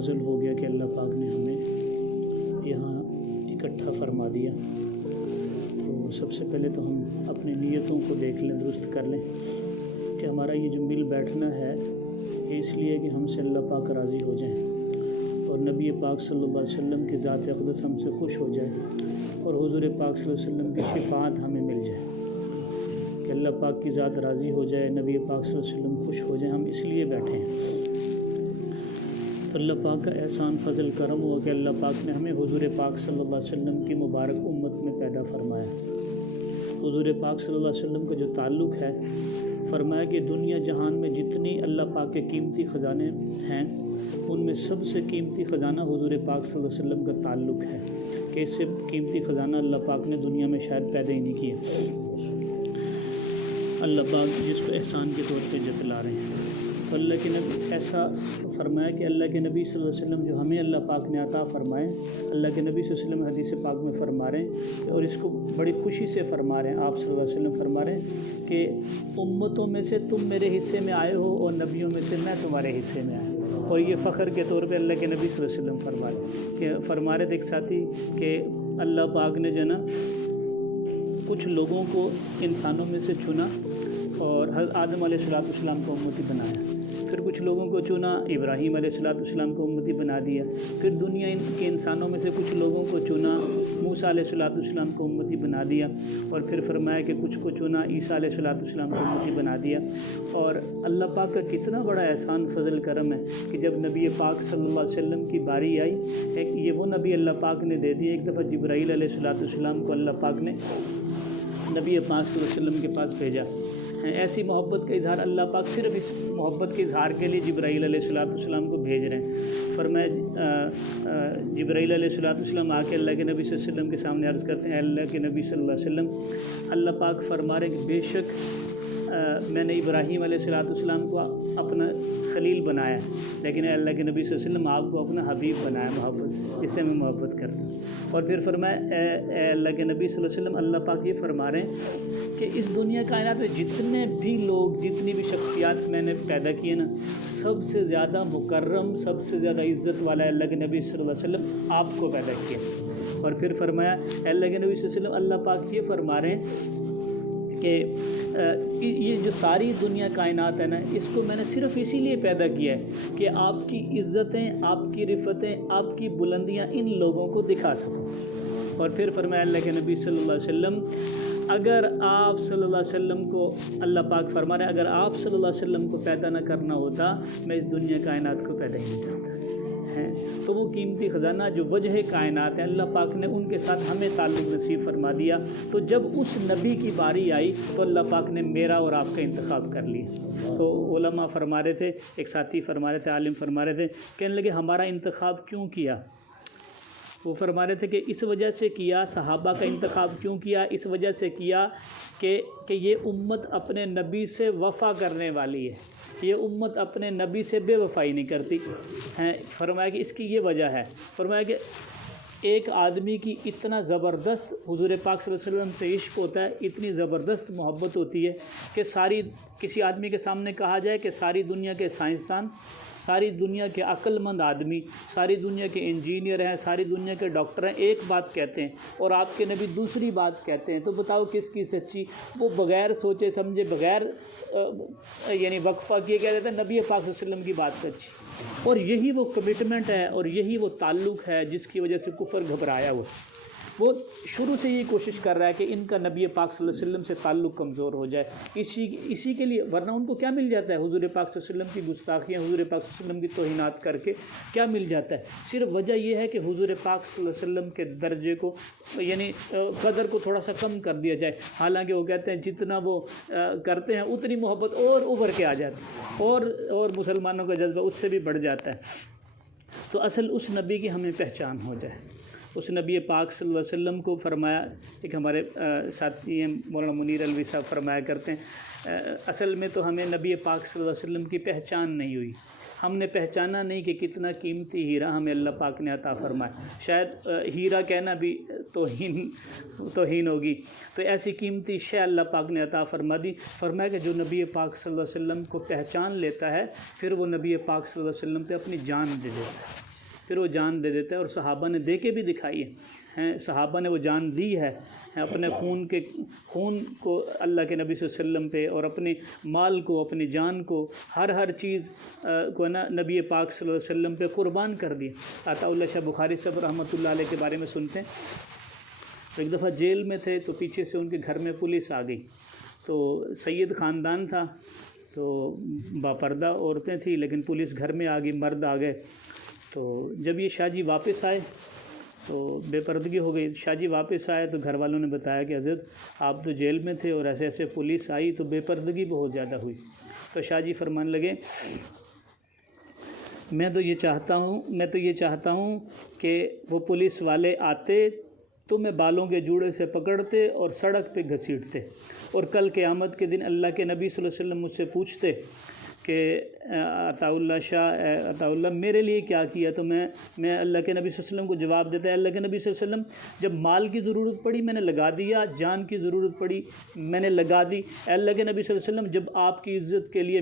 فضل ہو گیا کہ اللہ پاک نے ہمیں یہاں اکٹھا فرما دیا۔ تو سب سے پہلے تو ہم اپنی نیتوں کو دیکھ لیں، درست کر لیں کہ ہمارا یہ جو مل بیٹھنا ہے یہ اس لیے کہ ہم سے اللہ پاک راضی ہو جائیں اور نبی پاک صلی اللہ علیہ وسلم کی ذات اقدس ہم سے خوش ہو جائے اور حضور پاک صلی اللہ علیہ وسلم کی شفاعت ہمیں مل جائے کہ اللہ پاک کی ذات راضی ہو جائے، نبی پاک صلی اللہ علیہ وسلم خوش ہو جائیں، ہم اس لیے بیٹھے ہیں۔ تو اللہ پاک کا احسان فضل کرم ہوا کہ اللہ پاک نے ہمیں حضور پاک صلی اللہ علیہ وسلم کی مبارک امت میں پیدا فرمایا۔ حضور پاک صلی اللہ علیہ وسلم کا جو تعلق ہے، فرمایا کہ دنیا جہان میں جتنی اللہ پاک کے قیمتی خزانے ہیں ان میں سب سے قیمتی خزانہ حضور پاک صلی اللہ علیہ وسلم کا تعلق ہے کہ اس سے قیمتی خزانہ اللہ پاک نے دنیا میں شاید پیدا ہی نہیں کیا۔ اللہ پاک جس کو احسان کے طور پہ جتلا رہے ہیں، تو اللہ کے نبی ایسا فرمایا کہ اللہ کے نبی صلی اللہ علیہ وسلم جو ہمیں اللہ پاک نے عطا فرمائے، اللہ کے نبی صلی اللہ علیہ وسلم حدیث پاک میں فرما رہے ہیں اور اس کو بڑی خوشی سے فرما رہے ہیں، آپ صلی اللہ علیہ وسلم فرما رہے ہیں کہ امتوں میں سے تم میرے حصے میں آئے ہو اور نبیوں میں سے میں تمہارے حصے میں آیا ہوں۔ اور یہ فخر کے طور پہ اللہ کے نبی صلی اللہ علیہ وسلم فرما رہے تھے ایک ساتھی کہ اللہ پاک نے جو نا کچھ لوگوں کو انسانوں میں سے چنا اور حضرت آدم علیہ السلام کو امتی بنایا، پھر کچھ لوگوں کو چنا، ابراہیم علیہ السلام کو امتی بنا دیا، پھر دنیا کے انسانوں میں سے کچھ لوگوں کو چنا، موسیٰ علیہ السلام کو امتی بنا دیا، اور پھر فرمایا کہ کچھ کو چنا، عیسیٰ علیہ السلام کو امتی بنا دیا۔ اور اللہ پاک کا کتنا بڑا احسان فضل کرم ہے کہ جب نبی پاک صلی اللہ علیہ وسلم کی باری آئی، یہ وہ نبی اللہ پاک نے دے دی۔ ایک دفعہ جبرائیل علیہ السلام کو اللہ پاک نے نبی پاک صلی اللہ علیہ وسلم کے پاس بھیجا۔ ایسی محبت کا اظہار اللہ پاک صرف اس محبت کے اظہار کے لیے جبرائیل علیہ السلام کو بھیج رہے ہیں۔ فرمایا جبرائیل علیہ السلام آ کے اللہ کے نبی صلی اللہ علیہ وسلم کے سامنے عرض کرتے ہیں، اللہ کے نبی صلی اللہ علیہ وسلم، اللہ پاک فرما رہے ہیں کہ بے شک میں نے ابراہیم علیہ السلام کو اپنا خلیل بنایا، لیکن اللہ کے نبی صلی اللہ علیہ وسلم آپ کو اپنا حبیب بنایا، محبت، اس سے میں محبت کرتا ہوں۔ اور پھر فرمایا اے اللہ کے نبی صلی اللہ علیہ وسلم، اللہ پاک یہ فرما رہے ہیں کہ اس دنیا کائنات میں جتنے بھی لوگ، جتنی بھی شخصیات میں نے پیدا کیے نا، سب سے زیادہ مکرم، سب سے زیادہ عزت والا اللہ کے نبی صلی اللہ علیہ وسلم آپ کو پیدا کیا۔ اور پھر فرمایا اللہ کے نبی صلی اللہ علیہ وسلم، اللہ پاک یہ فرما رہے ہیں کہ یہ جو ساری دنیا کائنات ہے نا، اس کو میں نے صرف اسی لیے پیدا کیا ہے کہ آپ کی عزتیں، آپ کی رفتیں، آپ کی بلندیاں ان لوگوں کو دکھا سکوں۔ اور پھر فرمایا اللہ کے نبی صلی اللہ علیہ وسلم، اگر آپ صلی اللہ علیہ وسلم کو، اللہ پاک فرما رہے ہیں، اگر آپ صلی اللہ علیہ وسلم کو پیدا نہ کرنا ہوتا میں اس دنیا کائنات کو پیدا ہی نہیں کرتا۔ تو وہ قیمتی خزانہ جو وجہ کائنات ہے، اللہ پاک نے ان کے ساتھ ہمیں تعلق نصیب فرما دیا۔ تو جب اس نبی کی باری آئی تو اللہ پاک نے میرا اور آپ کا انتخاب کر لیا۔ تو علماء فرما رہے تھے، ایک ساتھی فرما رہے تھے، عالم فرما رہے تھے، کہنے لگے ہمارا انتخاب کیوں کیا؟ وہ فرما رہے تھے کہ اس وجہ سے کیا، صحابہ کا انتخاب کیوں کیا؟ اس وجہ سے کیا کہ یہ امت اپنے نبی سے وفا کرنے والی ہے، یہ امت اپنے نبی سے بے وفائی نہیں کرتی ہیں۔ فرمایا کہ اس کی یہ وجہ ہے، فرمایا کہ ایک آدمی کی اتنا زبردست حضور پاک صلی اللہ علیہ وسلم سے عشق ہوتا ہے، اتنی زبردست محبت ہوتی ہے کہ کسی آدمی کے سامنے کہا جائے کہ ساری دنیا کے سائنسدان، ساری دنیا کے عقل مند آدمی، ساری دنیا کے انجینئر ہیں، ساری دنیا کے ڈاکٹر ہیں، ایک بات کہتے ہیں اور آپ کے نبی دوسری بات کہتے ہیں، تو بتاؤ کس کی سچی؟ وہ بغیر سوچے سمجھے، بغیر یعنی وقفہ کیے کہہ دیتے ہیں نبی پاک صلی اللہ علیہ وسلم کی بات سچی۔ اور یہی وہ کمٹمنٹ ہے اور یہی وہ تعلق ہے جس کی وجہ سے کفر گھبرایا ہوا۔ وہ شروع سے یہ کوشش کر رہا ہے کہ ان کا نبی پاک صلی اللہ علیہ وسلم سے تعلق کمزور ہو جائے، اسی کے لیے، ورنہ ان کو کیا مل جاتا ہے؟ حضور پاک صلی اللہ علیہ وسلم کی گستاخیاں، حضور پاک صلی اللہ علیہ وسلم کی توہینات کر کے کیا مل جاتا ہے؟ صرف وجہ یہ ہے کہ حضور پاک صلی اللہ علیہ وسلم کے درجے کو، یعنی قدر کو تھوڑا سا کم کر دیا جائے۔ حالانکہ وہ کہتے ہیں جتنا وہ کرتے ہیں اتنی محبت اور ابھر کے آ جاتی ہے، اور مسلمانوں کا جذبہ اس سے بھی بڑھ جاتا ہے۔ تو اصل اس نبی کی ہمیں پہچان ہو جائے، اس نبی پاک صلی اللہ علیہ وسلم کو فرمایا، ایک ہمارے ساتھی ہیں مولانا منیر الوی صاحب فرمایا کرتے ہیں، اصل میں تو ہمیں نبی پاک صلی اللہ علیہ وسلم کی پہچان نہیں ہوئی، ہم نے پہچانا نہیں کہ کتنا قیمتی ہیرا ہمیں اللہ پاک نے عطا فرمایا۔ شاید ہیرا کہنا بھی توہین ہوگی، تو ایسی قیمتی شے اللہ پاک نے عطا فرما دی۔ فرمایا کہ جو نبی پاک صلی اللہ علیہ وسلم کو پہچان لیتا ہے، پھر وہ نبی پاک صلی اللہ علیہ وسلم پہ اپنی جان دے دیتا ہے۔ پھر وہ جان دے دیتا ہے، اور صحابہ نے دے کے بھی دکھائی ہے، صحابہ نے وہ جان دی ہے اپنے خون کو اللہ کے نبی صلی اللہ علیہ وسلم پہ، اور اپنے مال کو، اپنی جان کو، ہر چیز کو نا نبی پاک صلی اللہ علیہ وسلم پہ قربان کر دی۔ عطا اللہ شاہ بخاری صاحب رحمۃ اللہ علیہ کے بارے میں سنتے ہیں، تو ایک دفعہ جیل میں تھے تو پیچھے سے ان کے گھر میں پولیس آ گئی، تو سید خاندان تھا تو باپردہ عورتیں تھیں، لیکن پولیس گھر میں آ گئی، مرد آ گئے۔ تو جب یہ شاہ جی واپس آئے تو بے پردگی ہو گئی۔ شاہ جی واپس آئے تو گھر والوں نے بتایا کہ حضرت آپ تو جیل میں تھے اور ایسے ایسے پولیس آئی تو بے پردگی بہت زیادہ ہوئی۔ تو شاہ جی فرمانے لگے میں تو یہ چاہتا ہوں کہ وہ پولیس والے آتے تو میں بالوں کے جوڑے سے پکڑتے اور سڑک پہ گھسیٹتے، اور کل قیامت کے دن اللہ کے نبی صلی اللہ علیہ وسلم مجھ سے پوچھتے کہ عطا اللہ شاہ، عطا اللہ میرے لیے کیا کیا، تو میں اللہ کے نبی صلی اللہ علیہ وسلم کو جواب دیتا ہے اللہ کے نبی صلی اللہ علیہ وسلم جب مال کی ضرورت پڑی میں نے لگا دیا، جان کی ضرورت پڑی میں نے لگا دی، اللہ کے نبی صلی اللہ علیہ وسلم جب آپ کی عزت کے لیے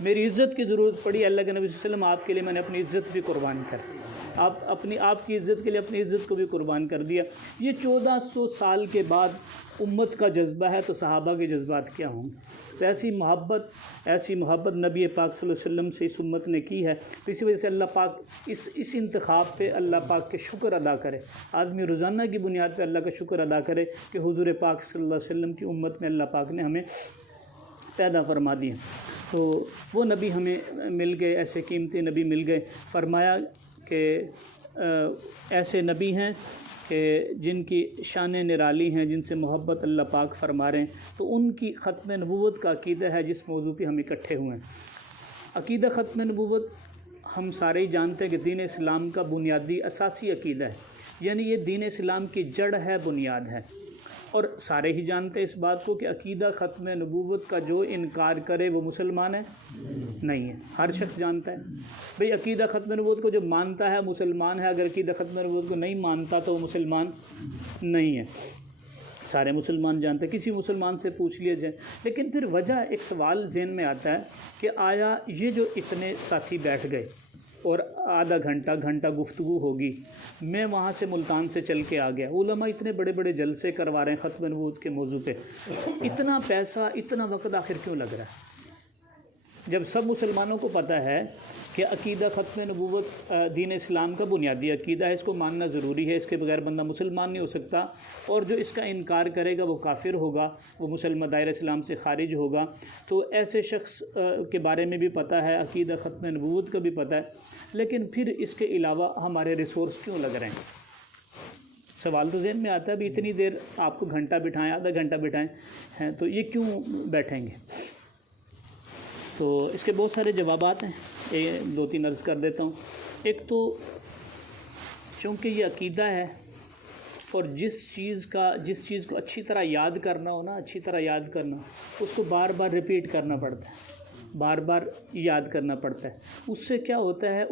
میری عزت کی ضرورت پڑی اللہ کے نبی صلی اللہ علیہ وسلم آپ کے لیے میں نے اپنی عزت بھی قربان کر دی، آپ کی عزت کے لیے اپنی عزت کو بھی قربان کر دیا۔ یہ 1400 سال کے بعد امت کا جذبہ ہے، تو صحابہ کے جذبات کیا ہوں گے؟ تو ایسی محبت نبی پاک صلی اللہ علیہ وسلم سے اس امت نے کی ہے، تو اسی وجہ سے اللہ پاک اس انتخاب پہ اللہ پاک کے شکر ادا کرے، آدمی روزانہ کی بنیاد پہ اللہ کا شکر ادا کرے کہ حضور پاک صلی اللہ علیہ وسلم کی امت میں اللہ پاک نے ہمیں پیدا فرما دی ہے۔ تو وہ نبی ہمیں مل گئے، ایسے قیمتی نبی مل گئے۔ فرمایا کہ ایسے نبی ہیں کہ جن کی شان نرالی ہیں، جن سے محبت اللہ پاک فرما رہے ہیں، تو ان کی ختم نبوت کا عقیدہ ہے جس موضوع پہ ہم اکٹھے ہوئے ہیں۔ عقیدہ ختم نبوت ہم سارے ہی جانتے ہیں کہ دین اسلام کا بنیادی اساسی عقیدہ ہے، یعنی یہ دین اسلام کی جڑ ہے، بنیاد ہے، اور سارے ہی جانتے ہیں اس بات کو کہ عقیدہ ختم نبوت کا جو انکار کرے وہ مسلمان ہے نہیں ہے، ہر شخص جانتا ہے بھئی عقیدہ ختم نبوت کو جو مانتا ہے مسلمان ہے، اگر عقیدہ ختم نبوت کو نہیں مانتا تو وہ مسلمان نہیں ہے، سارے مسلمان جانتے ہیں، کسی مسلمان سے پوچھ لیا جائے۔ لیکن پھر وجہ ایک سوال ذہن میں آتا ہے کہ آیا یہ جو اتنے ساتھی بیٹھ گئے اور آدھا گھنٹہ گفتگو ہوگی، میں وہاں سے ملتان سے چل کے آ گیا، علماء اتنے بڑے بڑے جلسے کروا رہے ہیں ختم نبوت کے موضوع پہ، اتنا پیسہ اتنا وقت آخر کیوں لگ رہا ہے؟ جب سب مسلمانوں کو پتہ ہے کہ عقیدہ ختم نبوت دین اسلام کا بنیادی عقیدہ ہے، اس کو ماننا ضروری ہے، اس کے بغیر بندہ مسلمان نہیں ہو سکتا، اور جو اس کا انکار کرے گا وہ کافر ہوگا، وہ مسلمان دائرہ اسلام سے خارج ہوگا، تو ایسے شخص کے بارے میں بھی پتہ ہے، عقیدہ ختم نبوت کا بھی پتہ ہے، لیکن پھر اس کے علاوہ ہمارے ریسورس کیوں لگ رہے ہیں؟ سوال تو ذہن میں آتا ہے بھی اتنی دیر آپ کو گھنٹہ بٹھائیں، آدھا گھنٹہ بٹھائیں ہیں تو یہ کیوں بیٹھیں گے؟ تو اس کے بہت سارے جوابات ہیں، 2-3 عرض کر دیتا ہوں۔ ایک تو چونکہ یہ عقیدہ ہے، اور جس چیز کو اچھی طرح یاد کرنا ہو نا، اچھی طرح یاد کرنا، اس کو بار بار ریپیٹ کرنا پڑتا ہے، بار بار یاد کرنا پڑتا ہے۔ اس سے کیا ہوتا ہے،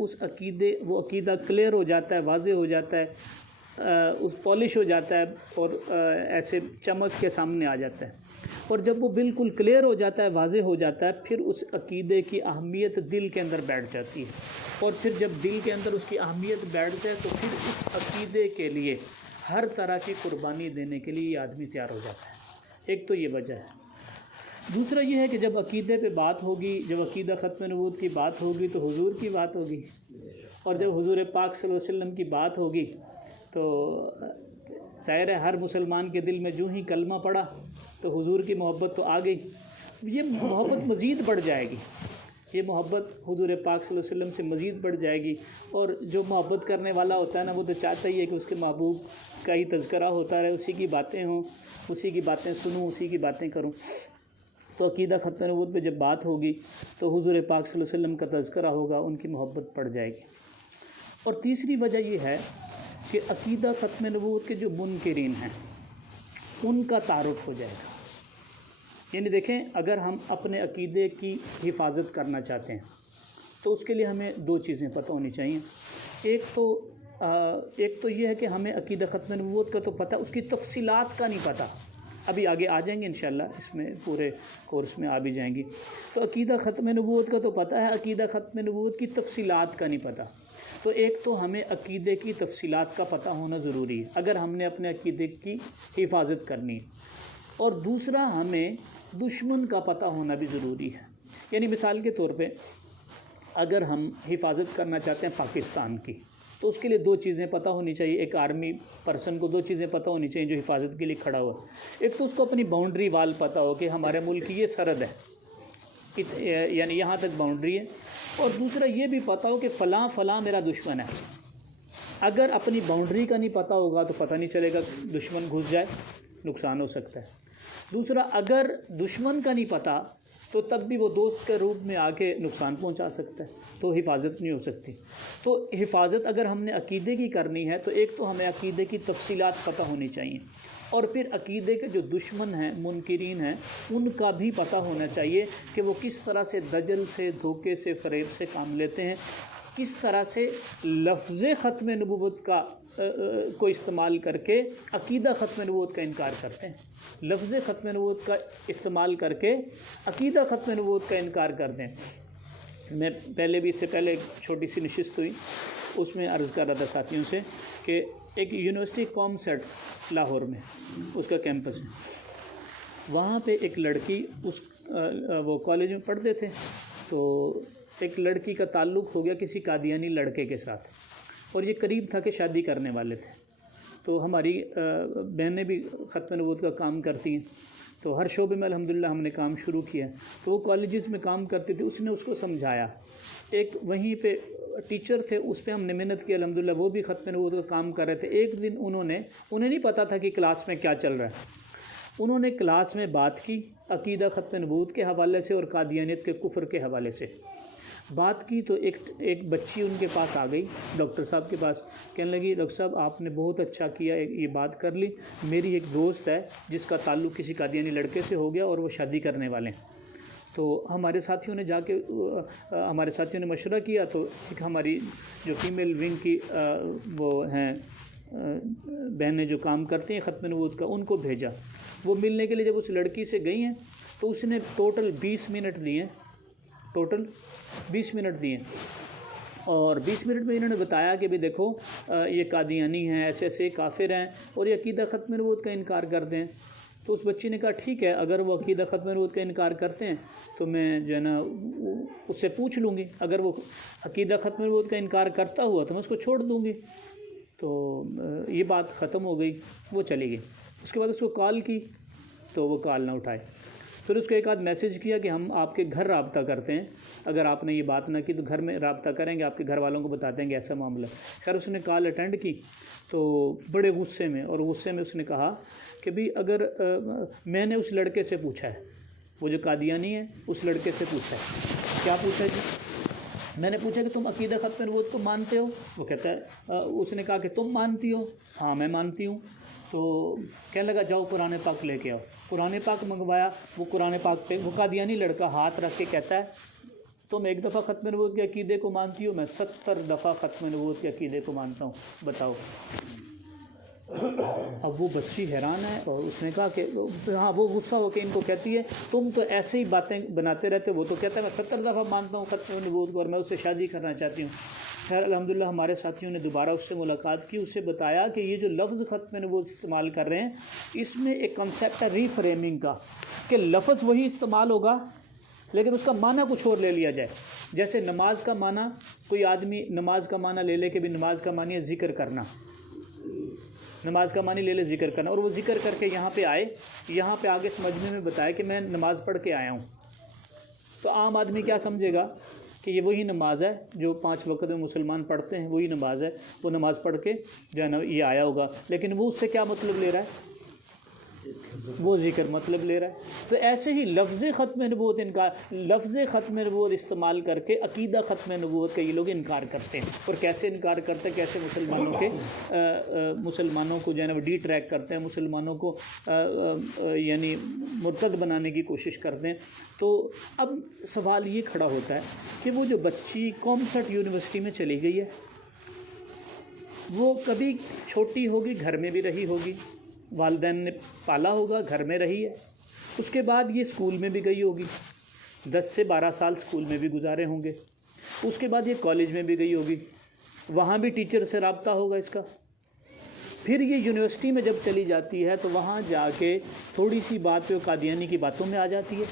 وہ عقیدہ کلیئر ہو جاتا ہے، واضح ہو جاتا ہے، پالش ہو جاتا ہے، اور ایسے چمک کے سامنے آ جاتا ہے، اور جب وہ بالکل کلیئر ہو جاتا ہے، واضح ہو جاتا ہے، پھر اس عقیدے کی اہمیت دل کے اندر بیٹھ جاتی ہے، اور پھر جب دل کے اندر اس کی اہمیت بیٹھ جائے تو پھر اس عقیدے کے لیے ہر طرح کی قربانی دینے کے لیے یہ آدمی تیار ہو جاتا ہے۔ ایک تو یہ وجہ ہے۔ دوسرا یہ ہے کہ جب عقیدے پہ بات ہوگی، جب عقیدہ ختم نبوت کی بات ہوگی تو حضور کی بات ہوگی، اور جب حضور پاک صلی اللہ علیہ وسلم کی بات ہوگی تو ظاہر ہے ہر مسلمان کے دل میں جو ہی کلمہ پڑا تو حضور کی محبت تو آ گئی، یہ محبت مزید بڑھ جائے گی، یہ محبت حضور پاک صلی اللہ علیہ وسلم سے مزید بڑھ جائے گی، اور جو محبت کرنے والا ہوتا ہے نا وہ تو چاہتا ہی ہے کہ اس کے محبوب کا ہی تذکرہ ہوتا رہے، اسی کی باتیں ہوں، اسی کی باتیں سنوں، اسی کی باتیں کروں۔ تو عقیدہ ختم نبوت پہ جب بات ہوگی تو حضور پاک صلی اللہ علیہ وسلم کا تذکرہ ہوگا، ان کی محبت بڑھ جائے گی۔ اور تیسری وجہ یہ ہے کہ عقیدہ ختم نبوت کے جو منکرین ہیں ان کا تعارف ہو جائے گا۔ یعنی دیکھیں، اگر ہم اپنے عقیدے کی حفاظت کرنا چاہتے ہیں تو اس کے لیے ہمیں 2 چیزیں پتہ ہونی چاہیے۔ ایک تو یہ ہے کہ ہمیں عقیدہ ختم نبوت کا تو پتہ، اس کی تفصیلات کا نہیں پتہ، ابھی آگے آ جائیں گے انشاءاللہ، اس میں پورے کورس میں آ بھی جائیں گی۔ تو عقیدہ ختم نبوت کا تو پتہ ہے، عقیدہ ختم نبوت کی تفصیلات کا نہیں پتہ۔ تو ایک تو ہمیں عقیدے کی تفصیلات کا پتہ ہونا ضروری ہے اگر ہم نے اپنے عقیدے کی حفاظت کرنی ہے، اور دوسرا ہمیں دشمن کا پتہ ہونا بھی ضروری ہے۔ یعنی مثال کے طور پہ اگر ہم حفاظت کرنا چاہتے ہیں پاکستان کی، تو اس کے لیے دو چیزیں پتہ ہونی چاہیے۔ ایک آرمی پرسن کو دو چیزیں پتہ ہونی چاہیے جو حفاظت کے لیے کھڑا ہوا۔ ایک تو اس کو اپنی باؤنڈری وال پتہ ہو کہ ہمارے ملک کی یہ سرحد ہے، یعنی یہاں تک باؤنڈری ہے، اور دوسرا یہ بھی پتہ ہو کہ فلاں فلاں میرا دشمن ہے۔ اگر اپنی باؤنڈری کا نہیں پتہ ہوگا تو پتہ نہیں چلے گا، دشمن گھس جائے نقصان ہو سکتا ہے۔ دوسرا اگر دشمن کا نہیں پتہ تو تب بھی وہ دوست کے روپ میں آ کے نقصان پہنچا سکتا ہے، تو حفاظت نہیں ہو سکتی۔ تو حفاظت اگر ہم نے عقیدے کی کرنی ہے تو ایک تو ہمیں عقیدے کی تفصیلات پتہ ہونی چاہیے، اور پھر عقیدے کے جو دشمن ہیں، منکرین ہیں، ان کا بھی پتہ ہونا چاہیے کہ وہ کس طرح سے دجل سے، دھوکے سے، فریب سے کام لیتے ہیں، کس طرح سے لفظ ختم نبوت کو استعمال کر کے عقیدہ ختم نبوت کا انکار کرتے ہیں، لفظ ختم نبوت کا استعمال کر کے عقیدہ ختم نبوت کا انکار کرتے ہیں۔ میں پہلے بھی اس سے پہلے ایک چھوٹی سی نشست ہوئی، اس میں عرض کر رہا تھا ساتھیوں سے کہ ایک یونیورسٹی کام سیٹس لاہور میں اس کا کیمپس ہے، وہاں پہ ایک لڑکی وہ کالج میں پڑھتے تھے، تو ایک لڑکی کا تعلق ہو گیا کسی قادیانی لڑکے کے ساتھ، اور یہ قریب تھا کہ شادی کرنے والے تھے۔ تو ہماری بہنیں بھی ختم نبوت کا کام کرتی ہیں، تو ہر شعبے میں الحمدللہ ہم نے کام شروع کیا، تو وہ کالجز میں کام کرتی تھی، اس نے اس کو سمجھایا۔ ایک وہیں پہ ٹیچر تھے، اس پہ ہم نے محنت کی الحمدللہ، وہ بھی ختم نبوت کا کام کر رہے تھے۔ ایک دن انہیں نہیں پتہ تھا کہ کلاس میں کیا چل رہا ہے، انہوں نے کلاس میں بات کی عقیدہ ختم نبوت کے حوالے سے اور قادیانیت کے کفر کے حوالے سے بات کی، تو ایک بچی ان کے پاس آ گئی، ڈاکٹر صاحب کے پاس، کہنے لگی ڈاکٹر صاحب آپ نے بہت اچھا کیا، یہ بات کر لی، میری ایک دوست ہے جس کا تعلق کسی قادیانی لڑکے سے ہو گیا اور وہ شادی کرنے والے ہیں۔ تو ہمارے ساتھیوں نے مشورہ کیا، تو ایک ہماری جو فیمیل ونگ کی وہ ہیں بہنیں جو کام کرتی ہیں ختم نبوت کا، ان کو بھیجا۔ وہ ملنے کے لیے جب اس لڑکی سے گئی ہیں تو اس نے ٹوٹل 20 منٹ دیے، اور 20 منٹ میں انہوں نے بتایا کہ بھی دیکھو یہ قادیانی ہیں، ایسے ایسے کافر ہیں، اور یہ عقیدہ ختم نبوت کا انکار کرتے ہیں۔ تو اس بچی نے کہا ٹھیک ہے، اگر وہ عقیدہ ختم نبوت کا انکار کرتے ہیں تو میں جو ہے نا اس سے پوچھ لوں گی، اگر وہ عقیدہ ختم نبوت کا انکار کرتا ہوا تو میں اس کو چھوڑ دوں گی۔ تو یہ بات ختم ہو گئی، وہ چلی گئی۔ اس کے بعد اس کو کال کی تو وہ کال نہ اٹھائے، پھر اس کو ایک آدھ میسیج کیا کہ ہم آپ کے گھر رابطہ کرتے ہیں، اگر آپ نے یہ بات نہ کی تو گھر میں رابطہ کریں گے، آپ کے گھر والوں کو بتاتے ہیں کہ ایسا معاملہ۔ خیر اس نے کال اٹینڈ کی تو بڑے غصے میں اس نے کہا کہ بھی اگر میں نے اس لڑکے سے پوچھا ہے، وہ جو قادیانی ہے اس لڑکے سے پوچھا ہے، کیا پوچھا جی؟ میں نے پوچھا کہ تم عقیدہ ختم نبوت کو مانتے ہو؟ وہ کہتا ہے اس نے کہا کہ تم مانتی ہو؟ ہاں میں مانتی ہوں۔ تو کہنے لگا جاؤ قرآن پاک لے کے آؤ۔ قرآن پاک منگوایا، وہ قرآن پاک پہ وہ قادیانی لڑکا ہاتھ رکھ کے کہتا ہے تم ایک دفعہ ختم نبوت کے عقیدے کو مانتی ہو؟ میں 70 دفعہ ختم نبوت کے عقیدے کو مانتا ہوں، بتاؤ۔ اب وہ بچی حیران ہے، اور اس نے کہا کہ ہاں، وہ غصہ ہو کے ان کو کہتی ہے تم تو ایسے ہی باتیں بناتے رہتے، وہ تو کہتا ہے میں 70 دفعہ مانتا ہوں ختم نبوت کو اور میں اس سے شادی کرنا چاہتی ہوں۔ خیر الحمدللہ ہمارے ساتھیوں نے دوبارہ اس سے ملاقات کی، اسے بتایا کہ یہ جو لفظ ختم نبوت استعمال کر رہے ہیں اس میں ایک کنسیپٹ ہے ری فریمنگ کا، کہ لفظ وہی استعمال ہوگا لیکن اس کا معنی کچھ اور لے لیا جائے۔ جیسے نماز کا معنی، کوئی آدمی نماز کا معنی لے لے کہ بھی نماز کا معنی ہے ذکر کرنا، نماز کا معنی لے لے ذکر کرنا، اور وہ ذکر کر کے یہاں پہ آئے، یہاں پہ آگے اس مجمع میں بتایا کہ میں نماز پڑھ کے آیا ہوں، تو عام آدمی کیا سمجھے گا کہ یہ وہی نماز ہے جو 5 وقت میں مسلمان پڑھتے ہیں، وہی نماز ہے، وہ نماز پڑھ کے جو ہے نا یہ آیا ہوگا، لیکن وہ اس سے کیا مطلب لے رہا ہے؟ وہ ذکر مطلب لے رہا ہے۔ تو ایسے ہی لفظ ختم نبوت استعمال کر کے عقیدہ ختم نبوت کا یہ لوگ انکار کرتے ہیں، اور کیسے انکار کرتے ہیں، کیسے مسلمانوں کو جو ہے نا ڈی ٹریک کرتے ہیں، مسلمانوں کو یعنی مرتد بنانے کی کوشش کرتے ہیں۔ تو اب سوال یہ کھڑا ہوتا ہے کہ وہ جو بچی کامسٹ یونیورسٹی میں چلی گئی ہے، وہ کبھی چھوٹی ہوگی، گھر میں بھی رہی ہوگی، والدین نے پالا ہوگا، گھر میں رہی ہے، اس کے بعد یہ اسکول میں بھی گئی ہوگی، 10 سے 12 سال اسکول میں بھی گزارے ہوں گے، اس کے بعد یہ کالج میں بھی گئی ہوگی، وہاں بھی ٹیچر سے رابطہ ہوگا اس کا. پھر یہ یونیورسٹی میں جب چلی جاتی ہے تو وہاں جا کے تھوڑی سی بات پہ وہ قادیانی کی باتوں میں آ جاتی ہے.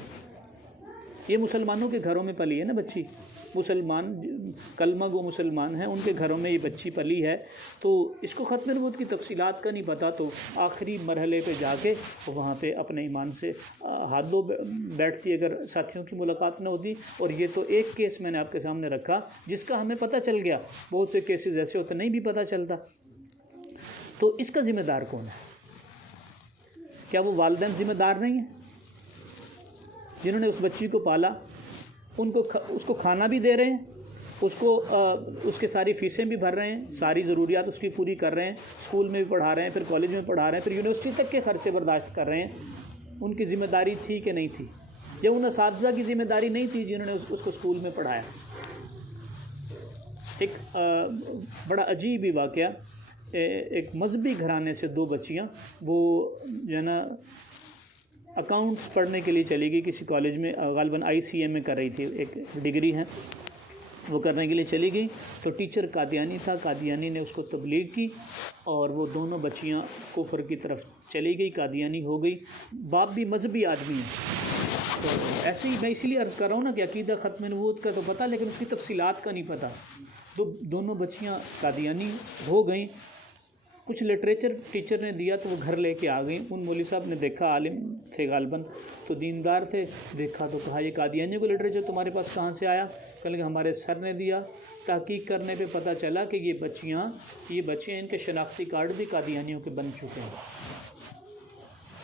یہ مسلمانوں کے گھروں میں پلی ہے نا بچی, مسلمان کلمہ گو مسلمان ہیں, ان کے گھروں میں یہ بچی پلی ہے, تو اس کو ختم نبوت کی تفصیلات کا نہیں پتہ, تو آخری مرحلے پہ جا کے وہاں پہ اپنے ایمان سے ہاتھ دھو بیٹھتی اگر ساتھیوں کی ملاقات نہ ہوتی. اور یہ تو ایک کیس میں نے آپ کے سامنے رکھا جس کا ہمیں پتہ چل گیا, بہت سے کیسز ایسے ہوتے نہیں بھی پتہ چلتا. تو اس کا ذمہ دار کون ہے؟ کیا وہ والدین ذمہ دار نہیں ہیں جنہوں نے اس بچی کو پالا؟ اس کو کھانا بھی دے رہے ہیں, اس کے ساری فیسیں بھی بھر رہے ہیں, ساری ضروریات اس کی پوری کر رہے ہیں, اسکول میں بھی پڑھا رہے ہیں, پھر کالج میں پڑھا رہے ہیں, پھر یونیورسٹی تک کے خرچے برداشت کر رہے ہیں. ان کی ذمہ داری تھی کہ نہیں تھی؟ یا ان اساتذہ کی ذمہ داری نہیں تھی جنہوں نے اس کو اسکول میں پڑھایا؟ ایک بڑا عجیب ہی واقعہ, ایک مذہبی گھرانے سے دو بچیاں, وہ جو ہے نا اکاؤنٹس پڑھنے کے لیے چلی گئی کسی کالج میں, غالباً ICA میں کر رہی تھی, ایک ڈگری ہے وہ کرنے کے لیے چلی گئی. تو ٹیچر قادیانی تھا, قادیانی نے اس کو تبلیغ کی اور وہ دونوں بچیاں کفر کی طرف چلی گئی, قادیانی ہو گئی. باپ بھی مذہبی آدمی ہے, تو ایسے ہی میں اسی لیے عرض کر رہا ہوں نا کہ عقیدہ ختم نبوت کا تو پتہ, لیکن اس کی تفصیلات کا نہیں پتہ. تو دونوں بچیاں قادیانی ہو گئیں. کچھ لٹریچر ٹیچر نے دیا تو وہ گھر لے کے آ گئیں. ان مولوی صاحب نے دیکھا, عالم تھے غالباً, تو دیندار تھے, دیکھا تو کہا یہ قادیانیوں کو لٹریچر تمہارے پاس کہاں سے آیا؟ کہ ہمارے سر نے دیا. تحقیق کرنے پہ پتہ چلا کہ یہ بچے ان کے شناختی کارڈ بھی قادیانیوں کے بن چکے ہیں.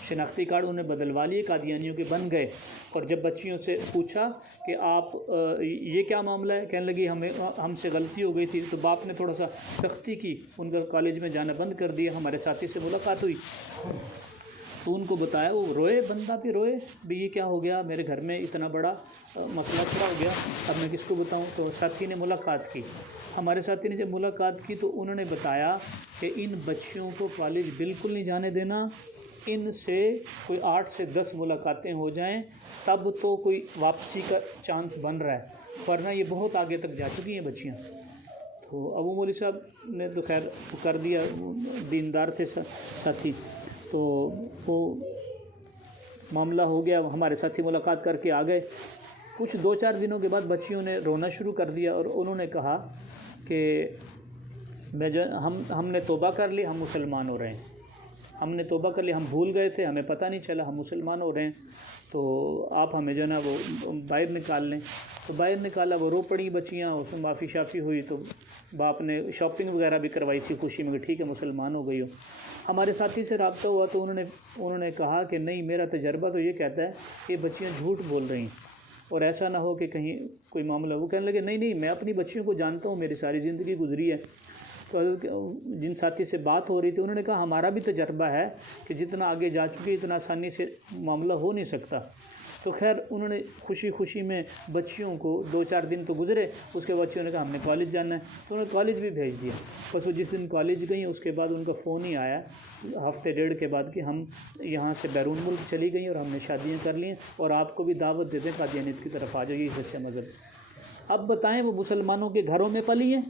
شناختی کارڈ انہیں بدلوا لیے, قادیانیوں کے بن گئے. اور جب بچیوں سے پوچھا کہ آپ یہ کیا معاملہ ہے, کہنے لگی ہم سے غلطی ہو گئی تھی. تو باپ نے تھوڑا سا سختی کی, ان کا کالج میں جانا بند کر دیا. ہمارے ساتھی سے ملاقات ہوئی تو ان کو بتایا, وہ روئے, بندہ بھی روئے بھی یہ کیا ہو گیا, میرے گھر میں اتنا بڑا مسئلہ کھڑا ہو گیا, اب میں کس کو بتاؤں. تو ساتھی نے ملاقات کی. ہمارے ساتھی نے جب ملاقات کی تو انہوں نے بتایا کہ ان بچیوں کو کالج بالکل نہیں جانے دینا, ان سے کوئی 8 سے 10 ملاقاتیں ہو جائیں تب تو کوئی واپسی کا چانس بن رہا ہے, ورنہ یہ بہت آگے تک جا چکی ہیں بچیاں. تو ابو مولوی صاحب نے تو خیر کر دیا, دیندار تھے ساتھی, تو وہ معاملہ ہو گیا. ہمارے ساتھی ملاقات کر کے آ گئے. کچھ 2-4 دنوں کے بعد بچیوں نے رونا شروع کر دیا اور انہوں نے کہا کہ ہم نے توبہ کر لی, ہم مسلمان ہو رہے ہیں. ہم نے توبہ کر لی, ہم بھول گئے تھے, ہمیں پتہ نہیں چلا, ہم مسلمان ہو رہے ہیں, تو آپ ہمیں جو ہے نا وہ باہر نکال لیں. تو باہر نکالا, وہ رو پڑی بچیاں, اس میں معافی شافی ہوئی. تو باپ نے شاپنگ وغیرہ بھی کروائی تھی خوشی میں کہ ٹھیک ہے مسلمان ہو گئی ہو. ہمارے ساتھی سے رابطہ ہوا تو انہوں نے کہا کہ نہیں, میرا تجربہ تو یہ کہتا ہے کہ بچیاں جھوٹ بول رہی ہیں اور ایسا نہ ہو کہ کہیں کوئی معاملہ. وہ کہنے لگے نہیں میں اپنی بچیوں کو جانتا ہوں, میری ساری زندگی گزری ہے. تو جن ساتھی سے بات ہو رہی تھی انہوں نے کہا ہمارا بھی تجربہ ہے کہ جتنا آگے جا چکی اتنا آسانی سے معاملہ ہو نہیں سکتا. تو خیر انہوں نے خوشی میں بچیوں کو 2-4 دن تو گزرے, اس کے بچیوں نے کہا ہم نے کالج جانا ہے, تو انہوں نے کالج بھی بھیج دیا. بس وہ جس دن کالج گئیں اس کے بعد ان کا فون ہی آیا 1.5 ہفتے کے بعد کہ ہم یہاں سے بیرون ملک چلی گئیں اور ہم نے شادیاں کر لی ہیں اور آپ کو بھی دعوت دیتے ہیں قادیانیت کی طرف آ جائیے, سچا مذہب. اب بتائیں, وہ مسلمانوں کے گھروں میں پلی ہیں,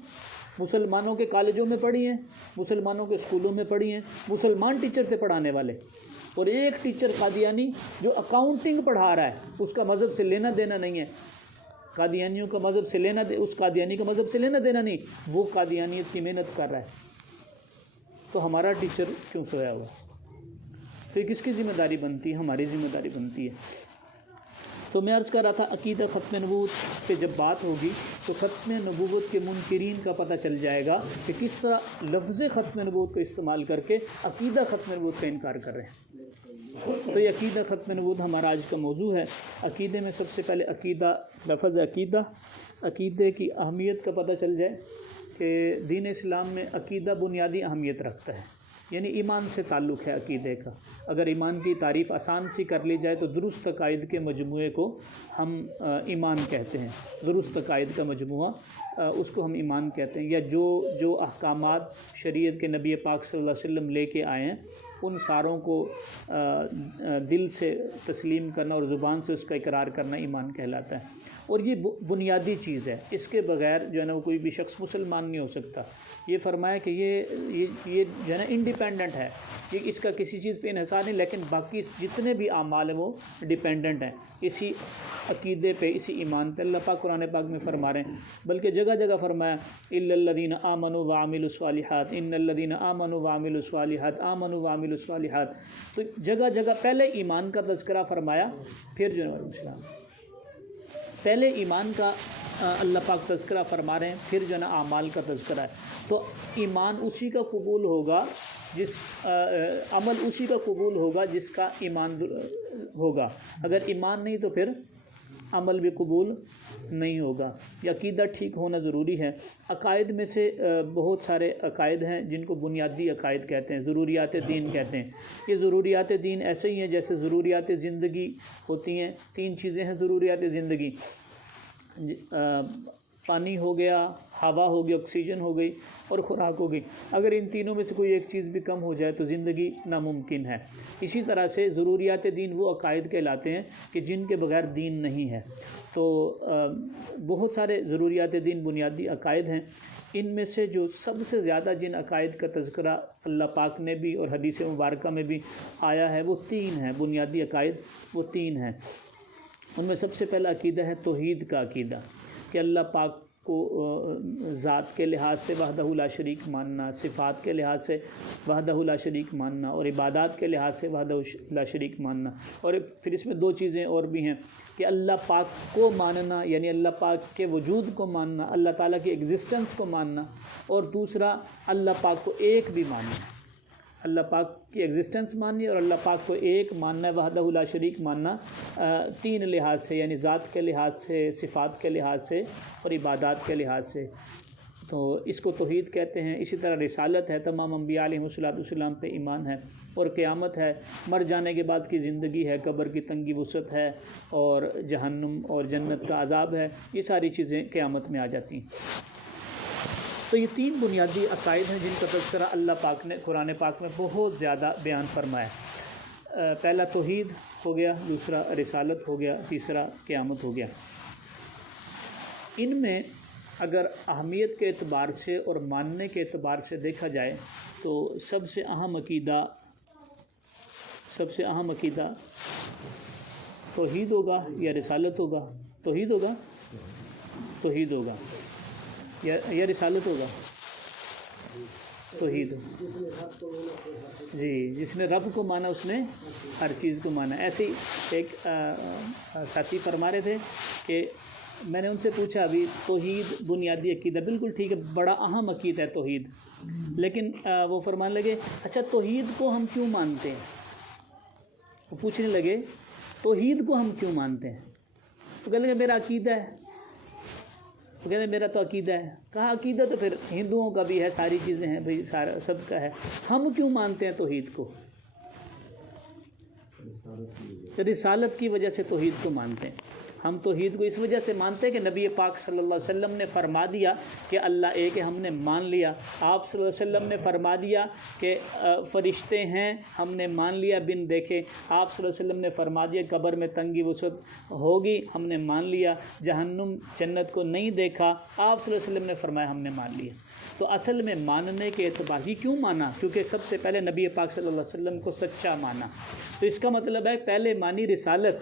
مسلمانوں کے کالجوں میں پڑھی ہیں, مسلمانوں کے اسکولوں میں پڑھی ہیں, مسلمان ٹیچر تھے پڑھانے والے, اور ایک ٹیچر قادیانی جو اکاؤنٹنگ پڑھا رہا ہے, اس کا مذہب سے لینا دینا نہیں ہے. قادیانیوں کا مذہب سے لینا اس قادیانی کا مذہب سے لینا دینا نہیں, وہ قادیانیت کی محنت کر رہا ہے. تو ہمارا ٹیچر کیوں سویا ہوا؟ تو یہ کس کی ذمہ داری بنتی ہے؟ ہماری ذمہ داری بنتی ہے. تو میں عرض کر رہا تھا عقیدہ ختم نبوت پہ جب بات ہوگی تو ختم نبوت کے منکرین کا پتہ چل جائے گا کہ کس طرح لفظ ختم نبوت کو استعمال کر کے عقیدہ ختم نبوت کا انکار کر رہے ہیں. تو یہ عقیدہ ختم نبوت ہمارا آج کا موضوع ہے. عقیدے میں سب سے پہلے عقیدہ, لفظ عقیدے کی اہمیت کا پتہ چل جائے کہ دین اسلام میں عقیدہ بنیادی اہمیت رکھتا ہے, یعنی ایمان سے تعلق ہے عقیدے کا. اگر ایمان کی تعریف آسان سی کر لی جائے تو درست عقائد کے مجموعے کو ہم ایمان کہتے ہیں. درست عقائد کا مجموعہ اس کو ہم ایمان کہتے ہیں, یا جو احکامات شریعت کے نبی پاک صلی اللہ علیہ وسلم لے کے آئے ہیں ان ساروں کو دل سے تسلیم کرنا اور زبان سے اس کا اقرار کرنا ایمان کہلاتا ہے. اور یہ بنیادی چیز ہے، اس کے بغیر جو ہے نا وہ کوئی بھی شخص مسلمان نہیں ہو سکتا۔ یہ فرمایا کہ یہ جو ہے نا انڈیپینڈنٹ ہے، یہ اس کا کسی چیز پہ انحصار نہیں، لیکن باقی جتنے بھی اعمال ہیں وہ ڈیپینڈنٹ ہیں اسی عقیدے پہ، اسی ایمان پہ۔ اللہ پاک قرآن پاک میں فرما رہے ہیں، بلکہ جگہ جگہ فرمایا الا الذین آمنوا وعملوا الصالحات، ان الذین آمنوا وعملوا الصالحات آمنوا وعملوا الصالحات۔ تو جگہ جگہ پہلے ایمان کا تذکرہ فرمایا، پھر جو ہے پہلے ایمان کا اللہ پاک تذکرہ فرما رہے ہیں، پھر جو ہے نا اعمال کا تذکرہ ہے۔ تو ایمان اسی کا قبول ہوگا عمل اسی کا قبول ہوگا جس کا ایمان ہوگا، اگر ایمان نہیں تو پھر عمل بھی قبول نہیں ہوگا۔ یہ عقیدہ ٹھیک ہونا ضروری ہے۔ عقائد میں سے بہت سارے عقائد ہیں جن کو بنیادی عقائد کہتے ہیں، ضروریات دین کہتے ہیں۔ یہ ضروریات دین ایسے ہی ہیں جیسے ضروریات زندگی ہوتی ہیں۔ 3 چیزیں ہیں ضروریات زندگی، پانی ہو گیا، ہوا ہو گئی، آکسیجن ہو گئی، اور خوراک ہو گئی۔ اگر ان تینوں میں سے کوئی ایک چیز بھی کم ہو جائے تو زندگی ناممکن ہے۔ اسی طرح سے ضروریات دین وہ عقائد کہلاتے ہیں کہ جن کے بغیر دین نہیں ہے۔ تو بہت سارے ضروریات دین بنیادی عقائد ہیں۔ ان میں سے جو سب سے زیادہ جن عقائد کا تذکرہ اللہ پاک نے بھی اور حدیث مبارکہ میں بھی آیا ہے وہ 3 ہیں، بنیادی عقائد وہ 3 ہیں۔ ان میں سب سے پہلا عقیدہ ہے توحید کا عقیدہ، کہ اللہ پاک کو ذات کے لحاظ سے وحدہ لا شریک ماننا، صفات کے لحاظ سے وحدہ لا شریک ماننا، اور عبادات کے لحاظ سے وحدہ لا شریک ماننا۔ اور پھر اس میں 2 چیزیں اور بھی ہیں کہ اللہ پاک کو ماننا، یعنی اللہ پاک کے وجود کو ماننا، اللہ تعالیٰ کی ایگزسٹنس کو ماننا، اور دوسرا اللہ پاک کو ایک بھی ماننا، اللہ پاک کی ایگزسٹنس ماننی اور اللہ پاک کو ایک ماننا ہے، وحدہ لا شریک ماننا 3 لحاظ سے، یعنی ذات کے لحاظ سے، صفات کے لحاظ سے اور عبادات کے لحاظ سے۔ تو اس کو توحید کہتے ہیں۔ اسی طرح رسالت ہے، تمام انبیاء علیہ السلام پہ ایمان ہے، اور قیامت ہے، مر جانے کے بعد کی زندگی ہے، قبر کی تنگی وسعت ہے، اور جہنم اور جنت کا عذاب ہے، یہ ساری چیزیں قیامت میں آ جاتی ہیں۔ تو یہ 3 بنیادی عقائد ہیں جن کا تذکرہ اللہ پاک نے قرآن پاک میں بہت زیادہ بیان فرمایا۔ پہلا توحید ہو گیا، دوسرا رسالت ہو گیا، تیسرا قیامت ہو گیا۔ ان میں اگر اہمیت کے اعتبار سے اور ماننے کے اعتبار سے دیکھا جائے تو سب سے اہم عقیدہ توحید ہوگا یا رسالت ہوگا؟ توحید ہوگا یا رسالت ہوگا؟ توحید جی، جس نے رب کو مانا اس نے ہر چیز کو مانا۔ ایسے ہی ایک ساتھی فرما رہے تھے کہ میں نے ان سے پوچھا ابھی توحید بنیادی عقیدہ، بالکل ٹھیک ہے، بڑا اہم عقیدہ ہے توحید، لیکن وہ فرمانے لگے اچھا توحید کو ہم کیوں مانتے ہیں؟ وہ پوچھنے لگے توحید کو ہم کیوں مانتے ہیں؟ تو کہنے لگے میرا عقیدہ ہے۔ تو کہتے ہیں میرا تو عقیدہ ہے۔ کہا عقیدہ تو پھر ہندوؤں کا بھی ہے، ساری چیزیں ہیں بھائی، سارا سب کا ہے، ہم کیوں مانتے ہیں توحید کو؟ رسالت کی وجہ سے توحید کو مانتے ہیں۔ ہم توحید کو اس وجہ سے مانتے ہیں کہ نبی پاک صلی اللہ علیہ وسلم نے فرما دیا کہ اللہ ایک ہے، ہم نے مان لیا۔ آپ صلی اللہ علیہ وسلم نے فرما دیا کہ فرشتے ہیں، ہم نے مان لیا بن دیکھے۔ آپ صلی اللہ علیہ وسلم نے فرما دیا قبر میں تنگی وسعت ہوگی، ہم نے مان لیا۔ جہنم جنت کو نہیں دیکھا، آپ صلی اللہ علیہ وسلم نے فرمایا، ہم نے مان لیا۔ تو اصل میں ماننے کے اعتبار ہی کیوں مانا؟ کیونکہ سب سے پہلے نبی پاک صلی اللہ علیہ وسلم کو سچا مانا۔ تو اس کا مطلب ہے پہلے مانی رسالت،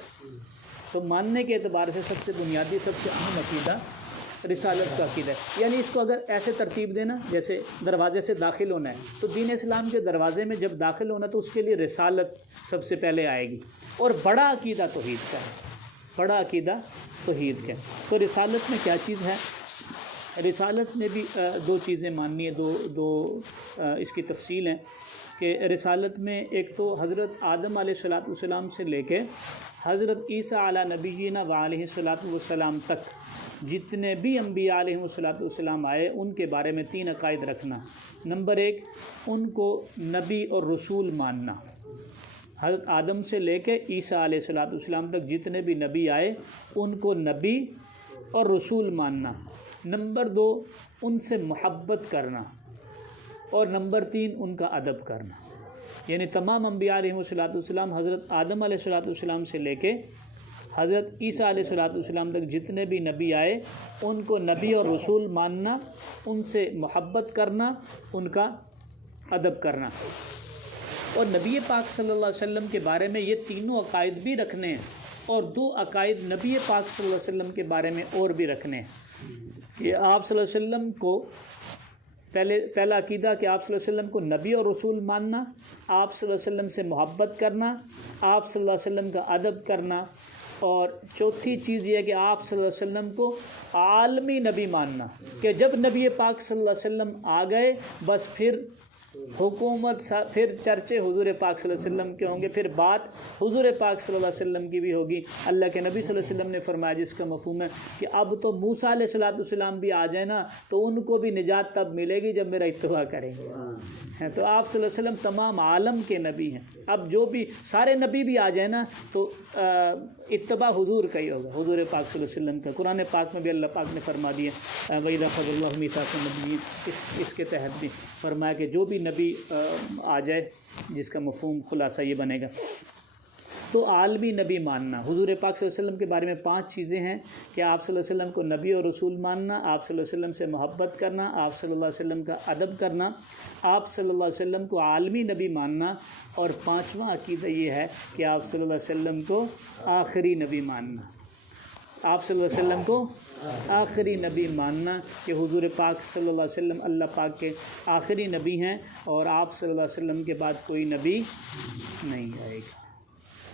تو ماننے کے اعتبار سے سب سے بنیادی، سب سے اہم عقیدہ رسالت کا عقیدہ ہے۔ یعنی اس کو اگر ایسے ترتیب دینا، جیسے دروازے سے داخل ہونا ہے تو دین اسلام کے دروازے میں جب داخل ہونا تو اس کے لیے رسالت سب سے پہلے آئے گی، اور بڑا عقیدہ توحید کا ہے، بڑا عقیدہ توحید کا ہے۔ تو رسالت میں کیا چیز ہے؟ رسالت میں بھی 2 چیزیں ماننی ہے، دو اس کی تفصیل ہیں کہ رسالت میں ایک تو حضرت آدم علیہ السلام سے لے کے حضرت عیسیٰ علیہ نبینا وعلیہ السلام تک جتنے بھی انبیاء علیہ السلام آئے ان کے بارے میں 3 عقائد رکھنا۔ نمبر 1، ان کو نبی اور رسول ماننا۔ حضرت آدم سے لے کے عیسیٰ علیہ السلام تک جتنے بھی نبی آئے ان کو نبی اور رسول ماننا۔ نمبر 2، ان سے محبت کرنا، اور نمبر 3، ان کا ادب کرنا۔ یعنی تمام انبیاء علیہ السلام حضرت آدم علیہ السلام سے لے کے حضرت عیسیٰ علیہ السلام تک جتنے بھی نبی آئے ان کو نبی اور رسول ماننا، ان سے محبت کرنا، ان کا ادب کرنا، اور نبی پاک صلی اللہ علیہ وسلم کے بارے میں یہ تینوں عقائد بھی رکھنے ہیں، اور 2 عقائد نبی پاک صلی اللہ علیہ وسلم کے بارے میں اور بھی رکھنے ہیں۔ یہ آپ صلی اللہ علیہ وسلم کو پہلا عقیدہ کہ آپ صلی اللہ علیہ وسلم کو نبی اور رسول ماننا، آپ صلی اللہ علیہ وسلم سے محبت کرنا، آپ صلی اللہ علیہ وسلم کا ادب کرنا، اور چوتھی چیز یہ ہے کہ آپ صلی اللہ علیہ وسلم کو عالمی نبی ماننا، کہ جب نبی پاک صلی اللہ علیہ وسلم آ گئے بس پھر حکومت، پھر چرچے حضور پاک صلی اللہ علیہ وسلم کے ہوں گے، پھر بات حضور پاک صلی اللہ علیہ وسلم کی بھی ہوگی۔ اللہ کے نبی صلی اللہ علیہ وسلم نے فرمایا، جس کا مفہوم ہے کہ اب تو موسیٰ علیہ السلام بھی آ جائے نا تو ان کو بھی نجات تب ملے گی جب میرا اتباع کریں گے۔ تو آپ صلی اللہ علیہ وسلم تمام عالم کے نبی ہیں۔ اب جو بھی سارے نبی بھی آ جائیں نا تو اتباع حضور کا ہی ہوگا، حضور پاک صلی اللہ علیہ وسلم کا۔ قرآن پاک میں بھی اللہ پاک نے فرما دیا وَإِذَا أَخَذَ اللَّهُ مِيثَاقَ النَّبِيِّينَ، اس کے تحت بھی فرمایا کہ جو بھی نبی آ جائے، جس کا مفہوم خلاصہ یہ بنے گا۔ تو عالمی نبی ماننا، حضور پاک صلی اللہ علیہ وسلم کے بارے میں 5 چیزیں ہیں کہ آپ صلی اللہ علیہ وسلم کو نبی اور رسول ماننا، آپ صلی اللہ علیہ وسلم سے محبت کرنا، آپ صلی اللہ علیہ وسلم کا ادب کرنا، آپ صلی اللہ علیہ وسلم کو عالمی نبی ماننا، اور 5واں عقیدہ یہ ہے کہ آپ صلی اللہ علیہ وسلم کو آخری نبی ماننا، آپ صلی اللہ علیہ وسلم کو آخری نبی ماننا، کہ حضور پاک صلی اللہ علیہ وسلم اللہ پاک کے آخری نبی ہیں اور آپ صلی اللہ علیہ وسلم کے بعد کوئی نبی نہیں آئے گا۔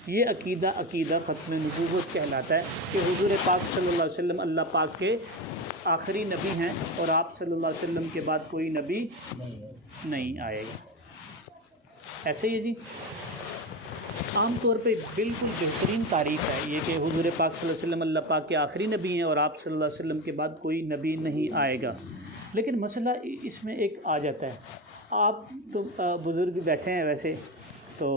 یہ عقیدہ ختم نبوت کہلاتا ہے کہ حضور پاک صلی اللہ علیہ وسلم اللہ پاک کے آخری نبی ہیں اور آپ صلی اللہ علیہ وسلم کے بعد کوئی نبی نہیں آئے گا۔ ایسے ہی جی عام طور پہ بالکل بہترین تعریف ہے یہ کہ حضور پاک صلی اللہ علیہ وسلم اللہ پاک کے آخری نبی ہیں اور آپ صلی اللہ علیہ وسلم کے بعد کوئی نبی نہیں آئے گا۔ لیکن مسئلہ اس میں ایک آ جاتا ہے، آپ تو بزرگ بیٹھے ہیں ویسے تو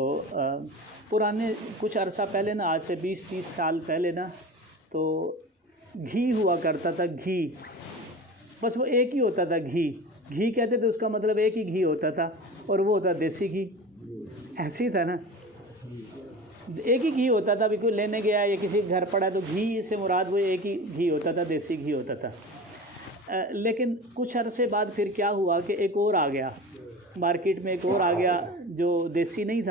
پرانے کچھ عرصہ پہلے نا، آج سے 20-30 سال پہلے نا، تو گھی ہوا کرتا تھا، گھی، بس وہ ایک ہی ہوتا تھا، گھی کہتے تھے، اس کا مطلب ایک ہی گھی ہوتا تھا اور وہ ہوتا دیسی گھی، ایسے ہی تھا نا، ایک ہی گھی ہوتا تھا۔ ابھی کوئی لینے گیا یا کسی گھر پڑا تو گھی سے مراد وہ ایک ہی گھی ہوتا تھا، دیسی گھی ہوتا تھا۔ لیکن کچھ عرصے بعد پھر کیا ہوا کہ ایک اور آ گیا مارکیٹ میں، ایک اور آ گیا جو دیسی نہیں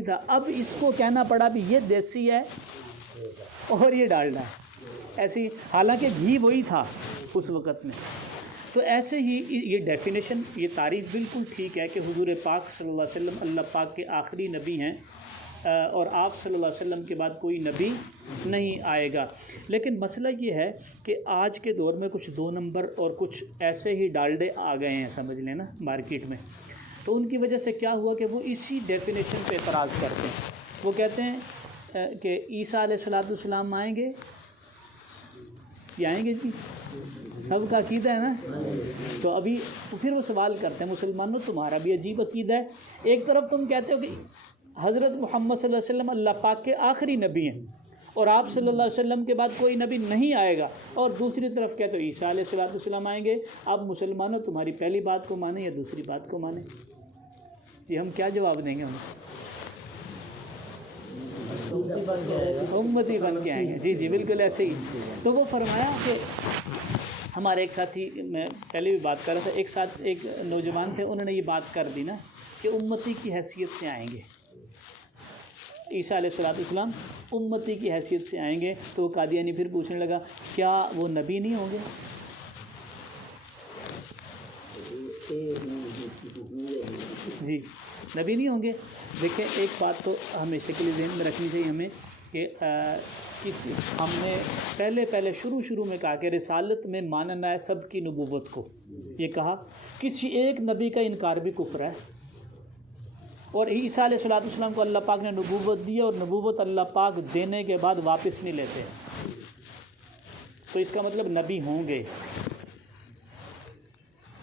تھا، اب اس کو کہنا پڑا بھی یہ دیسی ہے اور یہ ڈالڈا ہے، ایسی، حالانکہ گھی وہی تھا اس وقت میں۔ تو ایسے ہی یہ ڈیفینیشن، یہ تعریف بالکل ٹھیک ہے کہ حضور پاک صلی اللہ علیہ وسلم اللہ پاک کے آخری نبی ہیں اور آپ صلی اللہ علیہ وسلم کے بعد کوئی نبی نہیں آئے گا۔ لیکن مسئلہ یہ ہے کہ آج کے دور میں کچھ 2 نمبر اور کچھ ایسے ہی ڈالڈے آ گئے ہیں، سمجھ لیں نا، مارکیٹ میں۔ تو ان کی وجہ سے کیا ہوا کہ وہ اسی ڈیفینیشن پہ اعتراض کرتے ہیں۔ وہ کہتے ہیں کہ عیسیٰ علیہ السلام آئیں گے، یہ آئیں گے جی، سب کا عقیدہ ہے نا۔ تو ابھی پھر وہ سوال کرتے ہیں، مسلمانوں تمہارا بھی عجیب عقیدہ ہے، ایک طرف تم کہتے ہو کہ حضرت محمد صلی اللہ علیہ وسلم اللہ پاک کے آخری نبی ہیں اور آپ صلی اللہ علیہ وسلم کے بعد کوئی نبی نہیں آئے گا، اور دوسری طرف کہتے ہو عیسیٰ علیہ السلام آئیں گے۔ اب مسلمانوں تمہاری پہلی بات کو مانیں یا دوسری بات کو مانیں؟ جی ہم کیا جواب دیں گے؟ ہم امتی بن کے آئیں گے۔ جی بالکل ایسے ہی۔ تو وہ فرمایا کہ ہمارے ایک ساتھی، میں پہلے بھی بات کر رہا تھا، ایک نوجوان تھے، انہوں نے یہ بات کر دی نا کہ امتی کی حیثیت سے آئیں گے، عیسیٰ علیہ السلام امتی کی حیثیت سے آئیں گے۔ تو قادیانی پھر پوچھنے لگا کیا وہ نبی نہیں ہوں گے؟ جی نبی نہیں ہوں گے۔ دیکھیں ایک بات تو ہمیشہ کے لیے ذہن میں رکھنی چاہیے ہمیں کہ ہم نے پہلے شروع میں کہا کہ رسالت میں ماننا ہے سب کی نبوت کو، یہ کہا کسی ایک نبی کا انکار بھی کفر ہے، اور عیسیٰ علیہ السلام کو اللہ پاک نے نبوت دی اور نبوت اللہ پاک دینے کے بعد واپس نہیں لیتے، تو اس کا مطلب نبی ہوں گے۔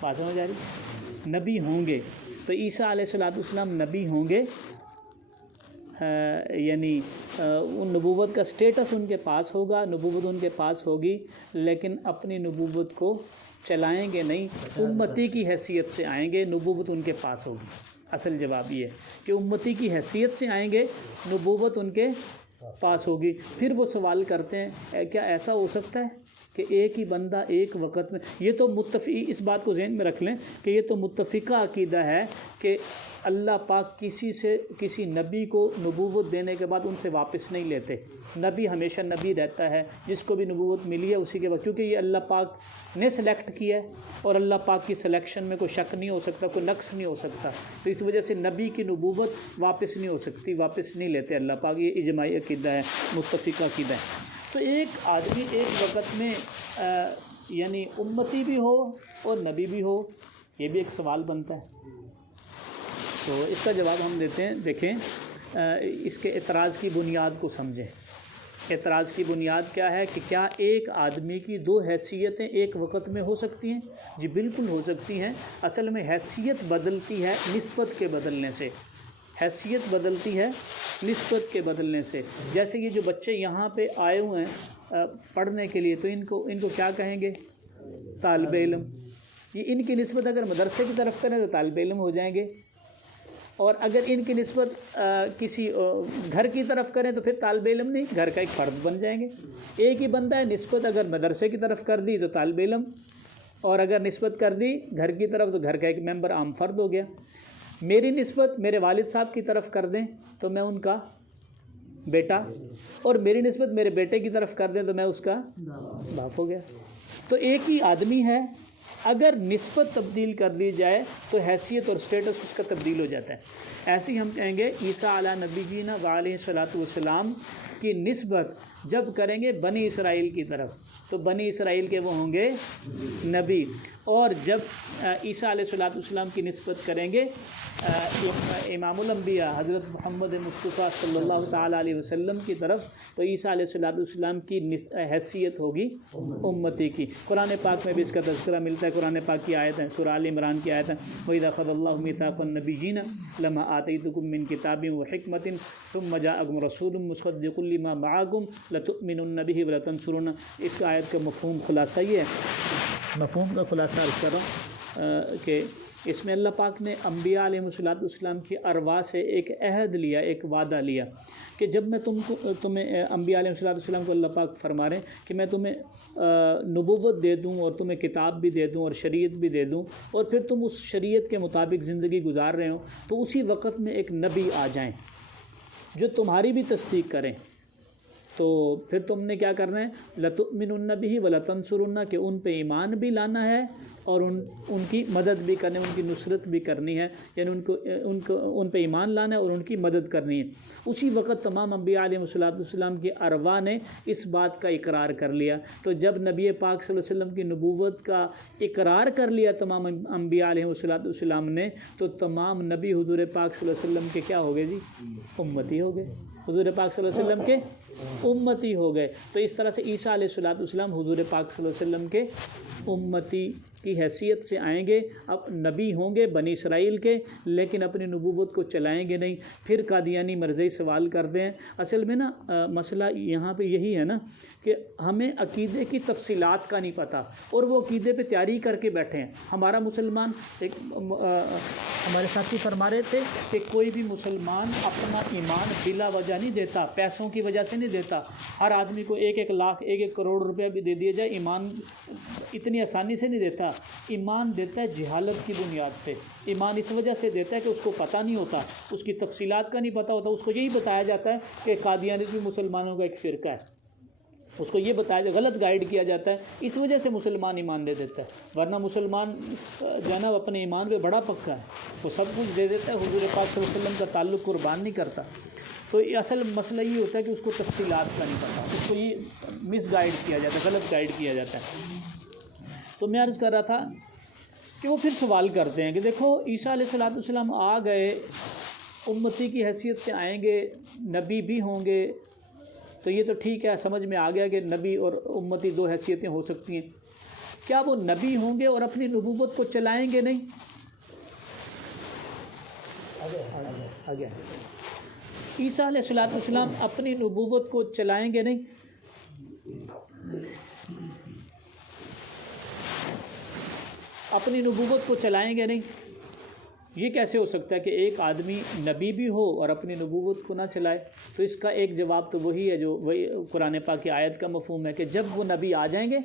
بات سمجھ آ رہی؟ نبی ہوں گے، تو عیسیٰ علیہ السلام نبی ہوں گے، یعنی ان نبوت کا سٹیٹس ان کے پاس ہوگا، نبوت ان کے پاس ہوگی، لیکن اپنی نبوت کو چلائیں گے نہیں، امتی کی حیثیت سے آئیں گے، نبوت ان کے پاس ہوگی۔ اصل جواب یہ ہے کہ امتی کی حیثیت سے آئیں گے، نبوت ان کے پاس ہوگی۔ پھر وہ سوال کرتے ہیں کیا ایسا ہو سکتا ہے کہ ایک ہی بندہ ایک وقت میں، یہ تو اس بات کو ذہن میں رکھ لیں کہ یہ تو متفقہ عقیدہ ہے کہ اللہ پاک کسی نبی کو نبوت دینے کے بعد ان سے واپس نہیں لیتے، نبی ہمیشہ نبی رہتا ہے، جس کو بھی نبوت ملی ہے اسی کے بعد، کیونکہ یہ اللہ پاک نے سلیکٹ کیا ہے اور اللہ پاک کی سلیکشن میں کوئی شک نہیں ہو سکتا، کوئی نقص نہیں ہو سکتا، تو اس وجہ سے نبی کی نبوت واپس نہیں ہو سکتی، واپس نہیں لیتے اللہ پاک، یہ اجماعی عقیدہ ہے، متفقہ عقیدہ ہے۔ تو ایک آدمی ایک وقت میں یعنی امتی بھی ہو اور نبی بھی ہو، یہ بھی ایک سوال بنتا ہے۔ تو اس کا جواب ہم دیتے ہیں، دیکھیں اس کے اعتراض کی بنیاد کو سمجھیں۔ اعتراض کی بنیاد کیا ہے کہ کیا ایک آدمی کی دو حیثیتیں ایک وقت میں ہو سکتی ہیں؟ جی بالکل ہو سکتی ہیں۔ اصل میں حیثیت بدلتی ہے نسبت کے بدلنے سے، حیثیت بدلتی ہے نسبت کے بدلنے سے۔ جیسے یہ جو بچے یہاں پہ آئے ہوئے ہیں پڑھنے کے لیے، تو ان کو کیا کہیں گے؟ طالب علم۔ یہ ان کی نسبت اگر مدرسے کی طرف کریں تو طالب علم ہو جائیں گے، اور اگر ان کی نسبت کسی گھر کی طرف کریں تو پھر طالب علم نہیں، گھر کا ایک فرد بن جائیں گے۔ ایک ہی بندہ ہے، نسبت اگر مدرسے کی طرف کر دی تو طالب علم، اور اگر نسبت کر دی گھر کی طرف تو گھر کا ایک ممبر عام فرد ہو گیا۔ میری نسبت میرے والد صاحب کی طرف کر دیں تو میں ان کا بیٹا، اور میری نسبت میرے بیٹے کی طرف کر دیں تو میں اس کا باپ ہو گیا۔ تو ایک ہی آدمی ہے، اگر نسبت تبدیل کر دی جائے تو حیثیت اور سٹیٹس اس کا تبدیل ہو جاتا ہے۔ ایسے ہی ہم کہیں گے عیسیٰ علیہ نبینا وعلیہ الصلاۃ والسلام کی نسبت جب کریں گے بنی اسرائیل کی طرف تو بنی اسرائیل کے وہ ہوں گے نبی، اور جب عیسیٰ علیہ الصلاۃ والسلام کی نسبت کریں گے امام الانبیاء حضرت محمد مصطفیٰ صلی اللہ تعالیٰ علیہ وسلم کی طرف تو عیسیٰ علیہ الصلاۃ والسلام کی حیثیت ہوگی امتی کی۔ قرآن پاک میں بھی اس کا تذکرہ ملتا ہے، قرآن پاک کی آیت ہے، سورہ آل عمران کی آیت ہے، وَإِذَا أَخَذَ اللَّهُ مِيثَاقَ النَّبِيِّينَ لَمَا آتَيْتُكُم مِّن كِتَابٍ وَحِكْمَةٍ ثُمَّ جَاءَكُمْ رَسُولٌ مُّصَدِّقٌ لِّمَا مَعَكُمْ لَتُؤْمِنُنَّ بِهِ وَلَتَنصُرُنَّهُ۔ اس آیت کا مفہوم خلاصہ یہ ہے، مفہوم کا خلاصہ عرض کر رہا ہوں کہ اس میں اللہ پاک نے انبیاء علیہ الصلوۃ والسلام کی ارواح سے ایک عہد لیا، ایک وعدہ لیا کہ جب میں تمہیں انبیاء علیہ الصلوۃ والسلام کو اللہ پاک فرما رہے ہیں کہ میں تمہیں نبوت دے دوں اور تمہیں کتاب بھی دے دوں اور شریعت بھی دے دوں، اور پھر تم اس شریعت کے مطابق زندگی گزار رہے ہو، تو اسی وقت میں ایک نبی آ جائیں جو تمہاری بھی تصدیق کریں، تو پھر تم نے کیا کرنا ہے؟ لَتُؤْمِنُنَّ بِهِ وَلَتَنصُرُنَّ، کہ ان پہ ایمان بھی لانا ہے اور ان کی مدد بھی کرنی، ان کی نصرت بھی کرنی ہے، یعنی ان پہ ایمان لانا ہے اور ان کی مدد کرنی ہے۔ اسی وقت تمام انبیاء علیہ الصلوۃ والسلام کی ارواح نے اس بات کا اقرار کر لیا، تو جب نبی پاک صلی اللہ علیہ وسلم کی نبوت کا اقرار کر لیا تمام انبیاء علیہ الصلوۃ والسلام نے، تو تمام نبی حضور پاک صلی اللہ علیہ وسلم کے کیا ہو گئے جی؟ امتی ہو گئے، حضور پاک صلی اللہ علیہ وسلم کے امتی ہو گئے۔ تو اس طرح سے عیسیٰ علیہ الصلوۃ والسلام حضور پاک صلی اللہ علیہ وسلم کے امتی کی حیثیت سے آئیں گے، اب نبی ہوں گے بنی اسرائیل کے، لیکن اپنی نبوت کو چلائیں گے نہیں۔ پھر قادیانی مرزائی سوال کرتے ہیں، اصل میں نا مسئلہ یہاں پہ یہی ہے نا کہ ہمیں عقیدے کی تفصیلات کا نہیں پتہ، اور وہ عقیدے پہ تیاری کر کے بیٹھے ہیں۔ ہمارا مسلمان ہمارے ساتھی فرما رہے تھے کہ کوئی بھی مسلمان اپنا ایمان بلا وجہ نہیں دیتا، پیسوں کی وجہ سے نہیں دیتا۔ ہر آدمی کو 1-1 لاکھ 1-1 کروڑ روپیہ بھی دے دیا جائے، ایمان اتنی آسانی سے نہیں دیتا۔ ایمان دیتا ہے جہالت کی بنیاد پہ، ایمان اس وجہ سے دیتا ہے کہ اس کو پتہ نہیں ہوتا، اس کی تفصیلات کا نہیں پتہ ہوتا، اس کو یہی بتایا جاتا ہے کہ قادیانی مسلمانوں کا ایک فرقہ ہے، اس کو یہ بتایا غلط گائیڈ کیا جاتا ہے، اس وجہ سے مسلمان ایمان دے دیتا ہے۔ ورنہ مسلمان جو ہے نا اپنے ایمان پہ بڑا پکا ہے، وہ سب کچھ دے دیتا ہے، حضور پاک صلی اللہ علیہ وسلم کا تعلق قربان نہیں کرتا۔ تو اصل مسئلہ یہ ہوتا ہے کہ اس کو تفصیلات کا نہیں پتہ، اس کو یہ مس گائیڈ کیا جاتا ہے، غلط گائیڈ کیا جاتا ہے۔ تو میں عرض کر رہا تھا کہ وہ پھر سوال کرتے ہیں کہ دیکھو عیسیٰ علیہ الصلوۃ والسلام آ گئے، امتی کی حیثیت سے آئیں گے، نبی بھی ہوں گے، تو یہ تو ٹھیک ہے، سمجھ میں آ گیا کہ نبی اور امتی دو حیثیتیں ہو سکتی ہیں۔ کیا وہ نبی ہوں گے اور اپنی نبوت کو چلائیں گے نہیں؟ آگے عیسیٰ علیہ الصلوۃ والسلام اپنی نبوت کو چلائیں گے نہیں؟ اپنی نبوت کو چلائیں گے نہیں؟ یہ کیسے ہو سکتا ہے کہ ایک آدمی نبی بھی ہو اور اپنی نبوت کو نہ چلائے؟ تو اس کا ایک جواب تو وہی ہے جو وہی قرآن پاک کی آیت کا مفہوم ہے کہ جب وہ نبی آ جائیں گے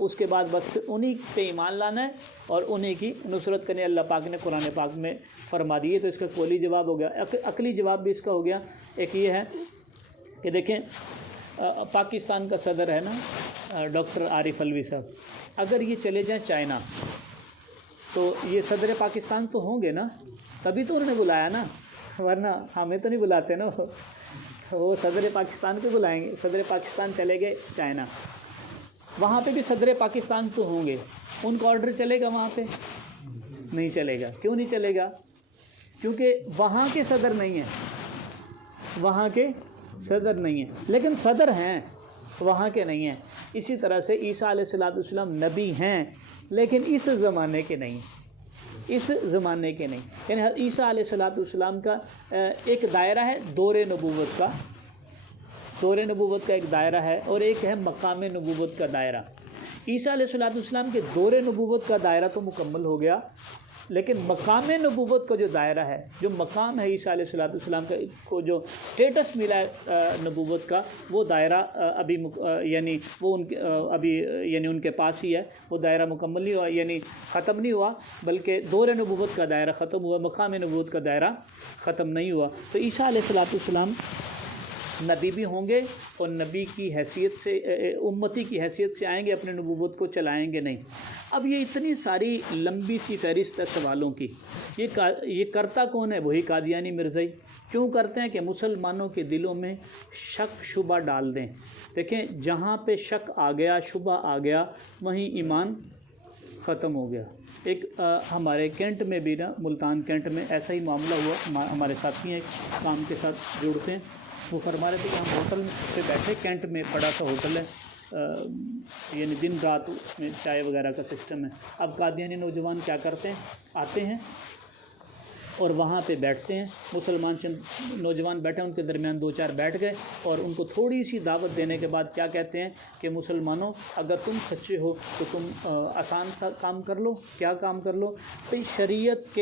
اس کے بعد بس پھر انہی پہ ایمان لانا ہے اور انہی کی نصرت کرنے اللہ پاک نے قرآن پاک میں فرما دی ہے۔ تو اس کا قولی جواب ہو گیا۔ عقلی جواب بھی اس کا ہو گیا۔ ایک یہ ہے کہ دیکھیں پاکستان کا صدر ہے نا ڈاکٹر عارف الوی صاحب، اگر یہ چلے جائیں چائنا تو یہ صدر پاکستان تو ہوں گے نا، تبھی تو انہوں نے بلایا نا، ورنہ ہمیں تو نہیں بلاتے نا، وہ صدر پاکستان کو بلائیں گے۔ صدر پاکستان چلے گئے چائنا، وہاں پہ بھی صدر پاکستان تو ہوں گے، ان کا آرڈر چلے گا وہاں پہ؟ نہیں چلے گا۔ کیوں نہیں چلے گا؟ کیونکہ وہاں کے صدر نہیں ہیں، وہاں کے صدر نہیں ہیں، لیکن صدر ہیں وہاں کے نہیں ہیں۔ اسی طرح سے عیسیٰ علیہ السلام نبی ہیں لیکن اس زمانے کے نہیں، اس زمانے کے نہیں۔ یعنی عیسیٰ علیہ السلام کا ایک دائرہ ہے دور نبوت کا، دور نبوت کا ایک دائرہ ہے، اور ایک ہے مقام نبوت کا دائرہ۔ عیسیٰ علیہ السلام کے دور نبوت کا دائرہ تو مکمل ہو گیا، لیکن مقام نبوت کا جو دائرہ ہے، جو مقام ہے عیسیٰ علیہ السلام کا کو جو سٹیٹس ملا ہے نبوت کا، وہ دائرہ ابھی یعنی وہ ان کے ابھی یعنی ان کے پاس ہی ہے، وہ دائرہ مکمل نہیں ہوا، یعنی ختم نہیں ہوا، بلکہ دور نبوت کا دائرہ ختم ہوا، مقام نبوت کا دائرہ ختم نہیں ہوا۔ تو عیسیٰ علیہ السلام نبی بھی ہوں گے اور نبی کی حیثیت سے امتی کی حیثیت سے آئیں گے، اپنے نبوت کو چلائیں گے نہیں۔ اب یہ اتنی ساری لمبی سی فہرست ہے سوالوں کی، یہ کرتا کون ہے؟ وہی قادیانی مرزائی۔ کیوں کرتے ہیں؟ کہ مسلمانوں کے دلوں میں شک شبہ ڈال دیں۔ دیکھیں جہاں پہ شک آ گیا، شبہ آ گیا، وہیں ایمان ختم ہو گیا۔ ایک ہمارے کینٹ میں بھی نا، ملتان کینٹ میں ایسا ہی معاملہ ہوا۔ ہمارے ساتھی ہیں کام کے ساتھ جڑتے ہیں، وہ فرما رہے تھے کہ ہم ہوٹل پہ بیٹھے، کینٹ میں بڑا سا ہوٹل ہے، یعنی دن رات اس میں چائے وغیرہ کا سسٹم ہے۔ اب قادیانی نوجوان کیا کرتے ہیں؟ آتے ہیں اور وہاں پہ بیٹھتے ہیں، مسلمان چند نوجوان بیٹھے ہیں، ان کے درمیان دو چار بیٹھ گئے اور ان کو تھوڑی سی دعوت دینے کے بعد کیا کہتے ہیں کہ مسلمانوں اگر تم سچے ہو تو تم آسان سا کام کر لو۔ کیا کام کر لو؟ بھئی شریعت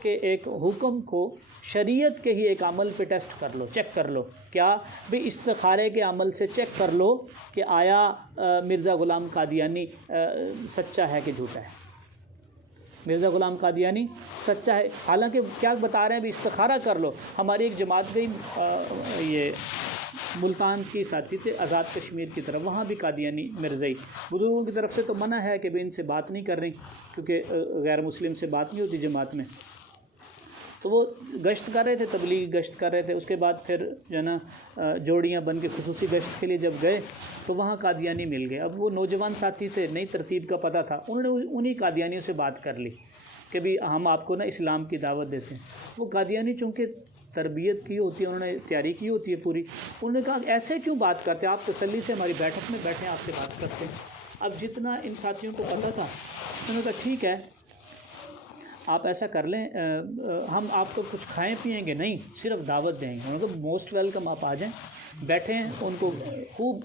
کے ایک حکم کو شریعت کے ہی ایک عمل پہ ٹیسٹ کر لو، چیک کر لو۔ کیا؟ بھی استخارے کے عمل سے چیک کر لو کہ آیا مرزا غلام قادیانی سچا ہے کہ جھوٹا ہے، مرزا غلام قادیانی سچا ہے۔ حالانکہ کیا بتا رہے ہیں؟ بھی استخارہ کر لو۔ ہماری ایک جماعت گئی یہ ملتان کی ساتھی تھے آزاد کشمیر کی طرف، وہاں بھی قادیانی مرزائی، بزرگوں کی طرف سے تو منع ہے کہ بھی ان سے بات نہیں کر رہی، کیونکہ غیر مسلم سے بات نہیں ہوتی جماعت میں۔ تو وہ گشت کر رہے تھے، تبلیغی گشت کر رہے تھے۔ اس کے بعد پھر جو ہے نا جوڑیاں بن کے خصوصی گشت کے لیے جب گئے تو وہاں قادیانی مل گئے۔ اب وہ نوجوان ساتھی تھے، نئی ترتیب کا پتہ تھا، انہوں نے انہی قادیانیوں سے بات کر لی کہ بھی ہم آپ کو نا اسلام کی دعوت دیتے ہیں۔ وہ قادیانی چونکہ تربیت کی ہوتی ہے، انہوں نے تیاری کی ہوتی ہے پوری، انہوں نے کہا ایسے کیوں بات کرتے ہیں؟ آپ تسلی سے ہماری بیٹھک میں بیٹھے ہیں، آپ سے بات کرتے ہیں۔ اب جتنا ان ساتھیوں کو پتہ تھا، انہوں نے کہا ٹھیک ہے آپ ایسا کر لیں، ہم آپ کو کچھ کھائیں پیئیں گے نہیں، صرف دعوت دیں گے۔ انہوں نے کہا موسٹ ویلکم، آپ آ جائیں۔ بیٹھے ہیں، ان کو خوب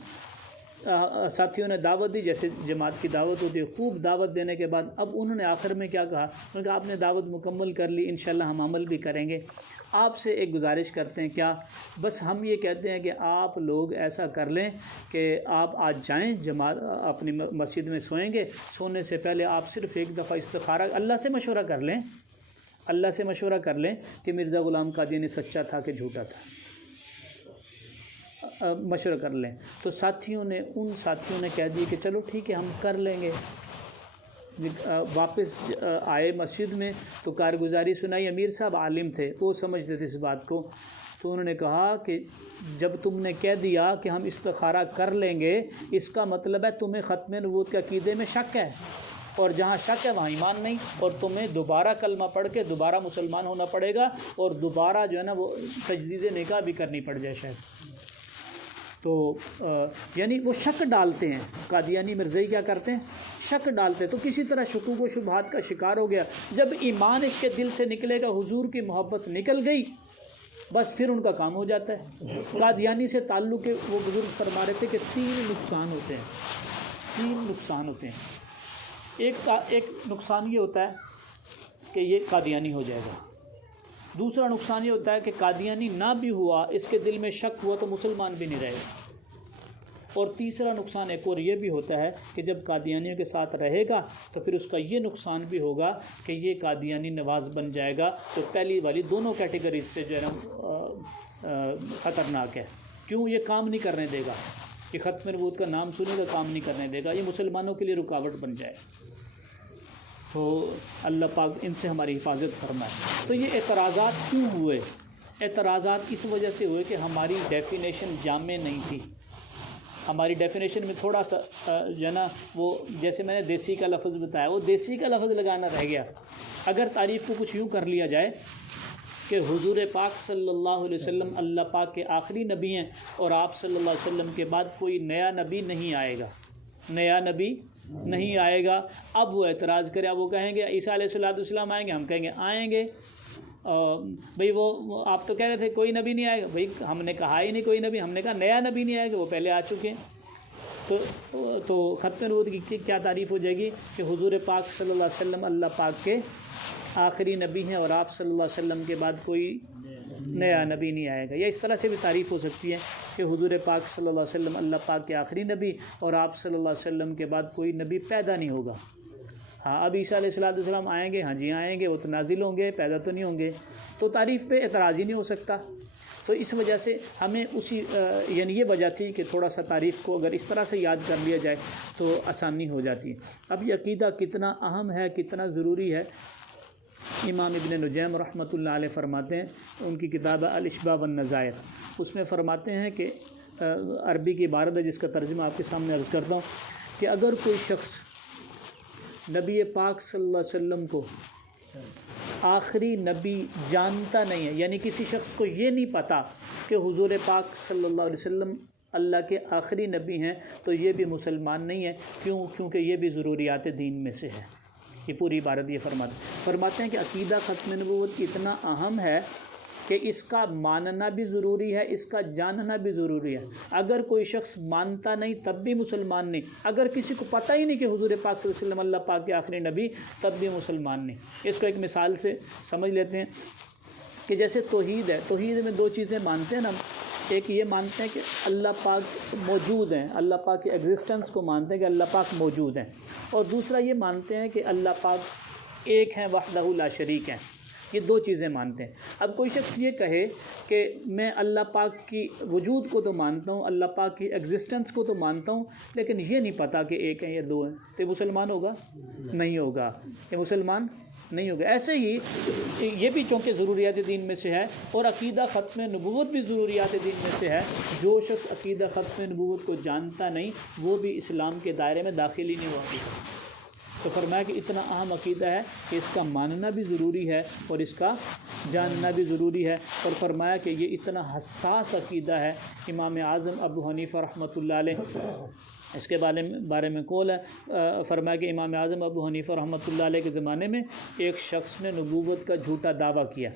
ساتھیوں نے دعوت دی جیسے جماعت کی دعوت ہوتی ہے، خوب دعوت دینے کے بعد اب انہوں نے آخر میں کیا کہا؟ انہوں نے کہا آپ نے دعوت مکمل کر لی، انشاءاللہ ہم عمل بھی کریں گے۔ آپ سے ایک گزارش کرتے ہیں، کیا؟ بس ہم یہ کہتے ہیں کہ آپ لوگ ایسا کر لیں کہ آپ آج جائیں، جماعت اپنی مسجد میں سوئیں گے، سونے سے پہلے آپ صرف ایک دفعہ استخارہ اللہ سے مشورہ کر لیں، اللہ سے مشورہ کر لیں کہ مرزا غلام قادیانی سچا تھا کہ جھوٹا تھا، مشورہ کر لیں۔ تو ان ساتھیوں نے کہہ دی کہ چلو ٹھیک ہے ہم کر لیں گے۔ واپس آئے مسجد میں تو کارگزاری سنائی، امیر صاحب عالم تھے، وہ سمجھتے تھے اس بات کو، تو انہوں نے کہا کہ جب تم نے کہہ دیا کہ ہم استخارہ کر لیں گے، اس کا مطلب ہے تمہیں ختم نبوت کے عقیدے میں شک ہے، اور جہاں شک ہے وہاں ایمان نہیں، اور تمہیں دوبارہ کلمہ پڑھ کے دوبارہ مسلمان ہونا پڑے گا، اور دوبارہ جو ہے نا وہ تجدید نکاح بھی کرنی پڑ جائے شاید۔ تو یعنی وہ شک ڈالتے ہیں، قادیانی مرزائی کیا کرتے ہیں؟ شک ڈالتے ہیں۔ تو کسی طرح شکوک و شبہات کا شکار ہو گیا۔ جب ایمان اس کے دل سے نکلے گا، حضور کی محبت نکل گئی، بس پھر ان کا کام ہو جاتا ہے۔ قادیانی سے تعلق کے وہ بزرگ فرما رہے تھے کہ 3 نقصان ہوتے ہیں، 3 نقصان ہوتے ہیں۔ ایک نقصان یہ ہوتا ہے کہ یہ قادیانی ہو جائے گا۔ دوسرا نقصان یہ ہوتا ہے کہ قادیانی نہ بھی ہوا، اس کے دل میں شک ہوا تو مسلمان بھی نہیں رہے گا۔ اور تیسرا نقصان ایک اور یہ بھی ہوتا ہے کہ جب قادیانیوں کے ساتھ رہے گا تو پھر اس کا یہ نقصان بھی ہوگا کہ یہ قادیانی نواز بن جائے گا، تو پہلی والی دونوں کیٹیگریز سے جو ہے نا خطرناک ہے۔ کیوں؟ یہ کام نہیں کرنے دے گا، یہ ختم نبوت کا نام سنے گا، کام نہیں کرنے دے گا، یہ مسلمانوں کے لیے رکاوٹ بن جائے۔ تو اللہ پاک ان سے ہماری حفاظت فرمائے۔ تو یہ اعتراضات کیوں ہوئے؟ اعتراضات اس وجہ سے ہوئے کہ ہماری ڈیفینیشن جامع نہیں تھی۔ ہماری ڈیفینیشن میں تھوڑا سا جو ہے نا وہ جیسے میں نے دیسی کا لفظ بتایا، وہ دیسی کا لفظ لگانا رہ گیا۔ اگر تعریف کو کچھ یوں کر لیا جائے کہ حضور پاک صلی اللہ علیہ وسلم اللہ پاک کے آخری نبی ہیں اور آپ صلی اللہ علیہ وسلم کے بعد کوئی نیا نبی نہیں آئے گا، نیا نبی نہیں آئے گا، اب وہ اعتراض کرے، اب وہ کہیں گے عیسیٰ علیہ السلام آئیں گے، ہم کہیں گے آئیں گے۔ بھئی وہ آپ تو کہہ رہے تھے کوئی نبی نہیں آئے گا، بھئی ہم نے کہا ہی نہیں کوئی نبی، ہم نے کہا نیا نبی نہیں آئے گا، وہ پہلے آ چکے ہیں۔ تو ختم نبوت کی کیا تعریف ہو جائے گی کہ حضور پاک صلی اللہ علیہ وسلم اللہ پاک کے آخری نبی ہیں اور آپ صلی اللہ علیہ وسلم کے بعد کوئی نیا نبی نہیں آئے گا۔ یا اس طرح سے بھی تعریف ہو سکتی ہے کہ حضور پاک صلی اللہ علیہ وسلم اللہ پاک کے آخری نبی اور آپ صلی اللہ علیہ وسلم کے بعد کوئی نبی پیدا نہیں ہوگا۔ ہاں اب عیسیٰ علیہ السلام آئیں گے، ہاں جی آئیں گے، وہ تو نازل ہوں گے، پیدا تو نہیں ہوں گے، تو تعریف پہ اعتراض ہی نہیں ہو سکتا۔ تو اس وجہ سے ہمیں اسی یعنی یہ وجہ تھی کہ تھوڑا سا تعریف کو اگر اس طرح سے یاد کر لیا جائے تو آسانی ہو جاتی ہے۔ اب یہ عقیدہ کتنا اہم ہے، کتنا ضروری ہے، امام ابن نجیم رحمۃ اللہ علیہ فرماتے ہیں، ان کی کتاب الاشباع والنظائر، اس میں فرماتے ہیں کہ عربی کی عبارت ہے جس کا ترجمہ آپ کے سامنے عرض کرتا ہوں کہ اگر کوئی شخص نبی پاک صلی اللہ علیہ وسلم کو آخری نبی جانتا نہیں ہے، یعنی کسی شخص کو یہ نہیں پتہ کہ حضور پاک صلی اللہ علیہ وسلم اللہ کے آخری نبی ہیں، تو یہ بھی مسلمان نہیں ہے۔ کیوں؟ کیونکہ یہ بھی ضروریات دین میں سے ہے۔ یہ پوری عبارت یہ فرماتے ہیں کہ عقیدہ ختم نبوت اتنا اہم ہے کہ اس کا ماننا بھی ضروری ہے، اس کا جاننا بھی ضروری ہے۔ اگر کوئی شخص مانتا نہیں تب بھی مسلمان نہیں، اگر کسی کو پتہ ہی نہیں کہ حضور پاک صلی اللہ علیہ وسلم اللہ پاک کے آخری نبی، تب بھی مسلمان نہیں۔ اس کو ایک مثال سے سمجھ لیتے ہیں کہ جیسے توحید ہے، توحید میں دو چیزیں مانتے ہیں نا، ایک یہ مانتے ہیں کہ اللہ پاک موجود ہیں، اللہ پاک کی ایگزسٹنس کو مانتے ہیں کہ اللہ پاک موجود ہیں، اور دوسرا یہ مانتے ہیں کہ اللہ پاک ایک ہیں، وحدہ لا شریک ہیں۔ یہ دو چیزیں مانتے ہیں۔ اب کوئی شخص یہ کہے کہ میں اللہ پاک کی وجود کو تو مانتا ہوں، اللہ پاک کی ایگزسٹنس کو تو مانتا ہوں، لیکن یہ نہیں پتہ کہ ایک ہیں یا دو ہیں، تو یہ مسلمان ہوگا؟ نہیں ہوگا، یہ مسلمان نہیں ہوگا۔ ایسے ہی یہ بھی چونکہ ضروریات دین میں سے ہے، اور عقیدہ ختم نبوت بھی ضروریات دین میں سے ہے۔ جو شخص عقیدہ ختم نبوت کو جانتا نہیں وہ بھی اسلام کے دائرے میں داخل ہی نہیں ہوگا۔ تو فرمایا کہ اتنا اہم عقیدہ ہے کہ اس کا ماننا بھی ضروری ہے اور اس کا جاننا بھی ضروری ہے، اور فرمایا کہ یہ اتنا حساس عقیدہ ہے۔ امام اعظم ابو حنیفہ رحمۃ اللہ علیہ اس کے بارے میں قول ہے، فرمایا کہ امام اعظم ابو حنیفہ رحمۃ اللہ علیہ کے زمانے میں ایک شخص نے نبوت کا جھوٹا دعویٰ کیا،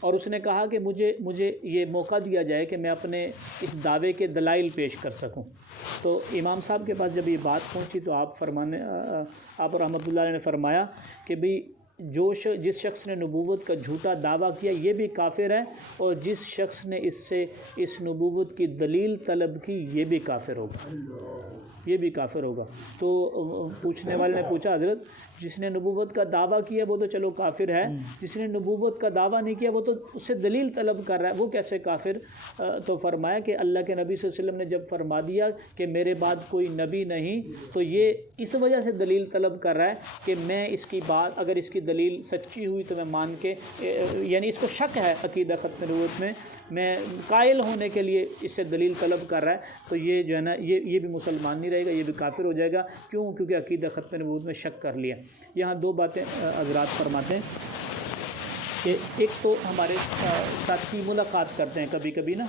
اور اس نے کہا کہ مجھے یہ موقع دیا جائے کہ میں اپنے اس دعوے کے دلائل پیش کر سکوں۔ تو امام صاحب کے پاس جب یہ بات پہنچی تو آپ رحمۃ اللہ علیہ نے فرمایا کہ بھئی جس شخص نے نبوت کا جھوٹا دعویٰ کیا یہ بھی کافر ہے، اور جس شخص نے اس نبوت کی دلیل طلب کی یہ بھی کافر ہوگا۔ تو پوچھنے والے نے پوچھا حضرت جس نے نبوت کا دعویٰ کیا وہ تو چلو کافر ہے، جس نے نبوت کا دعویٰ نہیں کیا وہ تو اس سے دلیل طلب کر رہا ہے، وہ کیسے کافر؟ تو فرمایا کہ اللہ کے نبی صلی اللہ علیہ وسلم نے جب فرما دیا کہ میرے بعد کوئی نبی نہیں، تو یہ اس وجہ سے دلیل طلب کر رہا ہے کہ میں اس کی بات اگر اس کی دلیل سچی ہوئی تو میں مان کے، یعنی اس کو شک ہے عقیدہ ختم نبوت میں قائل ہونے کے لیے اس سے دلیل طلب کر رہا ہے، تو یہ جو ہے نا یہ بھی مسلمان نہیں رہے گا، یہ بھی کافر ہو جائے گا۔ کیوں؟ کیونکہ عقیدہ ختم نبوت میں شک کر لیا۔ یہاں دو باتیں حضرات فرماتے ہیں کہ ایک تو ہمارے ساتھی ملاقات کرتے ہیں کبھی کبھی نا،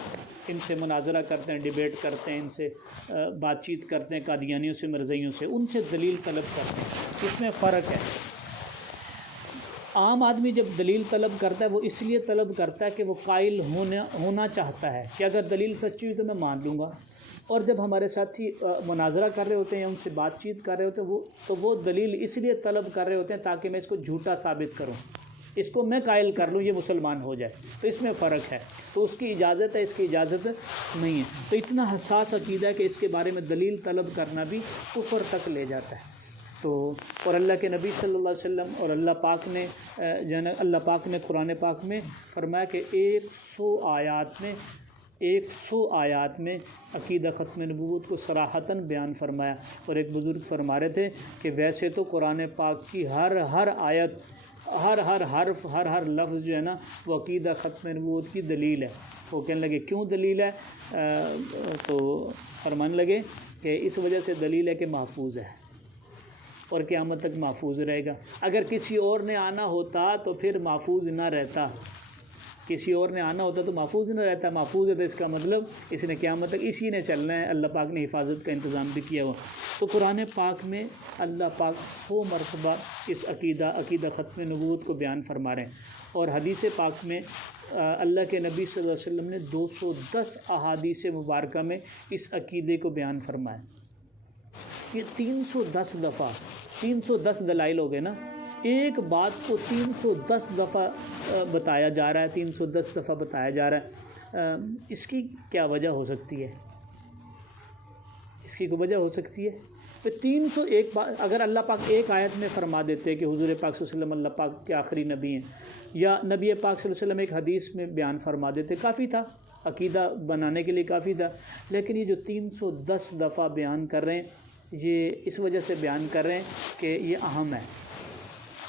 ان سے مناظرہ کرتے ہیں، ڈیبیٹ کرتے ہیں، ان سے بات چیت کرتے ہیں، قادیانیوں سے، مرزائیوں سے، ان سے دلیل طلب کرتے ہیں۔ اس میں فرق ہے۔ عام آدمی جب دلیل طلب کرتا ہے وہ اس لیے طلب کرتا ہے کہ وہ قائل ہونا چاہتا ہے کہ اگر دلیل سچی ہوئی تو میں مان لوں گا، اور جب ہمارے ساتھی مناظرہ کر رہے ہوتے ہیں یا ان سے بات چیت کر رہے ہوتے ہیں وہ دلیل اس لیے طلب کر رہے ہوتے ہیں تاکہ میں اس کو جھوٹا ثابت کروں، اس کو میں قائل کر لوں یہ مسلمان ہو جائے، تو اس میں فرق ہے، تو اس کی اجازت ہے، اس کی اجازت نہیں ہے۔ تو اتنا حساس عقیدہ ہے کہ اس کے بارے میں دلیل طلب کرنا بھی کفر تک لے جاتا ہے۔ تو اور اللہ کے نبی صلی اللہ علیہ وسلم اور اللہ پاک نے اللہ پاک نے قرآن پاک میں فرمایا کہ 100 آیات میں عقیدہ ختم نبوت کو صراحتاً بیان فرمایا۔ اور ایک بزرگ فرما رہے تھے کہ ویسے تو قرآن پاک کی ہر آیت، ہر حرف، ہر لفظ جو ہے نا وہ عقیدہ ختم نبوت کی دلیل ہے۔ وہ کہنے لگے کیوں دلیل ہے؟ تو فرمانے لگے کہ اس وجہ سے دلیل ہے کہ محفوظ ہے اور قیامت تک محفوظ رہے گا۔ اگر کسی اور نے آنا ہوتا تو پھر محفوظ نہ رہتا، کسی اور نے آنا ہوتا تو محفوظ نہ رہتا، محفوظ ہے تو اس کا مطلب اس نے قیامت تک اسی نے چلنا ہے، اللہ پاک نے حفاظت کا انتظام بھی کیا ہوا۔ تو قرآن پاک میں اللہ پاک 100 مرتبہ اس عقیدہ ختم نبوت کو بیان فرما رہے ہیں، اور حدیث پاک میں اللہ کے نبی صلی اللہ علیہ وسلم نے 210 احادیث مبارکہ میں اس عقیدے کو بیان فرمایا۔ یہ 310 دفعہ، 310 دلائل ہو گئے نا، ایک بات کو 310 دفعہ بتایا جا رہا ہے، 310 دفعہ بتایا جا رہا ہے۔ اس کی کیا وجہ ہو سکتی ہے؟ اس کی کوئی وجہ ہو سکتی ہے؟ تو 301 بار اگر اللہ پاک ایک آیت میں فرما دیتے کہ حضور پاک صلی اللہ علیہ وسلم اللہ پاک کے آخری نبی ہیں، یا نبی پاک صلی اللہ علیہ وسلم ایک حدیث میں بیان فرما دیتے، کافی تھا، عقیدہ بنانے کے لیے کافی تھا۔ لیکن یہ جو 310 دفعہ بیان کر رہے ہیں، یہ اس وجہ سے بیان کر رہے ہیں کہ یہ اہم ہے۔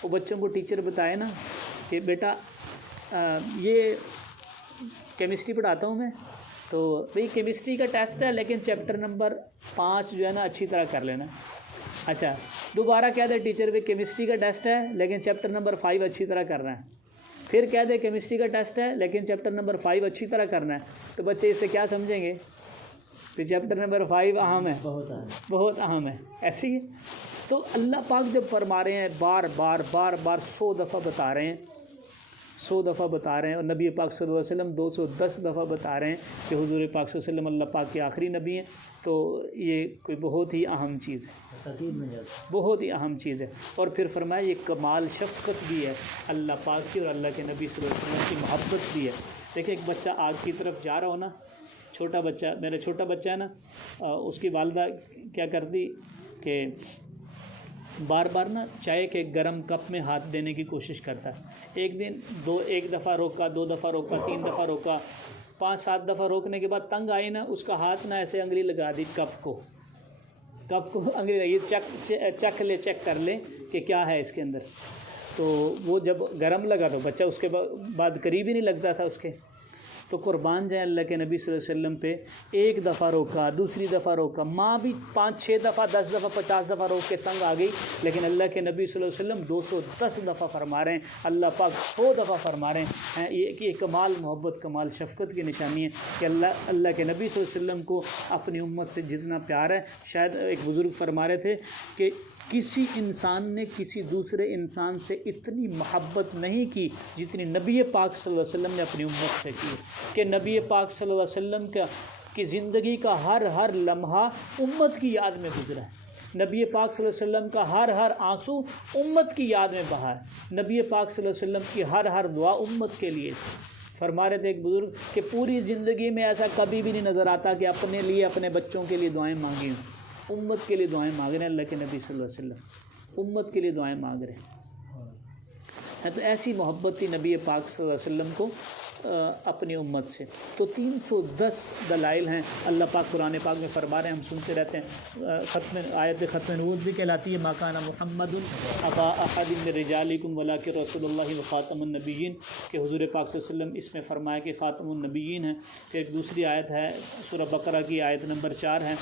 وہ بچوں کو ٹیچر بتائے نا کہ بیٹا یہ کیمسٹری پڑھاتا ہوں میں، تو بھئی کیمسٹری کا ٹیسٹ ہے لیکن چیپٹر نمبر 5 جو ہے نا اچھی طرح کر لینا۔ اچھا دوبارہ کہہ دے ٹیچر بھئی کیمسٹری کا ٹیسٹ ہے لیکن چیپٹر نمبر 5 اچھی طرح کرنا ہے، پھر کہہ دے کیمسٹری کا ٹیسٹ ہے لیکن چیپٹر نمبر 5 اچھی طرح کرنا ہے، تو بچے اس سے کیا سمجھیں گے؟ تو چیپٹر نمبر 5 اہم ہے، بہت اہم ہے، ایسے ہی۔ تو اللہ پاک جب فرما رہے ہیں بار بار 100 دفعہ بتا رہے ہیں، 100 دفعہ بتا رہے ہیں، اور نبی پاک صلی اللہ علیہ وسلم 210 دفعہ بتا رہے ہیں کہ حضور پاک صلی اللہ علیہ وسلم اللہ پاک کے آخری نبی ہیں، تو یہ کوئی بہت ہی اہم چیز ہے، بہت ہی اہم چیز ہے۔ اور پھر فرمایا یہ کمال شفقت بھی ہے اللہ پاک کی اور اللہ کے نبی صلی اللہ علیہ وسلم کی محبت بھی ہے۔ دیکھیں ایک بچہ آگ کی طرف جا رہا ہو نا، چھوٹا بچہ، میرا چھوٹا بچہ ہے نا، اس کی والدہ کیا کرتی کہ بار بار نا چائے کے گرم کپ میں ہاتھ دینے کی کوشش کرتا ہے۔ ایک دفعہ روکا، 2 دفعہ روکا، 3 دفعہ روکا، 5-7 دفعہ روکنے کے بعد تنگ آئی نا، اس کا ہاتھ نہ ایسے انگلی لگا دی کپ کو انگلی لگی، چیک کر لے کہ کیا ہے اس کے اندر۔ تو وہ جب گرم لگا تو بچہ اس کے بعد قریب ہی نہیں لگتا تھا اس کے۔ تو قربان جائیں اللہ کے نبی صلی اللہ علیہ وسلم پہ، ایک دفعہ روکا، دوسری دفعہ روکا، ماں بھی 5-6 دفعہ، 10 دفعہ، 50 دفعہ روک کے تنگ آ گئی، لیکن اللہ کے نبی صلی اللہ علیہ وسلم 210 دفعہ فرما رہے ہیں، اللہ پاک 100 دفعہ فرما رہے ہیں۔ یہ کمال محبت، کمال شفقت کی نشانی ہے کہ اللہ کے نبی صلی اللہ علیہ وسلم کو اپنی امت سے جتنا پیار ہے۔ شاید ایک بزرگ فرما رہے تھے کہ کسی انسان نے کسی دوسرے انسان سے اتنی محبت نہیں کی جتنی نبی پاک صلی اللہ علیہ وسلم نے اپنی امت سے کی، کہ نبی پاک صلی اللہ علیہ وسلم کی زندگی کا ہر لمحہ امت کی یاد میں گزرا ہے، نبی پاک صلی اللہ علیہ وسلم کا ہر آنسو امت کی یاد میں بہا ہے، نبی پاک صلی اللہ علیہ وسلم کی ہر دعا امت کے لیے۔ فرما رہے تھے ایک بزرگ کہ پوری زندگی میں ایسا کبھی بھی نہیں نظر آتا کہ اپنے لیے، اپنے بچوں کے لیے دعائیں مانگی ہوں، امت کے لیے دعائیں مانگ رہے ہیں اللہ کے نبی صلی اللہ علیہ وسلم، امت کے لیے دعائیں مانگ رہے ہیں۔ تو ایسی محبت تھی نبی پاک صلی اللہ علیہ وسلم کو اپنی امت سے۔ تو 310 دلائل ہیں اللہ پاک قرآن پاک میں فرما رہے ہیں، ہم سنتے رہتے ہیں۔ آیت ختم نبوت بھی کہلاتی ہے، ما کان محمد ابا احد من رجالکم ولکن رسول اللہ وخاتم النبیین، کہ حضور پاک صلی اللہ علیہ وسلم اس میں فرمایا کہ خاتم النبیین ہیں۔ پھر ایک دوسری آیت ہے سورہ بقرہ کی آیت نمبر 4 ہے،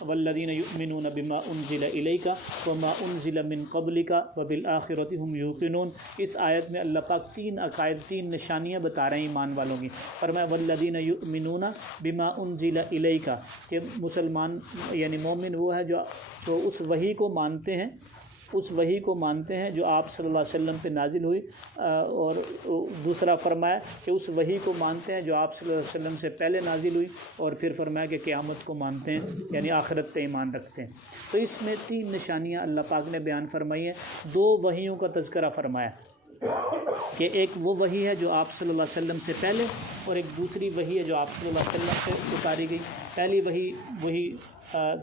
والذین یؤمنون بما انزل الیک وما انزل من قبلک وبالآخرۃ هم یوقنون۔ اس آیت میں اللہ پاک 3 عقائد، 3 نشانیاں بتا رہے ہیں ایمان والوں کی۔ فرمایا والذین یؤمنون بما انزل الیک، کہ مسلمان یعنی مومن وہ ہے جو اس وحی کو مانتے ہیں، اس وحی کو مانتے ہیں جو آپ صلی اللہ علیہ وسلم پہ نازل ہوئی، اور دوسرا فرمایا کہ اس وحی کو مانتے ہیں جو آپ صلی اللہ علیہ وسلم سے پہلے نازل ہوئی، اور پھر فرمایا کہ قیامت کو مانتے ہیں، یعنی آخرت پہ ایمان رکھتے ہیں۔ تو اس میں 3 نشانیاں اللہ پاک نے بیان فرمائی ہیں۔ 2 وحیوں کا تذکرہ فرمایا کہ ایک وہ وحی ہے جو آپ صلی اللہ علیہ وسلم سے پہلے، اور ایک دوسری وحی ہے جو آپ صلی اللہ علیہ وسلم سے اتاری گئی۔ پہلی وہی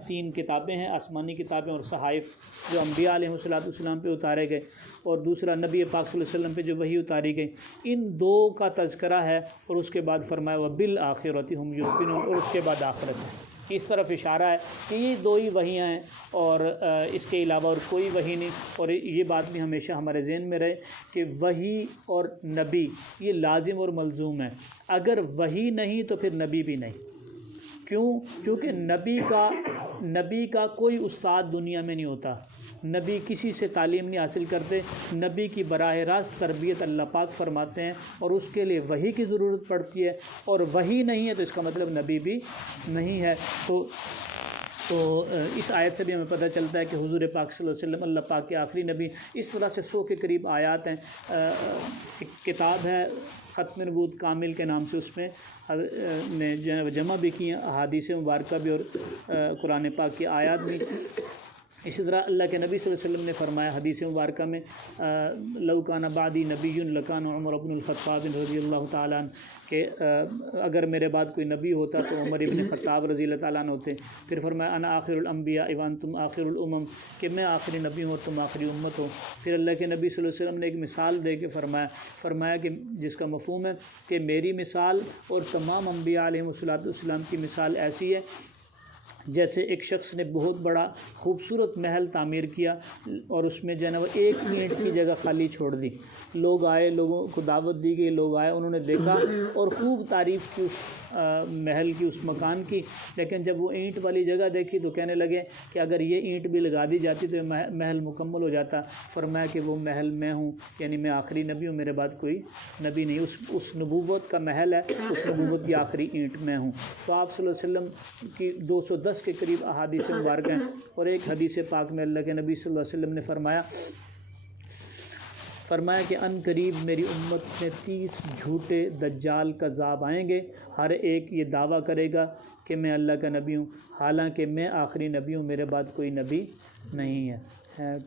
3 کتابیں ہیں، آسمانی کتابیں اور صحائف جو انبیاء علیہ السلام پہ اتارے گئے، اور دوسرا نبی پاک صلی اللہ علیہ وسلم پہ جو وحی اتاری گئی۔ ان 2 کا تذکرہ ہے، اور اس کے بعد فرمایا وَبِالْآخِرَةِ هُمْ يُوقِنُونَ، اور اس کے بعد آخرت ہے۔ اس طرف اشارہ ہے کہ یہ 2 ہی وحیاں ہیں، اور اس کے علاوہ اور کوئی وحی نہیں۔ اور یہ بات بھی ہمیشہ ہمارے ذہن میں رہے کہ وحی اور نبی یہ لازم اور ملزوم ہے۔ اگر وحی نہیں تو پھر نبی بھی نہیں۔ کیونکہ نبی کا کوئی استاد دنیا میں نہیں ہوتا، نبی کسی سے تعلیم نہیں حاصل کرتے، نبی کی براہ راست تربیت اللہ پاک فرماتے ہیں، اور اس کے لیے وحی کی ضرورت پڑتی ہے، اور وحی نہیں ہے تو اس کا مطلب نبی بھی نہیں ہے۔ تو اس آیت سے بھی ہمیں پتہ چلتا ہے کہ حضور پاک صلی اللہ علیہ وسلم اللہ پاک کے آخری نبی۔ اس طرح سے 100 کے قریب آیات ہیں۔ ایک کتاب ہے ختم نبوت کامل کے نام سے، اس میں نے جمع بھی کی ہیں احادیث مبارکہ بھی اور قرآن پاک کی آیات بھی۔ اسی طرح اللہ کے نبی صلی اللہ علیہ وسلم نے فرمایا حدیث مبارکہ میں لو کان بعدی نبی لکان عمر بن الخطاب رضی اللہ تعالیٰ عنہ، کہ اگر میرے بعد کوئی نبی ہوتا تو عمر ابن خطاب رضی اللہ تعالیٰ عنہ ہوتے۔ پھر فرمایا انا آخر الانبیاء وانتم آخر الامم، کہ میں آخری نبی ہوں اور تم آخری امت ہو۔ پھر اللہ کے نبی صلی اللہ علیہ وسلم نے ایک مثال دے کے فرمایا کہ جس کا مفہوم ہے کہ میری مثال اور تمام انبیاء علیہ السلام کی مثال ایسی ہے جیسے ایک شخص نے بہت بڑا خوبصورت محل تعمیر کیا، اور اس میں جو ہے نا وہ 1 منٹ کی جگہ خالی چھوڑ دی۔ لوگ آئے، لوگوں کو دعوت دی گئی، لوگ آئے، انہوں نے دیکھا اور خوب تعریف کی اس محل کی، اس مکان کی، لیکن جب وہ اینٹ والی جگہ دیکھی تو کہنے لگے کہ اگر یہ اینٹ بھی لگا دی جاتی تو محل مکمل ہو جاتا۔ فرمایا کہ وہ محل میں ہوں، یعنی میں آخری نبی ہوں، میرے بعد کوئی نبی نہیں۔ اس نبوت کا محل ہے، اس نبوت کی آخری اینٹ میں ہوں۔ تو آپ صلی اللہ علیہ وسلم کی 210 کے قریب احادیث مبارک ہیں، اور ایک حدیث پاک میں اللہ کے نبی صلی اللہ علیہ وسلم نے فرمایا کہ ان قریب میری امت میں 30 جھوٹے دجال کذاب آئیں گے، ہر ایک یہ دعویٰ کرے گا کہ میں اللہ کا نبی ہوں، حالانکہ میں آخری نبی ہوں، میرے بعد کوئی نبی نہیں ہے۔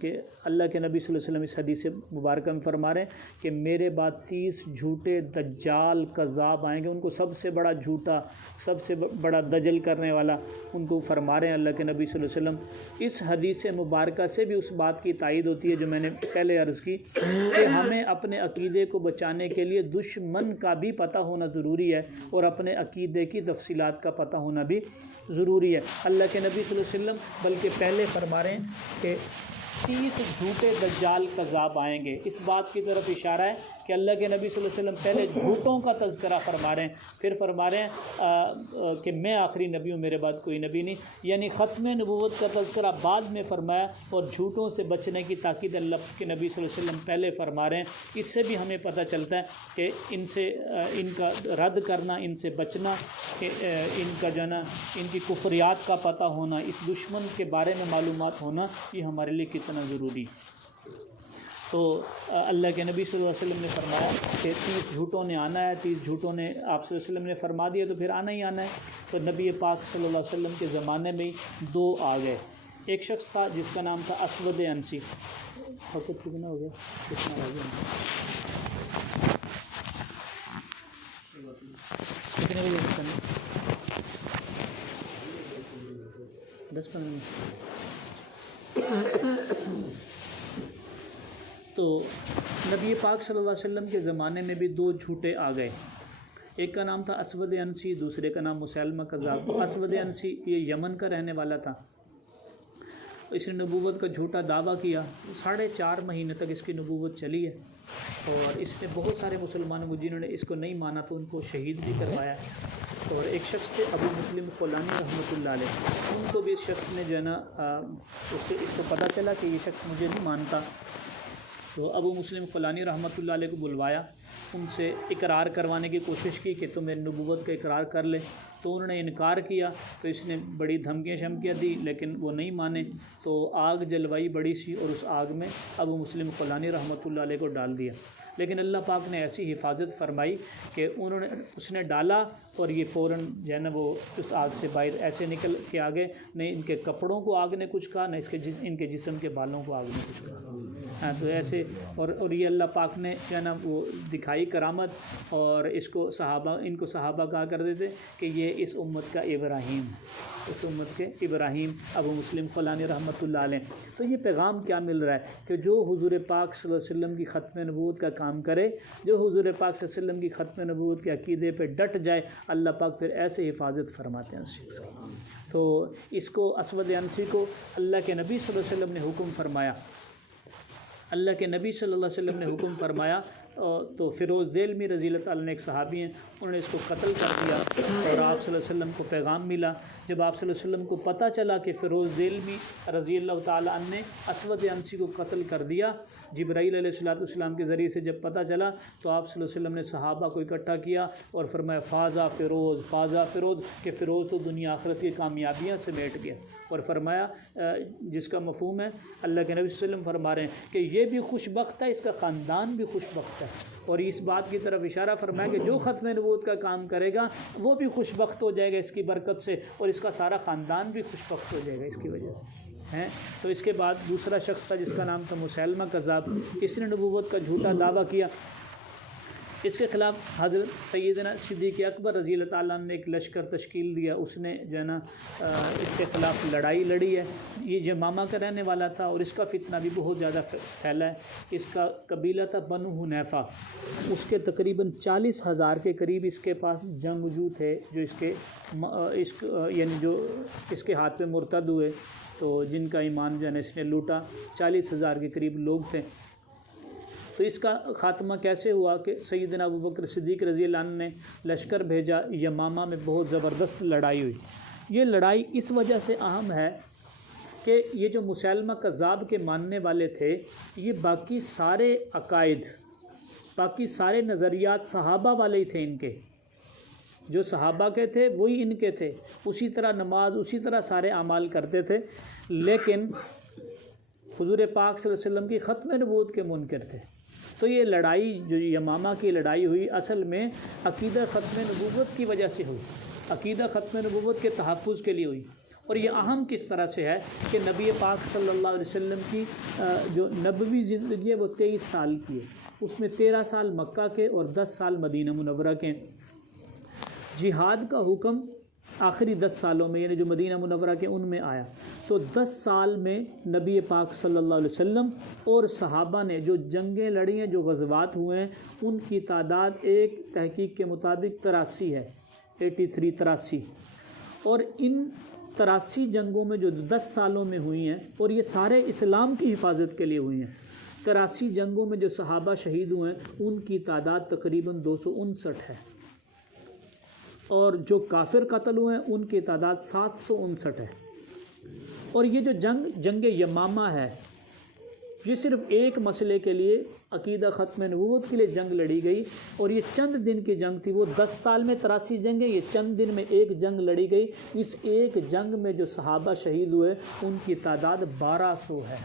کہ اللہ کے نبی صلی اللہ علیہ وسلم اس حدیث مبارکہ میں فرما رہے ہیں کہ میرے بعد 30 جھوٹے دجال کذاب آئیں گے، ان کو سب سے بڑا جھوٹا، سب سے بڑا دجل کرنے والا ان کو فرما رہے ہیں اللہ کے نبی صلی اللہ علیہ وسلم۔ اس حدیث مبارکہ سے بھی اس بات کی تائید ہوتی ہے جو میں نے پہلے عرض کی کہ ہمیں اپنے عقیدے کو بچانے کے لیے دشمن کا بھی پتہ ہونا ضروری ہے، اور اپنے عقیدے کی تفصیلات کا پتہ ہونا بھی ضروری ہے۔ اللہ کے نبی صلی اللہ علیہ وسلم بلکہ پہلے فرما رہے ہیں کہ 30 جھوٹے دجال کذاب آئیں گے۔ اس بات کی طرف اشارہ ہے کہ اللہ کے نبی صلی اللہ علیہ وسلم پہلے جھوٹوں کا تذکرہ فرما رہے ہیں، پھر فرما رہے ہیں کہ میں آخری نبی ہوں، میرے بعد کوئی نبی نہیں، یعنی ختم نبوت کا تذکرہ بعد میں فرمایا، اور جھوٹوں سے بچنے کی تاکید اللہ کے نبی صلی اللہ علیہ وسلم پہلے فرما رہے ہیں۔ اس سے بھی ہمیں پتہ چلتا ہے کہ ان کا رد کرنا، ان سے بچنا، کہ ان کا جو ہے نا ان کی کفریات کا پتہ ہونا، اس دشمن کے بارے میں معلومات ہونا، یہ ہمارے لیے کتنا ضروری۔ تو اللہ کے نبی صلی اللہ علیہ وسلم نے فرمایا کہ 30 جھوٹوں نے آنا ہے، 30 جھوٹوں نے آپ صلی اللہ علیہ وسلم نے فرما دیا تو پھر آنا ہی آنا ہے۔ تو نبی پاک صلی اللہ علیہ وسلم کے زمانے میں 2 آ گئے۔ ایک شخص تھا جس کا نام تھا اسود انسی۔ وقت کتنا ہو گیا؟ کتنا آ گیا؟ کتنے بجے کرنا؟ 10-15 منٹ۔ تو نبی پاک صلی اللہ علیہ وسلم کے زمانے میں بھی 2 جھوٹے آ گئے۔ ایک کا نام تھا اسود انسی، دوسرے کا نام مسیلمہ کذاب۔ اسود انسی یہ یمن کا رہنے والا تھا، اس نے نبوت کا جھوٹا دعویٰ کیا، 4.5 مہینے تک اس کی نبوت چلی ہے، اور اس نے بہت سارے مسلمانوں کو جنہوں نے اس کو نہیں مانا تو ان کو شہید بھی کروایا۔ اور ایک شخص تھے ابو مسلم خولانی رحمۃ اللہ علیہ، ان کو بھی اس شخص نے جو ہے نا اس کو پتہ چلا کہ یہ شخص مجھے نہیں مانتا، تو ابو مسلم خولانی رحمۃ اللہ علیہ کو بلوایا، ان سے اقرار کروانے کی کوشش کی کہ تم نبوت کا اقرار کر لے، تو انہوں نے انکار کیا، تو اس نے بڑی دھمکیاں شمکیاں دی، لیکن وہ نہیں مانے، تو آگ جلوائی بڑی سی، اور اس آگ میں ابو مسلم خولانی رحمۃ اللہ علیہ کو ڈال دیا۔ لیکن اللہ پاک نے ایسی حفاظت فرمائی کہ اس نے ڈالا، اور یہ فوراً جو ہے نا وہ اس آگ سے باہر ایسے نکل کے آگے، نہ ان کے کپڑوں کو آگ نے کچھ کہا، نہ ان کے جسم کے بالوں کو آگ نے کچھ کہا۔ ہاں، تو ایسے اور یہ اللہ پاک نے جو ہے نا وہ دکھائی کرامت، اور ان کو صحابہ کہا کرتے تھے کہ یہ اس امت کا ابراہیم، اس امت کے ابراہیم ابو مسلم خولانی رحمۃ اللہ علیہ۔ تو یہ پیغام کیا مل رہا ہے کہ جو حضور پاک صلی اللہ علیہ وسلم کی ختم نبوت کا کام کرے، جو حضور پاک صلی اللہ علیہ وسلم کی ختم نبوت کے عقیدے پہ ڈٹ جائے، اللہ پاک پھر ایسے حفاظت فرماتے ہیں اس شخص کی۔ تو اس کو اسود عنسی کو اللہ کے نبی صلی اللہ علیہ وسلم نے حکم فرمایا، اللہ کے نبی صلی اللہ علیہ وسلم نے حکم فرمایا، تو فیروز دیلمی رضی اللہ تعالیٰ نے ایک صحابی ہیں، انہوں نے اس کو قتل کر دیا، اور آپ صلی اللہ علیہ وسلم کو پیغام ملا۔ جب آپ صلی اللہ علیہ وسلم کو پتہ چلا کہ فیروز دیلمی رضی اللہ تعالیٰ عنہ نے اسود عنسی کو قتل کر دیا، جبرائیل علیہ السلام کے ذریعے سے جب پتہ چلا، تو آپ صلی اللہ علیہ وسلم نے صحابہ کو اکٹھا کیا اور فرمایا فازا فیروز، فازا فیروز، کہ فیروز تو دنیا آخرت کی کامیابیاں سمیٹ گیا، اور فرمایا جس کا مفہوم ہے، اللہ کے نبی صلی اللہ علیہ وسلم فرما رہے ہیں کہ یہ بھی خوش بخت ہے، اس کا خاندان بھی خوش بخت ہے، اور اس بات کی طرف اشارہ فرمایا کہ جو ختم نبوت کا کام کرے گا وہ بھی خوش بخت ہو جائے گا اس کی برکت سے، اور اس کا سارا خاندان بھی خوش بخت ہو جائے گا اس کی وجہ سے ہیں۔ تو اس کے بعد دوسرا شخص تھا جس کا نام تھا مسیلمہ کذاب، اس نے نبوت کا جھوٹا دعویٰ کیا، اس کے خلاف حضرت سیدنا صدیق اکبر رضی اللہ تعالیٰ نے ایک لشکر تشکیل دیا، اس نے جو ہے نا اس کے خلاف لڑائی لڑی ہے۔ یہ یمامہ کا رہنے والا تھا، اور اس کا فتنہ بھی بہت زیادہ پھیلا ہے۔ اس کا قبیلہ تھا بنو حنیفہ، اس کے تقریباً 40,000 کے قریب اس کے پاس جنگجو تھے، جو یعنی جو اس کے ہاتھ پہ مرتد ہوئے، تو جن کا ایمان جو ہے نا اس نے لوٹا، 40,000 کے قریب لوگ تھے۔ تو اس کا خاتمہ کیسے ہوا کہ سیدنا ابوبکر صدیق رضی اللہ عنہ نے لشکر بھیجا، یمامہ میں بہت زبردست لڑائی ہوئی۔ یہ لڑائی اس وجہ سے اہم ہے کہ یہ جو مسیلمہ کذاب کے ماننے والے تھے، یہ باقی سارے عقائد، باقی سارے نظریات صحابہ والے ہی تھے، ان کے جو صحابہ کے تھے وہی ان کے تھے، اسی طرح نماز، اسی طرح سارے اعمال کرتے تھے، لیکن حضور پاک صلی اللہ علیہ وسلم کی ختم نبوت کے منکر تھے۔ تو یہ لڑائی جو یمامہ کی لڑائی ہوئی، اصل میں عقیدہ ختم نبوت کی وجہ سے ہوئی، عقیدہ ختم نبوت کے تحفظ کے لیے ہوئی۔ اور یہ اہم کس طرح سے ہے کہ نبی پاک صلی اللہ علیہ وسلم کی جو نبوی زندگی ہے وہ 23 سال کی ہے، اس میں 13 سال مکہ کے اور 10 سال مدینہ منورہ کے۔ جہاد کا حکم آخری 10 سالوں میں، یعنی جو مدینہ منورہ کے ان میں آیا، تو 10 سال میں نبی پاک صلی اللہ علیہ وسلم اور صحابہ نے جو جنگیں لڑی ہیں، جو غزوات ہوئے ہیں، ان کی تعداد ایک تحقیق کے مطابق 83 ہے، 83 اور ان 83 جنگوں میں جو 10 سالوں میں ہوئی ہیں، اور یہ سارے اسلام کی حفاظت کے لیے ہوئی ہیں، 83 جنگوں میں جو صحابہ شہید ہوئے ہیں ان کی تعداد تقریباً 259 ہے، اور جو کافر قتل ہوئے ہیں ان کی تعداد 759 ہے۔ اور یہ جو جنگ یمامہ ہے، یہ صرف ایک مسئلے کے لیے، عقیدہ ختم نبوت کے لیے جنگ لڑی گئی، اور یہ چند دن کی جنگ تھی۔ وہ 10 سال میں 83 جنگیں، یہ چند دن میں ایک جنگ لڑی گئی۔ اس ایک جنگ میں جو صحابہ شہید ہوئے ان کی تعداد 1200 ہے،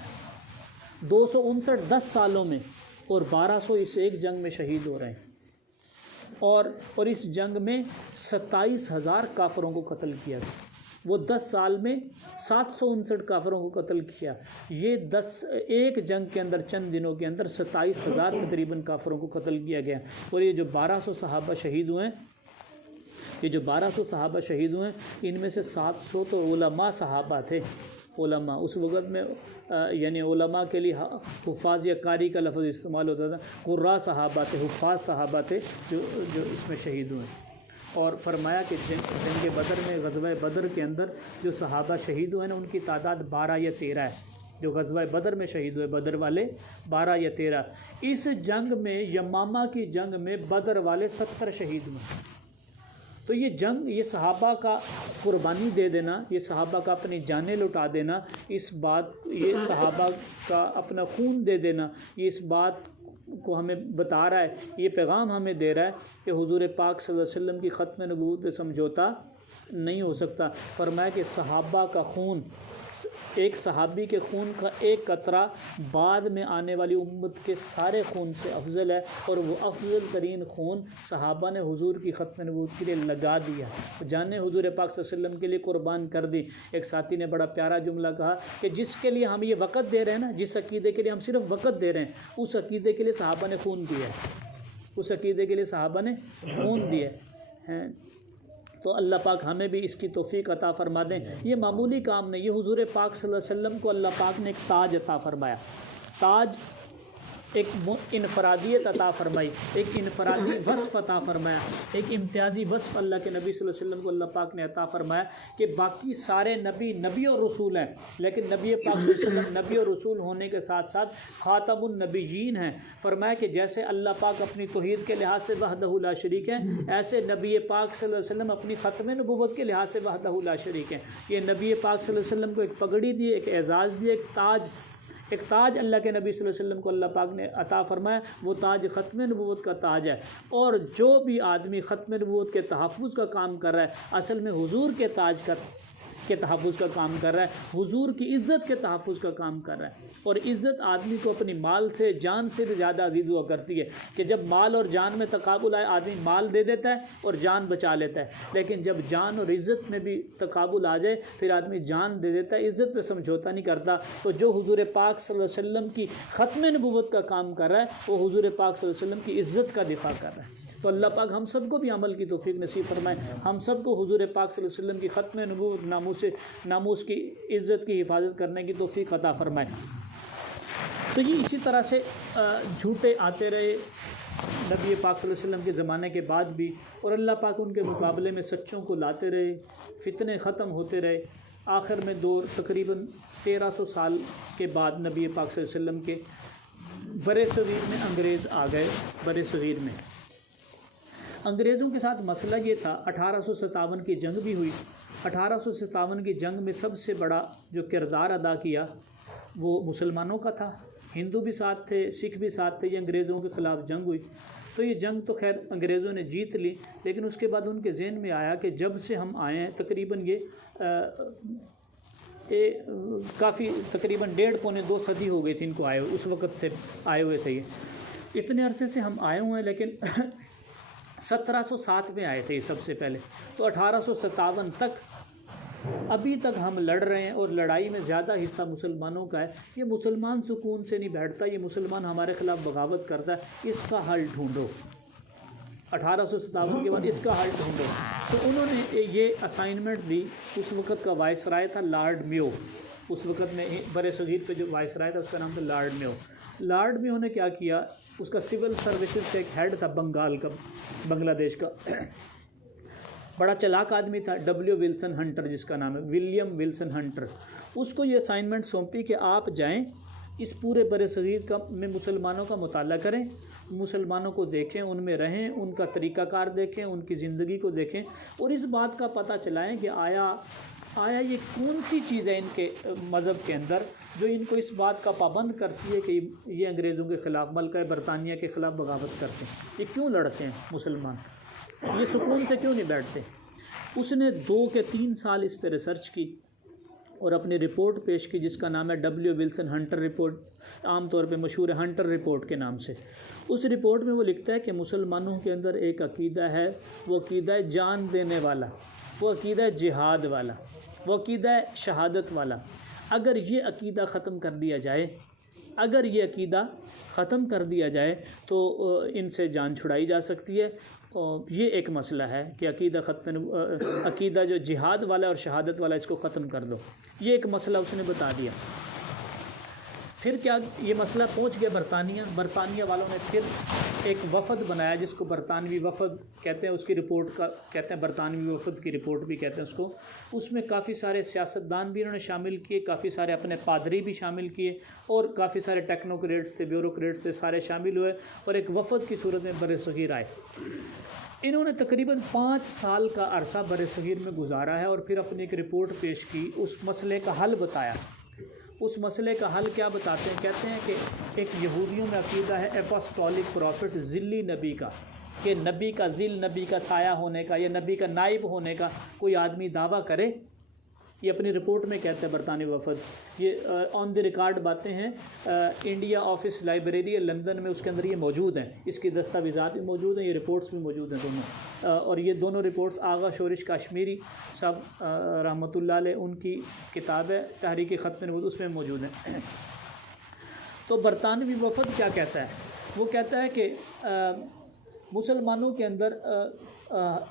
259 10 سالوں میں، اور 1200 اس ایک جنگ میں شہید ہو رہے ہیں۔ اور اس جنگ میں 27,000 کافروں کو قتل کیا گیا۔ وہ 10 سال میں 759 کافروں کو قتل کیا۔ یہ ایک جنگ کے اندر چند دنوں کے اندر 27,000 تقریباً کافروں کو قتل کیا گیا۔ اور یہ جو 1200 صحابہ شہید ہوئے ہیں، ان میں سے 700 تو علماء صحابہ تھے۔ علماء اس وقت میں یعنی علماء کے لیے حفاظ یا قاری کا لفظ استعمال ہوتا تھا، قراء صحابہ تھے، حفاظ صحابہ تھے جو اس میں شہید ہوئے۔ اور فرمایا کہ جنگ بدر میں، غزوہ بدر کے اندر جو صحابہ شہید ہوئے ہیں ان کی تعداد 12 یا 13 ہے، جو غزوہ بدر میں شہید ہوئے بدر والے 12 یا 13۔ اس جنگ میں، یمامہ کی جنگ میں، بدر والے 70 شہید ہوئے۔ تو یہ جنگ، یہ صحابہ کا قربانی دے دینا، یہ صحابہ کا اپنی جانیں لٹا دینا، یہ صحابہ کا اپنا خون دے دینا، یہ اس بات کو ہمیں بتا رہا ہے، یہ پیغام ہمیں دے رہا ہے کہ حضور پاک صلی اللہ علیہ وسلم کی ختم نبوت پہ سمجھوتا نہیں ہو سکتا۔ فرمایا کہ صحابہ کا خون، ایک صحابی کے خون کا ایک قطرہ بعد میں آنے والی امت کے سارے خون سے افضل ہے، اور وہ افضل ترین خون صحابہ نے حضور کی ختم نبوت کے لیے لگا دیا، جانیں حضور پاک صلی اللہ علیہ وسلم کے لیے قربان کر دی۔ ایک ساتھی نے بڑا پیارا جملہ کہا کہ جس کے لیے ہم یہ وقت دے رہے ہیں نا، جس عقیدے کے لیے ہم صرف وقت دے رہے ہیں، اس عقیدے کے لیے صحابہ نے خون دیا ہے، اس عقیدے کے لیے صحابہ نے خون دیا ہے۔ تو اللہ پاک ہمیں بھی اس کی توفیق عطا فرما دیں۔ یہ معمولی کام نہیں، یہ حضور پاک صلی اللہ علیہ وسلم کو اللہ پاک نے ایک تاج عطا فرمایا، تاج، ایک انفرادیت عطا فرمائی، ایک انفرادی وصف عطا فرمایا، ایک امتیازی وصف اللہ کے نبی صلی اللہ علیہ وسلم کو اللہ پاک نے عطا فرمایا کہ باقی سارے نبی اور رسول ہیں، لیکن نبی پاک صلی اللہ علیہ وسلم نبی اور رسول ہونے کے ساتھ ساتھ خاتم النبیین ہیں۔ فرمایا کہ جیسے اللہ پاک اپنی توحید کے لحاظ سے وحدہ لا شریک ہے، ایسے نبی پاک صلی اللہ علیہ وسلم اپنی ختم نبوت کے لحاظ سے وحدہ لا شریک ہیں۔ یہ نبی پاک صلی اللہ علیہ وسلم کو ایک پگڑی دی، ایک اعزاز دی، ایک تاج اللہ کے نبی صلی اللہ علیہ وسلم کو اللہ پاک نے عطا فرمایا، وہ تاج ختم نبوت کا تاج ہے۔ اور جو بھی آدمی ختم نبوت کے تحفظ کا کام کر رہا ہے، اصل میں حضور کے تاج کے تحفظ کا کام کر رہا ہے، حضور کی عزت کے تحفظ کا کام کر رہا ہے۔ اور عزت آدمی کو اپنی مال سے، جان سے بھی زیادہ عزیز ہوا کرتی ہے کہ جب مال اور جان میں تقابل آئے، آدمی مال دے دیتا ہے اور جان بچا لیتا ہے، لیکن جب جان اور عزت میں بھی تقابل آ جائے پھر آدمی جان دے دیتا ہے، عزت پہ سمجھوتا نہیں کرتا۔ تو جو حضور پاک صلی اللہ علیہ وسلم کی ختم نبوت کا کام کر رہا ہے، وہ حضور پاک صلی اللہ علیہ وسلم کی عزت کا دفاع کر رہا ہے۔ تو اللہ پاک ہم سب کو بھی عمل کی توفیق نصیب فرمائے، ہم سب کو حضور پاک صلی اللہ علیہ وسلم کی ختم نبوت، ناموس کی عزت کی حفاظت کرنے کی توفیق عطا فرمائے۔ تو یہ اسی طرح سے جھوٹے آتے رہے نبی پاک صلی اللہ علیہ وسلم کے زمانے کے بعد بھی، اور اللہ پاک ان کے مقابلے میں سچوں کو لاتے رہے، فتنے ختم ہوتے رہے۔ آخر میں دور تقریباً 1300 سال کے بعد نبی پاک صلی اللہ علیہ وسلم کے برِ صغیر میں انگریز آ گئے۔ برِ صغیر میں انگریزوں کے ساتھ مسئلہ یہ تھا، 1857 کی جنگ بھی ہوئی۔ 1857 کی جنگ میں سب سے بڑا جو کردار ادا کیا وہ مسلمانوں کا تھا، ہندو بھی ساتھ تھے، سکھ بھی ساتھ تھے۔ یہ انگریزوں کے خلاف جنگ ہوئی، تو یہ جنگ تو خیر انگریزوں نے جیت لی، لیکن اس کے بعد ان کے ذہن میں آیا کہ جب سے ہم آئے ہیں تقریباً کافی تقریباً 1.5-2 صدی ہو گئی تھی ان کو آئے ہوئے، اس وقت سے آئے ہوئے تھے یہ، اتنے عرصے سے ہم آئے ہوئے ہیں، لیکن 1707 میں آئے تھے یہ سب سے پہلے، تو 1857 تک ابھی تک ہم لڑ رہے ہیں، اور لڑائی میں زیادہ حصہ مسلمانوں کا ہے۔ یہ مسلمان سکون سے نہیں بیٹھتا، یہ مسلمان ہمارے خلاف بغاوت کرتا ہے، اس کا حل ڈھونڈو۔ 1857 کے بعد اس کا حل ڈھونڈو۔ تو انہوں نے یہ اسائنمنٹ دی، اس وقت کا وائس رائے تھا لارڈ میو، اس وقت میں برِ صغیر پہ جو وائس رائے تھا اس کا نام تھا لارڈ میو۔ لارڈ میو نے کیا کیا، اس کا سول سروسز سے ایک ہیڈ تھا بنگال کا، بنگلہ دیش کا، بڑا چلاک آدمی تھا، ڈبلیو ولسن ہنٹر جس کا نام ہے، ولیم ولسن ہنٹر۔ اس کو یہ اسائنمنٹ سونپی کہ آپ جائیں اس پورے برِ صغیر میں مسلمانوں کا مطالعہ کریں، مسلمانوں کو دیکھیں، ان میں رہیں، ان کا طریقہ کار دیکھیں، ان کی زندگی کو دیکھیں، اور اس بات کا پتہ چلائیں کہ آیا یہ کون سی چیز ہے ان کے مذہب کے اندر جو ان کو اس بات کا پابند کرتی ہے کہ یہ انگریزوں کے خلاف، ملکہ برطانیہ کے خلاف بغاوت کرتے ہیں، یہ کیوں لڑتے ہیں مسلمان، یہ سکون سے کیوں نہیں بیٹھتے۔ اس نے 2 کے 3 سال اس پہ ریسرچ کی اور اپنی رپورٹ پیش کی جس کا نام ہے ڈبلیو ولسن ہنٹر رپورٹ، عام طور پہ مشہور ہے ہنٹر رپورٹ کے نام سے۔ اس رپورٹ میں وہ لکھتا ہے کہ مسلمانوں کے اندر ایک عقیدہ ہے، وہ عقیدہ ہے جان دینے والا، وہ عقیدہ ہے جہاد والا، وہ عقیدہ ہے شہادت والا۔ اگر یہ عقیدہ ختم کر دیا جائے، اگر یہ عقیدہ ختم کر دیا جائے تو ان سے جان چھڑائی جا سکتی ہے۔ اور یہ ایک مسئلہ ہے کہ عقیدہ جو جہاد والا اور شہادت والا، اس کو ختم کر دو، یہ ایک مسئلہ اس نے بتا دیا۔ پھر کیا، یہ مسئلہ پہنچ گیا برطانیہ والوں نے پھر ایک وفد بنایا جس کو برطانوی وفد کہتے ہیں، اس کی رپورٹ کا کہتے ہیں برطانوی وفد کی رپورٹ بھی کہتے ہیں اس کو۔ اس میں کافی سارے سیاستدان بھی انہوں نے شامل کیے، کافی سارے اپنے پادری بھی شامل کیے، اور کافی سارے ٹیکنوکریٹس تھے، بیوروکریٹس تھے، سارے شامل ہوئے اور ایک وفد کی صورت میں برِ صغیر آئے۔ انہوں نے تقریباً 5 سال کا عرصہ برِ صغیر میں گزارا ہے، اور پھر اپنی ایک رپورٹ پیش کی، اس مسئلے کا حل بتایا۔ اس مسئلے کا حل کیا بتاتے ہیں؟ کہتے ہیں کہ ایک یہودیوں میں عقیدہ ہے اپوسٹولک پروفٹ، ذلی نبی کا، کہ نبی کا ذل، نبی کا سایہ ہونے کا یا نبی کا نائب ہونے کا کوئی آدمی دعویٰ کرے، یہ اپنی رپورٹ میں کہتے ہیں برطانوی وفد، یہ آن دی ریکارڈ باتیں ہیں، انڈیا آفس لائبریری ہے لندن میں، اس کے اندر یہ موجود ہیں، اس کی دستاویزات بھی موجود ہیں، یہ رپورٹس بھی موجود ہیں دونوں، اور یہ دونوں رپورٹس آغا شورش کاشمیری صاحب رحمۃ اللہ علیہ ان کی کتاب ہے تحریک ختم نبوت، اس میں موجود ہیں۔ تو برطانوی وفد کیا کہتا ہے؟ وہ کہتا ہے کہ مسلمانوں کے اندر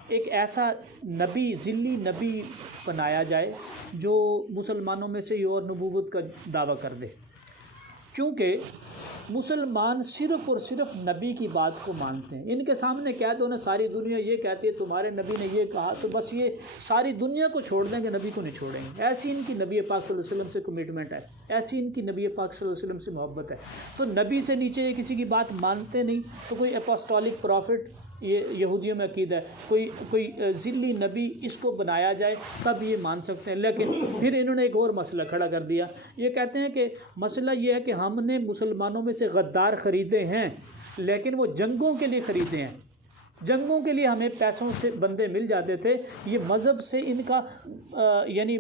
ایک ایسا نبی، ذلی نبی بنایا جائے جو مسلمانوں میں سے یہ اور نبوت کا دعویٰ کر دے، کیونکہ مسلمان صرف اور صرف نبی کی بات کو مانتے ہیں۔ ان کے سامنے کہہ دو نا ساری دنیا یہ کہتی ہے تمہارے نبی نے یہ کہا، تو بس یہ ساری دنیا کو چھوڑ دیں گے، نبی کو نہیں چھوڑیں گے۔ ایسی ان کی نبی پاک صلی اللہ علیہ وسلم سے کمٹمنٹ ہے، ایسی ان کی نبی پاک صلی اللہ علیہ وسلم سے محبت ہے۔ تو نبی سے نیچے یہ کسی کی بات مانتے نہیں، تو کوئی اپوسٹولک پروفٹ، یہ یہودیوں میں عقیدہ ہے، کوئی ذلی نبی اس کو بنایا جائے تب یہ مان سکتے ہیں۔ لیکن پھر انہوں نے ایک اور مسئلہ کھڑا کر دیا، یہ کہتے ہیں کہ مسئلہ یہ ہے کہ ہم نے مسلمانوں میں سے غدار خریدے ہیں، لیکن وہ جنگوں کے لیے خریدے ہیں، جنگوں کے لیے ہمیں پیسوں سے بندے مل جاتے تھے۔ یہ مذہب سے ان کا یعنی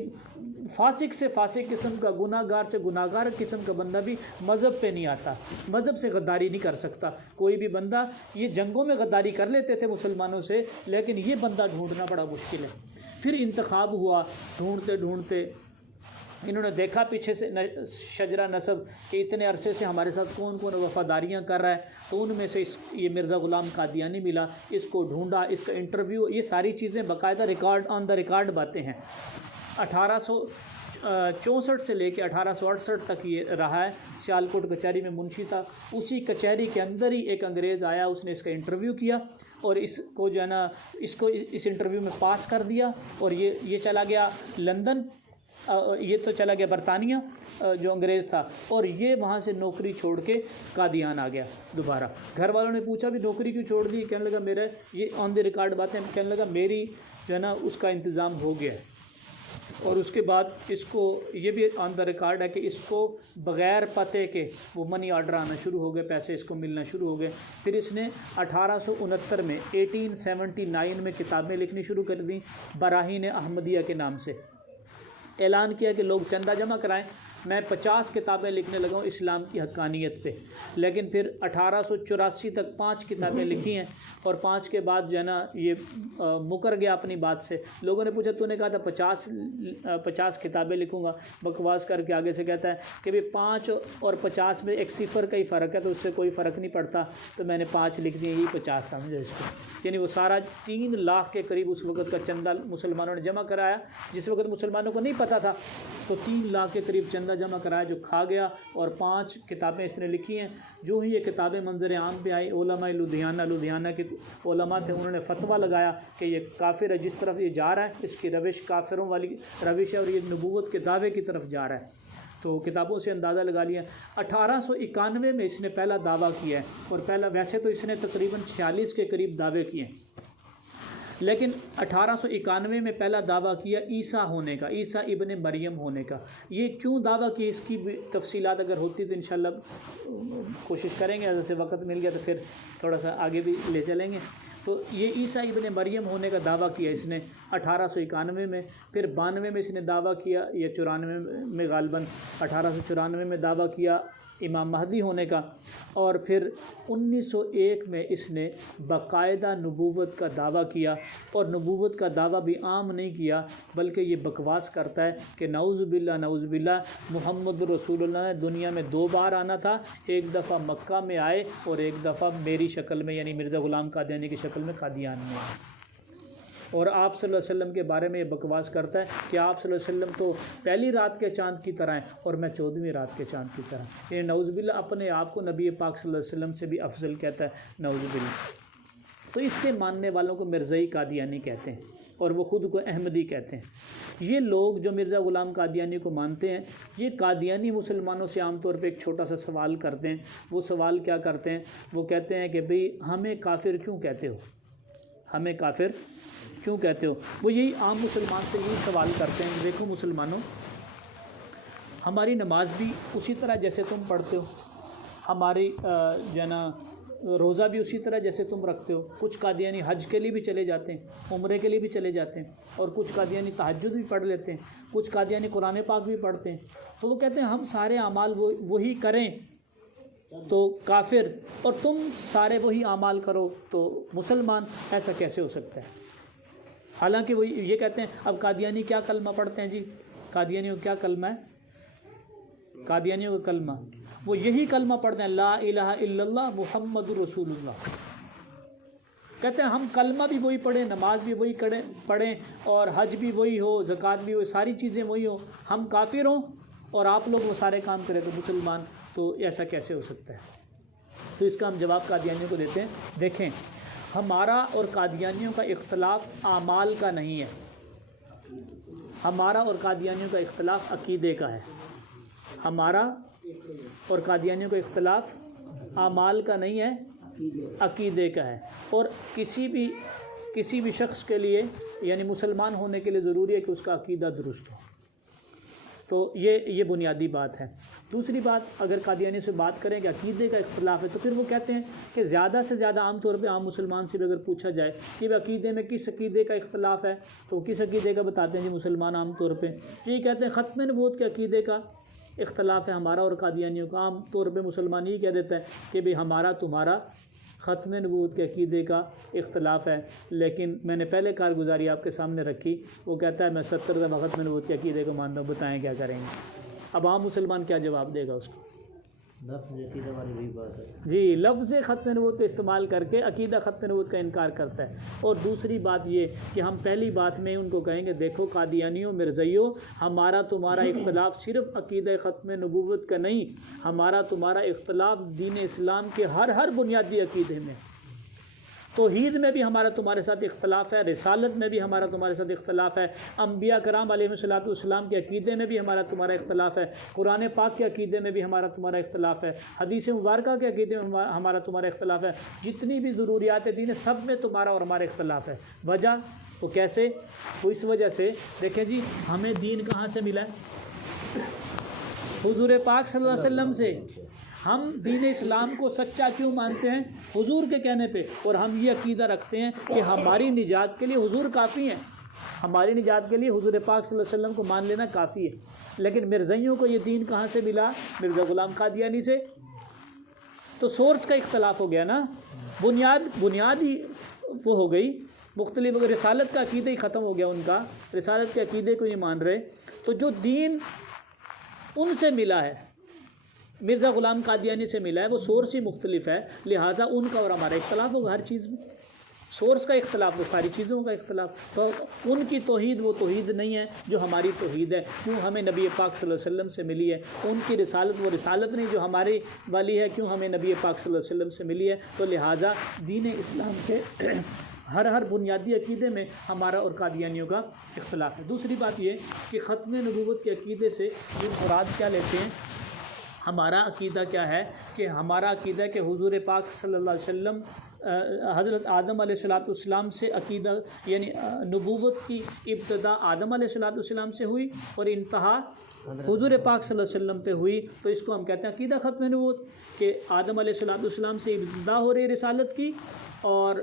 فاسق سے فاسق قسم کا، گناہ گار سے گناہ گار قسم کا بندہ بھی مذہب پہ نہیں آتا، مذہب سے غداری نہیں کر سکتا کوئی بھی بندہ۔ یہ جنگوں میں غداری کر لیتے تھے مسلمانوں سے، لیکن یہ بندہ ڈھونڈنا بڑا مشکل ہے۔ پھر انتخاب ہوا، ڈھونڈتے ڈھونڈتے انہوں نے دیکھا پیچھے سے شجرہ نسب کہ اتنے عرصے سے ہمارے ساتھ کون کون وفاداریاں کر رہا ہے، تو ان میں سے یہ مرزا غلام قادیانی ملا، اس کو ڈھونڈا، اس کا انٹرویو، یہ ساری چیزیں باقاعدہ ریکارڈ آن دا ریکارڈ باتیں ہیں۔ 1864 سے لے کے 1868 تک یہ رہا ہے، سیالکوٹ کچہری میں منشی تھا، اسی کچہری کے اندر ہی ایک انگریز آیا، اس نے اس کا انٹرویو کیا اور اس کو جو ہے نا اس انٹرویو میں پاس کر دیا، اور یہ چلا گیا لندن، یہ تو چلا گیا برطانیہ جو انگریز تھا، اور یہ وہاں سے نوکری چھوڑ کے قادیان آ گیا دوبارہ۔ گھر والوں نے پوچھا بھی نوکری کیوں چھوڑ دی؟ کہنے لگا میرا، یہ آن دی ریکارڈ باتیں، کہنے لگا میری جو ہے نا اس کا انتظام ہو گیا ہے، اور اس کے بعد اس کو یہ بھی آن دا ریکارڈ ہے کہ اس کو بغیر پتے کے وہ منی آرڈر آنا شروع ہو گئے، پیسے اس کو ملنا شروع ہو گئے۔ پھر اس نے 1869 میں 1879 میں کتابیں لکھنی شروع کر دیں براہین احمدیہ کے نام سے، اعلان کیا کہ لوگ چندہ جمع کرائیں، میں 50 کتابیں لکھنے لگا ہوں اسلام کی حقانیت پہ۔ لیکن پھر 1884 تک 5 کتابیں لکھی ہیں، اور 5 کے بعد جو ہے نا یہ مکر گیا اپنی بات سے۔ لوگوں نے پوچھا تو نے کہا تھا 50 کتابیں لکھوں گا، بکواس کر کے آگے سے کہتا ہے کہ بھی 5 اور 50 میں ایک صفر کا ہی فرق ہے، تو اس سے کوئی فرق نہیں پڑتا، تو میں نے 5 لکھ دیے، یہی 50 سمجھو اس کو۔ یعنی وہ سارا 3 لاکھ کے قریب اس وقت کا چندہ مسلمانوں نے جمع کرایا، جس وقت مسلمانوں کو نہیں پتہ تھا، تو 3 لاکھ کے قریب چندہ جمع کرایا جو کھا گیا، اور 5 کتابیں اس نے لکھی ہیں۔ جو ہی یہ کتابیں منظر عام پہ آئی، علماء لدھیانہ کے علماء تھے، انہوں نے فتویٰ لگایا کہ یہ کافر ہے، جس طرف یہ جا رہا ہے اس کی روش کافروں والی روش ہے، اور یہ نبوت کے دعوے کی طرف جا رہا ہے۔ تو کتابوں سے اندازہ لگا لیا۔ 1891 میں اس نے پہلا دعویٰ کیا ہے، اور ویسے تو اس نے تقریباً 46 کے قریب دعوے کیے ہیں، لیکن 1891 میں پہلا دعویٰ کیا عیسیٰ ہونے کا، عیسیٰ ابن مریم ہونے کا۔ یہ کیوں دعویٰ کی، اس کی تفصیلات اگر ہوتی تو انشاءاللہ کوشش کریں گے، جیسے وقت مل گیا تو پھر تھوڑا سا آگے بھی لے چلیں گے۔ تو یہ عیسیٰ ابن مریم ہونے کا دعویٰ کیا اس نے 1891 میں، پھر 92 میں اس نے دعویٰ کیا، یا 94 میں غالباً 1894 میں دعویٰ کیا امام مہدی ہونے کا، اور پھر 1901 میں اس نے باقاعدہ نبوت کا دعویٰ کیا، اور نبوت کا دعویٰ بھی عام نہیں کیا، بلکہ یہ بکواس کرتا ہے کہ نعوذ باللہ محمد رسول اللہ نے دنیا میں 2 بار آنا تھا، ایک دفعہ مکہ میں آئے اور ایک دفعہ میری شکل میں، یعنی مرزا غلام قادیانی کی شکل میں قادیان میں آئے۔ اور آپ صلی اللہ علیہ وسلم کے بارے میں یہ بکواس کرتا ہے کہ آپ صلی اللہ علیہ وسلم تو پہلی رات کے چاند کی طرح ہیں اور میں 14ویں رات کے چاند کی طرح، یعنی نعوذ باللہ اپنے آپ کو نبی پاک صلی اللہ علیہ وسلم سے بھی افضل کہتا ہے، نعوذ باللہ۔ تو اس کے ماننے والوں کو مرزائی قادیانی کہتے ہیں، اور وہ خود کو احمدی کہتے ہیں۔ یہ لوگ جو مرزا غلام قادیانی کو مانتے ہیں، یہ قادیانی مسلمانوں سے عام طور پہ ایک چھوٹا سا سوال کرتے ہیں۔ وہ سوال کیا کرتے ہیں؟ وہ کہتے ہیں کہ بھئی ہمیں کافر کیوں کہتے ہو، ہمیں کافر کیوں کہتے ہو؟ وہ یہی عام مسلمان سے یہی سوال کرتے ہیں، دیکھو مسلمانوں، ہماری نماز بھی اسی طرح جیسے تم پڑھتے ہو، ہماری جو ہے نا روزہ بھی اسی طرح جیسے تم رکھتے ہو۔ کچھ قادیانی حج کے لیے بھی چلے جاتے ہیں، عمرے کے لیے بھی چلے جاتے ہیں، اور کچھ قادیانی تہجد بھی پڑھ لیتے ہیں، کچھ قادیانی قرآن پاک بھی پڑھتے ہیں۔ تو وہ کہتے ہیں ہم سارے اعمال وہی کریں تو کافر، اور تم سارے وہی اعمال کرو تو مسلمان، ایسا کیسے ہو سکتا ہے؟ حالانکہ وہ یہ کہتے ہیں، اب قادیانی کیا کلمہ پڑھتے ہیں جی؟ قادیانیوں کا کیا کلمہ ہے؟ قادیانیوں کا کلمہ وہ یہی کلمہ پڑھتے ہیں، لا الہ الا اللہ محمد رسول اللہ۔ کہتے ہیں ہم کلمہ بھی وہی پڑھیں، نماز بھی وہی پڑھیں، اور حج بھی وہی ہو، زکوٰۃ بھی وہی، ساری چیزیں وہی ہوں، ہم کافر ہوں اور آپ لوگ وہ سارے کام کریں تو مسلمان، تو ایسا کیسے ہو سکتا ہے؟ تو اس کا ہم جواب قادیانیوں کو دیتے ہیں، دیکھیں ہمارا اور قادیانیوں کا اختلاف اعمال کا نہیں ہے، ہمارا اور قادیانیوں کا اختلاف عقیدے کا ہے۔ ہمارا اور قادیانیوں کا اختلاف اعمال کا نہیں ہے، عقیدے کا ہے۔ اور کسی بھی شخص کے لیے، یعنی مسلمان ہونے کے لیے ضروری ہے کہ اس کا عقیدہ درست ہو۔ تو یہ بنیادی بات ہے۔ دوسری بات، اگر قادیانی سے بات کریں کہ عقیدے کا اختلاف ہے، تو پھر وہ کہتے ہیں کہ زیادہ سے زیادہ عام طور پہ عام مسلمان سے بھی اگر پوچھا جائے کہ عقیدے میں کس عقیدے کا اختلاف ہے، تو کس عقیدے کا بتاتے ہیں جی مسلمان عام طور پہ؟ یہ کہتے ہیں ختم نبوت کے عقیدے کا اختلاف ہے ہمارا اور قادیانیوں کا۔ عام طور پہ مسلمان یہ کہہ دیتا ہے کہ بھئی ہمارا تمہارا ختم نبوت کے عقیدے کا اختلاف ہے، لیکن میں نے پہلے کارگزاری آپ کے سامنے رکھی، وہ کہتا ہے میں 70 دفعہ ختم نبوت کے عقیدے کو مانتا ہوں، بتائیں کیا کریں گے؟ اب عام مسلمان کیا جواب دے گا اس کو؟ لفظ عقیدہ والی وہی بات ہے جی، لفظ ختم نبوت کا استعمال کر کے عقیدہ ختم نبوت کا انکار کرتا ہے۔ اور دوسری بات یہ کہ ہم پہلی بات میں ان کو کہیں گے دیکھو قادیانیوں، مرزائیوں، ہمارا تمہارا اختلاف صرف عقیدہ ختم نبوت کا نہیں، ہمارا تمہارا اختلاف دین اسلام کے ہر بنیادی عقیدے میں، توحید میں بھی ہمارا تمہارے ساتھ اختلاف ہے، رسالت میں بھی ہمارا تمہارے ساتھ اختلاف ہے، انبیاء کرام علیہ الصلوۃ والسلام کے عقیدے میں بھی ہمارا تمہارا اختلاف ہے، قرآن پاک کے عقیدے میں بھی ہمارا تمہارا اختلاف ہے، حدیث مبارکہ کے عقیدے میں ہمارا تمہارا اختلاف ہے، جتنی بھی ضروریات دین سب میں تمہارا اور ہمارا اختلاف ہے۔ وجہ وہ کیسے؟ وہ اس وجہ سے، دیکھیں جی ہمیں دین کہاں سے ملا ہے؟ حضور پاک صلی اللہ علیہ وسلم سے۔ ہم دین اسلام کو سچا کیوں مانتے ہیں؟ حضور کے کہنے پہ، اور ہم یہ عقیدہ رکھتے ہیں کہ ہماری نجات کے لیے حضور کافی ہیں، ہماری نجات کے لیے حضور پاک صلی اللہ علیہ وسلم کو مان لینا کافی ہے۔ لیکن مرزائیوں کو یہ دین کہاں سے ملا؟ مرزا غلام قادیانی سے۔ تو سورس کا اختلاف ہو گیا نا، بنیاد ہی وہ ہو گئی مختلف، رسالت کا عقیدہ ہی ختم ہو گیا ان کا، رسالت کے عقیدے کو یہ مان رہے۔ تو جو دین ان سے ملا ہے، مرزا غلام قادیانی سے ملا ہے، وہ سورس ہی مختلف ہے، لہٰذا ان کا اور ہمارا اختلاف ہوگا ہر چیز میں۔ سورس کا اختلاف، وہ ساری چیزوں کا اختلاف، تو ان کی توحید وہ توحید نہیں ہے جو ہماری توحید ہے، کیوں ہمیں نبی پاک صلی اللہ علیہ وسلم سے ملی ہے۔ ان کی رسالت وہ رسالت نہیں جو ہماری والی ہے، کیوں ہمیں نبی پاک صلی اللہ علیہ وسلم سے ملی ہے۔ تو لہٰذا دین اسلام کے ہر بنیادی عقیدے میں ہمارا اور قادیانیوں کا اختلاف ہے۔ دوسری بات یہ کہ ختم نبوت کے عقیدے سے یہ مراد کیا لیتے ہیں؟ ہمارا عقیدہ کیا ہے کہ ہمارا عقیدہ ہے کہ حضور پاک صلی اللہ علیہ وسلم حضرت آدم علیہ الصلوۃ والسلام سے عقیدہ، یعنی نبوت کی ابتدا آدم علیہ الصلوۃ والسلام سے ہوئی اور انتہا حضور پاک صلی اللہ علیہ وسلم پہ ہوئی، تو اس کو ہم کہتے ہیں عقیدہ ختم نبوت، کہ آدم علیہ الصلوۃ والسلام سے ابتدا ہو رہی ہے رسالت کی اور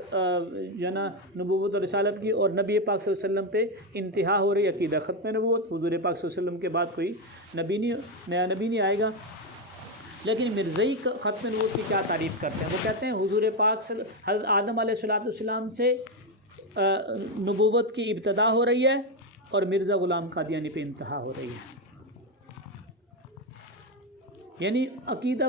نبوت اور رسالت کی، اور نبی پاک صلی اللہ علیہ وسلم پہ انتہا ہو رہی ہے عقیدہ ختم نبوت۔ حضور پاک صلی اللہ علیہ وسلم کے بعد کوئی نیا نبی نہیں آئے گا۔ لیکن مرزائی ختم نبوت کی کیا تعریف کرتے ہیں؟ وہ کہتے ہیں حضور پاک حضرت آدم علیہ الصلوۃ والسلام سے نبوت کی ابتدا ہو رہی ہے اور مرزا غلام قادیانی پہ انتہا ہو رہی ہے، یعنی عقیدہ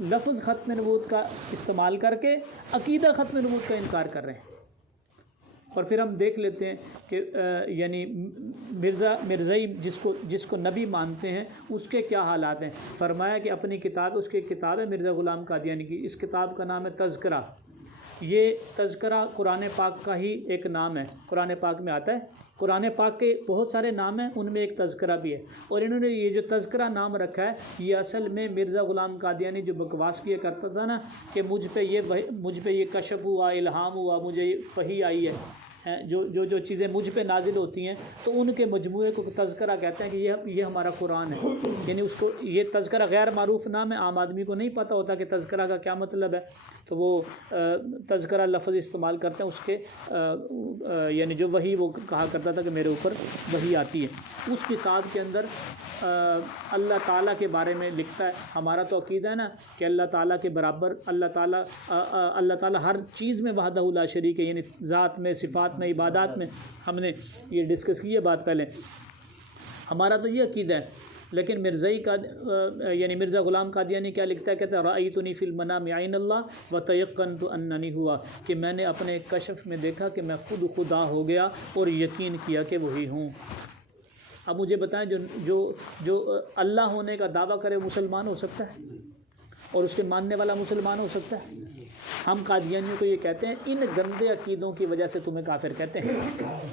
لفظ ختم نبوت کا استعمال کر کے عقیدہ ختم نبوت کا انکار کر رہے ہیں۔ اور پھر ہم دیکھ لیتے ہیں کہ یعنی مرزائی جس کو نبی مانتے ہیں اس کے کیا حالات ہیں۔ فرمایا کہ اپنی کتاب، اس کی کتاب ہے مرزا غلام قادیانی کی، اس کتاب کا نام ہے تذکرہ۔ یہ تذکرہ قرآن پاک کا ہی ایک نام ہے، قرآن پاک میں آتا ہے، قرآن پاک کے بہت سارے نام ہیں، ان میں ایک تذکرہ بھی ہے، اور انہوں نے یہ جو تذکرہ نام رکھا ہے یہ اصل میں مرزا غلام قادیانی جو بکواس کیا کرتا تھا نا کہ مجھ پہ یہ کشف ہوا، الہام ہوا، مجھے وحی آئی ہے، جو چیزیں مجھ پہ نازل ہوتی ہیں تو ان کے مجموعے کو تذکرہ کہتے ہیں کہ یہ ہمارا قرآن ہے. یعنی اس کو یہ تذکرہ غیر معروف نام ہے، عام آدمی کو نہیں پتہ ہوتا کہ تذکرہ کا کیا مطلب ہے، تو وہ تذکرہ لفظ استعمال کرتے ہیں اس کے یعنی جو وحی وہ کہا کرتا تھا کہ میرے اوپر وحی آتی ہے. اس کتاب کے اندر اللہ تعالیٰ کے بارے میں لکھتا ہے. ہمارا تو عقیدہ ہے نا کہ اللہ تعالیٰ کے برابر اللہ تعالیٰ ہر چیز میں وحدہ لا شریک ہے، یعنی ذات میں، صفات میں، عبادات میں. ہم نے یہ ڈسکس کی ہے بات پہلے. ہمارا تو یہ عقیدہ ہے. لیکن مرزائی کا یعنی مرزا غلام قادیانی کیا لکھتا ہے، کہتا ہے رأیتنی فی المنام عین اللہ وتیقنت اننی ہوا، کہ میں نے اپنے کشف میں دیکھا کہ میں خود خدا ہو گیا اور یقین کیا کہ وہی ہوں. اب مجھے بتائیں جو اللہ ہونے کا دعویٰ کرے وہ مسلمان ہو سکتا ہے اور اس کے ماننے والا مسلمان ہو سکتا ہے؟ ہم قادیانیوں کو یہ کہتے ہیں ان گندے عقیدوں کی وجہ سے تمہیں کافر کہتے ہیں.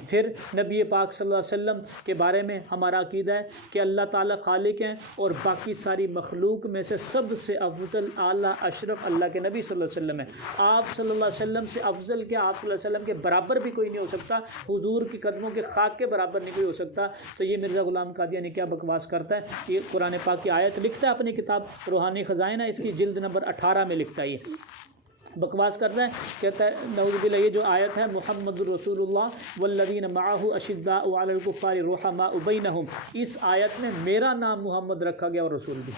پھر نبی پاک صلی اللہ علیہ وسلم کے بارے میں ہمارا عقیدہ ہے کہ اللہ تعالیٰ خالق ہیں اور باقی ساری مخلوق میں سے سب سے افضل اعلیٰ اشرف اللہ کے نبی صلی اللہ علیہ وسلم ہے. آپ صلی اللہ علیہ وسلم سے افضل کیا، آپ صلی اللہ علیہ وسلم کے برابر بھی کوئی نہیں ہو سکتا، حضور کی قدموں کے خاک کے برابر نہیں کوئی ہو سکتا. تو یہ مرزا غلام قادیانی کیا بکواس کرتا ہے. یہ قرآن پاک کی آیت لکھتا ہے اپنی کتاب روحانی خزائن ہے، اس کی جلد نمبر 18 میں لکھتا ہے. یہ بکواس کرتا ہے، کہتا ہے نعوذ باللہ یہ جو آیت ہے محمد الرسول اللہ والذین معہ اشداء علی الکفار رحماء بینہم، اس آیت میں میرا نام محمد رکھا گیا اور رسول بھی.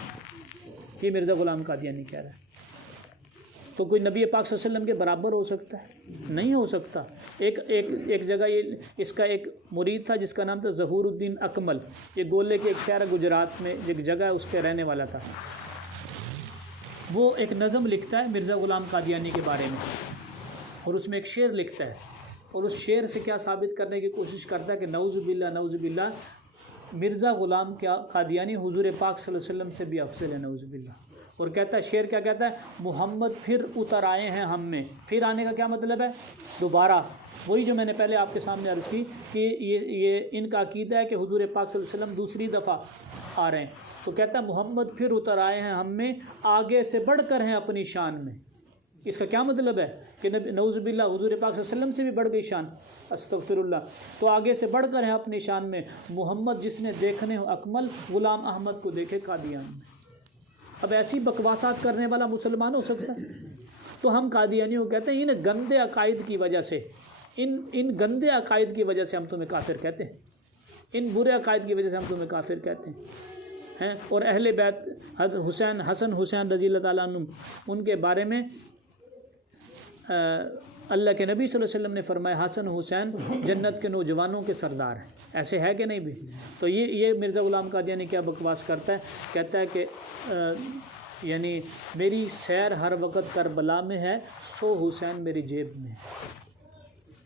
یہ مرزا غلام قادیانی کہہ رہا ہے. تو کوئی نبی پاک صلی اللہ علیہ وسلم کے برابر ہو سکتا ہے؟ نہیں ہو سکتا. ایک جگہ یہ اس کا ایک مرید تھا جس کا نام تھا ظہور الدین اکمل. یہ گولے کے ایک شہر ہے گجرات میں، ایک جگہ ہے، اس کے رہنے والا تھا. وہ ایک نظم لکھتا ہے مرزا غلام قادیانی کے بارے میں اور اس میں ایک شعر لکھتا ہے اور اس شعر سے کیا ثابت کرنے کی کوشش کرتا ہے کہ نعوذ باللہ مرزا غلام قادیانی حضور پاک صلی اللہ علیہ وسلم سے بھی افضل ہے، نعوذ باللہ. اور کہتا ہے شعر کیا کہتا ہے، محمد پھر اتر آئے ہیں ہم میں. پھر آنے کا کیا مطلب ہے؟ دوبارہ. وہی جو میں نے پہلے آپ کے سامنے عرض کی کہ یہ ان کا عقیدہ ہے کہ حضور پاک صلی اللہ علیہ وسلم دوسری دفعہ آ رہے ہیں. تو کہتا ہے محمد پھر اتر آئے ہیں ہم میں، آگے سے بڑھ کر ہیں اپنی شان میں. اس کا کیا مطلب ہے کہ نعوذ باللہ حضور پاک صلی اللہ علیہ وسلم سے بھی بڑھ گئی شان، استغفر اللہ. تو آگے سے بڑھ کر ہیں اپنی شان میں. محمد جس نے دیکھنے ہو اکمل، غلام احمد کو دیکھے قادیان میں. اب ایسی بکواسات کرنے والا مسلمان ہو سکتا ہے؟ تو ہم قادیانیوں کو کہتے ہیں ان گندے عقائد کی وجہ سے، ان گندے عقائد کی وجہ سے ہم تمہیں کافر کہتے ہیں. ان برے عقائد کی وجہ سے ہم تمہیں کافر کہتے ہیں. اور اہل بیت حسن حسین رضی اللہ تعالیٰ عنہ، ان کے بارے میں اللہ کے نبی صلی اللہ علیہ وسلم نے فرمایا حسن حسین جنت کے نوجوانوں کے سردار ہیں. ایسے ہے کہ نہیں بھی؟ تو یہ مرزا غلام قادیانی کیا بکواس کرتا ہے، کہتا ہے کہ یعنی میری سیر ہر وقت کربلا میں ہے، 100 حسین میری جیب میں،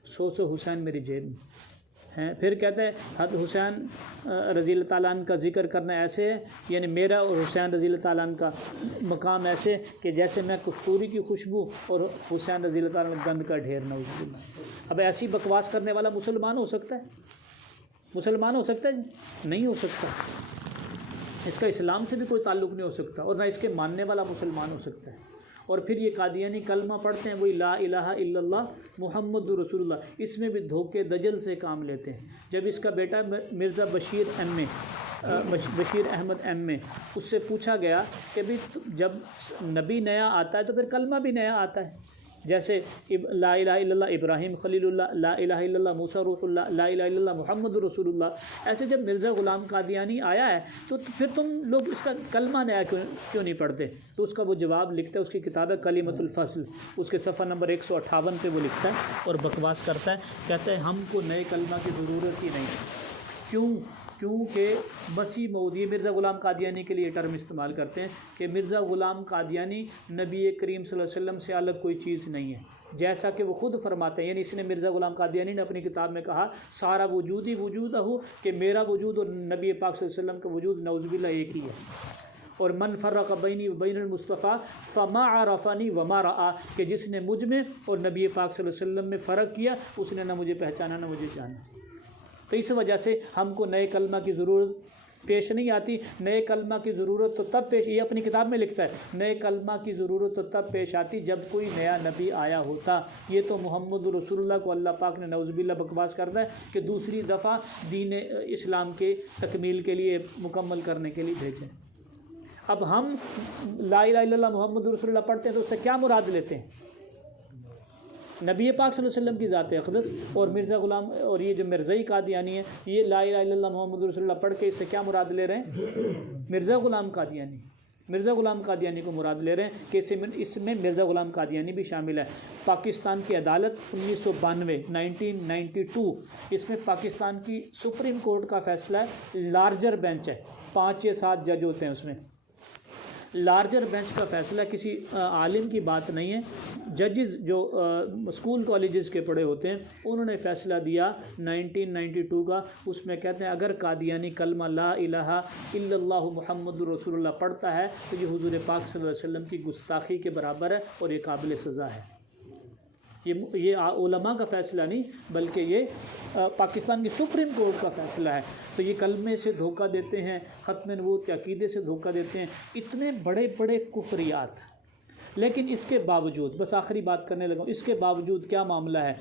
100 حسین میری جیب میں ہیں. پھر کہتے ہیں حد حسین رضی اللہ تعالیٰ عنہ کا ذکر کرنا ایسے ہے، یعنی میرا اور حسین رضی اللہ تعالیٰ عنہ کا مقام ایسے کہ جیسے میں کستوری کی خوشبو اور حسین رضی اللہ تعالیٰ عنہ گند کا ڈھیر. نعوذ باللہ. اب ایسی بکواس کرنے والا مسلمان ہو سکتا ہے؟ مسلمان ہو سکتا ہے؟ نہیں ہو سکتا. اس کا اسلام سے بھی کوئی تعلق نہیں ہو سکتا اور نہ اس کے ماننے والا مسلمان ہو سکتا ہے. اور پھر یہ قادیانی کلمہ پڑھتے ہیں وہی لا الہ الا اللہ محمد رسول اللہ، اس میں بھی دھوکے دجل سے کام لیتے ہیں. جب اس کا بیٹا مرزا بشیر احمد ایم اے، اس سے پوچھا گیا کہ بھی جب نبی نیا آتا ہے تو پھر کلمہ بھی نیا آتا ہے، جیسے لا الہ الا اللہ ابراہیم خلیل اللہ، لا الہ الا اللہ موسیٰ روح اللہ، لا الہ الا اللہ محمد رسول اللہ. ایسے جب مرزا غلام قادیانی آیا ہے تو پھر تم لوگ اس کا کلمہ نیا کیوں نہیں پڑھتے؟ تو اس کا وہ جواب لکھتا ہے، اس کی کتاب ہے کلمۃ الفصل، اس کے صفحہ نمبر 158 پہ وہ لکھتا ہے اور بکواس کرتا ہے. کہتا ہے ہم کو نئے کلمہ کی ضرورت ہی نہیں. کیونکہ مسیح موعود، یہ مرزا غلام قادیانی کے لیے ٹرم استعمال کرتے ہیں کہ مرزا غلام قادیانی نبی کریم صلی اللہ علیہ وسلم سے الگ کوئی چیز نہیں ہے، جیسا کہ وہ خود فرماتے ہیں. یعنی اس نے مرزا غلام قادیانی نے اپنی کتاب میں کہا سارا وجود ہی وجود ہو، کہ میرا وجود اور نبی پاک صلی اللہ علیہ وسلم کا وجود نعوذ باللہ ایک ہی ہے. اور من فرق بینی و بین المصطفیٰ فما عرفنی وما رآ، کہ جس نے مجھ میں اور نبی پاک صلی اللہ علیہ وسلم میں فرق کیا اس نے نہ مجھے پہچانا نہ مجھے جانا. تو اس وجہ سے ہم کو نئے کلمہ کی ضرورت پیش نہیں آتی. نئے کلمہ کی ضرورت تو تب پیش، یہ اپنی کتاب میں لکھتا ہے، نئے کلمہ کی ضرورت تو تب پیش آتی جب کوئی نیا نبی آیا ہوتا. یہ تو محمد رسول اللہ کو اللہ پاک نے نعوذ باللہ بکواس کرتا ہے کہ دوسری دفعہ دین اسلام کے تکمیل کے لیے، مکمل کرنے کے لیے بھیجیں. اب ہم لا الہ الا اللہ محمد رسول اللہ پڑھتے ہیں تو اس سے کیا مراد لیتے ہیں؟ نبی پاک صلی اللہ علیہ وسلم کی ذات اقدس. اور مرزا غلام اور یہ جو مرزائی قادیانی ہے، یہ لا الہ الا اللہ محمد رسول اللہ پڑھ کے اس سے کیا مراد لے رہے ہیں؟ مرزا غلام قادیانی کو مراد لے رہے ہیں کہ اس میں مرزا غلام قادیانی بھی شامل ہے. پاکستان کی عدالت 1992 اس میں پاکستان کی سپریم کورٹ کا فیصلہ ہے. لارجر بینچ ہے، 5 یا 7 جج ہوتے ہیں اس میں. لارجر بینچ کا فیصلہ کسی عالم کی بات نہیں ہے. ججز جو اسکول کالجز کے پڑھے ہوتے ہیں انہوں نے فیصلہ دیا 1992 کا. اس میں کہتے ہیں اگر قادیانی کلمہ لا الہ الا اللہ محمد رسول اللہ پڑھتا ہے تو یہ حضور پاک صلی اللہ علیہ وسلم کی گستاخی کے برابر ہے اور یہ قابل سزا ہے. یہ علماء کا فیصلہ نہیں بلکہ یہ پاکستان کی سپریم کورٹ کا فیصلہ ہے. تو یہ کلمے سے دھوکہ دیتے ہیں، ختم نبوت کے عقیدے سے دھوکہ دیتے ہیں، اتنے بڑے بڑے کفریات. لیکن اس کے باوجود، بس آخری بات کرنے لگا، اس کے باوجود کیا معاملہ ہے.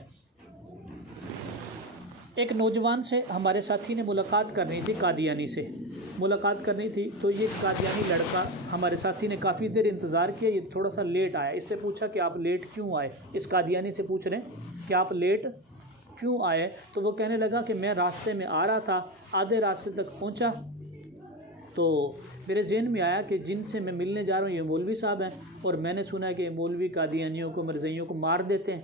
ایک نوجوان سے ہمارے ساتھی نے ملاقات کرنی تھی، قادیانی سے ملاقات کرنی تھی. تو یہ قادیانی لڑکا ہمارے ساتھی نے کافی دیر انتظار کیا، یہ تھوڑا سا لیٹ آیا. اس سے پوچھا کہ آپ لیٹ کیوں آئے؟ اس قادیانی سے پوچھ رہے ہیں کہ آپ لیٹ کیوں آئے؟ تو وہ کہنے لگا کہ میں راستے میں آ رہا تھا، آدھے راستے تک پہنچا تو میرے ذہن میں آیا کہ جن سے میں ملنے جا رہا ہوں یہ مولوی صاحب ہیں، اور میں نے سنا ہے کہ مولوی قادیانیوں کو، مرزائیوں کو مار دیتے ہیں،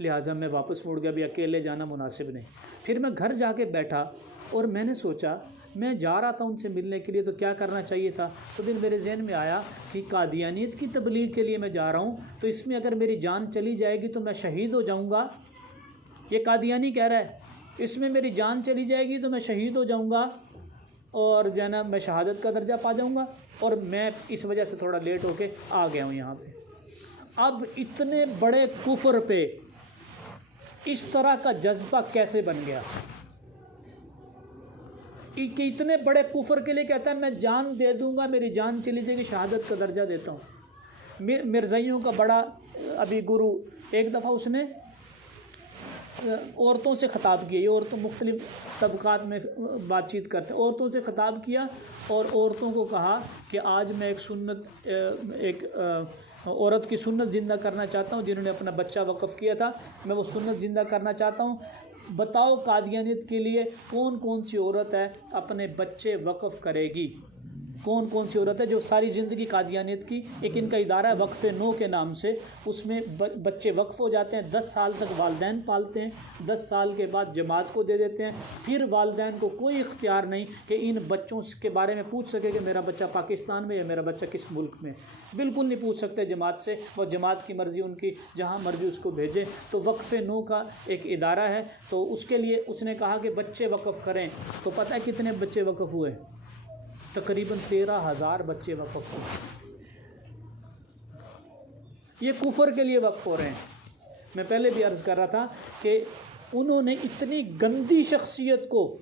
لہٰذا میں واپس مڑ گیا، بھی اکیلے جانا مناسب نہیں. پھر میں گھر جا کے بیٹھا اور میں نے سوچا میں جا رہا تھا ان سے ملنے کے لیے تو کیا کرنا چاہیے تھا. تو پھر میرے ذہن میں آیا کہ قادیانیت کی تبلیغ کے لیے میں جا رہا ہوں، تو اس میں اگر میری جان چلی جائے گی تو میں شہید ہو جاؤں گا. یہ قادیانی کہہ رہا ہے اس میں میری جان چلی جائے گی تو میں شہید ہو جاؤں گا اور جو ہے نا میں شہادت کا درجہ پا جاؤں گا، اور میں اس وجہ سے تھوڑا لیٹ ہو کے آ گیا ہوں یہاں پہ. اب اتنے بڑے کفر پہ اس طرح کا جذبہ کیسے بن گیا کہ اتنے بڑے کفر کے لیے کہتا ہے میں جان دے دوں گا، میری جان چلی جائے گی، شہادت کا درجہ دیتا ہوں. مرزائیوں کا بڑا ابھی گرو، ایک دفعہ اس نے عورتوں سے خطاب کیا. یہ عورتوں مختلف طبقات میں بات چیت کرتے ہیں، عورتوں سے خطاب کیا اور عورتوں کو کہا کہ آج میں ایک عورت کی سنت زندہ کرنا چاہتا ہوں جنہوں نے اپنا بچہ وقف کیا تھا، میں وہ سنت زندہ کرنا چاہتا ہوں. بتاؤ قادیانیت کے لیے کون کون سی عورت ہے اپنے بچے وقف کرے گی؟ کون کون سی عورت ہے جو ساری زندگی قادیانیت کی، ایک ان کا ادارہ ہے وقف نو کے نام سے، اس میں بچے وقف ہو جاتے ہیں، 10 سال تک والدین پالتے ہیں، 10 سال کے بعد جماعت کو دے دیتے ہیں. پھر والدین کو کوئی اختیار نہیں کہ ان بچوں کے بارے میں پوچھ سکے کہ میرا بچہ پاکستان میں یا میرا بچہ کس ملک میں، بالکل نہیں پوچھ سکتے جماعت سے. وہ جماعت کی مرضی، ان کی جہاں مرضی اس کو بھیجیں. تو وقف نو کا ایک ادارہ ہے، تو اس کے لیے اس نے کہا کہ بچے وقف کریں. تو پتہ ہے کتنے بچے وقف ہوئے؟ تقریباً 13,000 بچے وقف ہوئے. یہ کفر کے لیے وقف ہو رہے ہیں. میں پہلے بھی عرض کر رہا تھا کہ انہوں نے اتنی گندی شخصیت کو،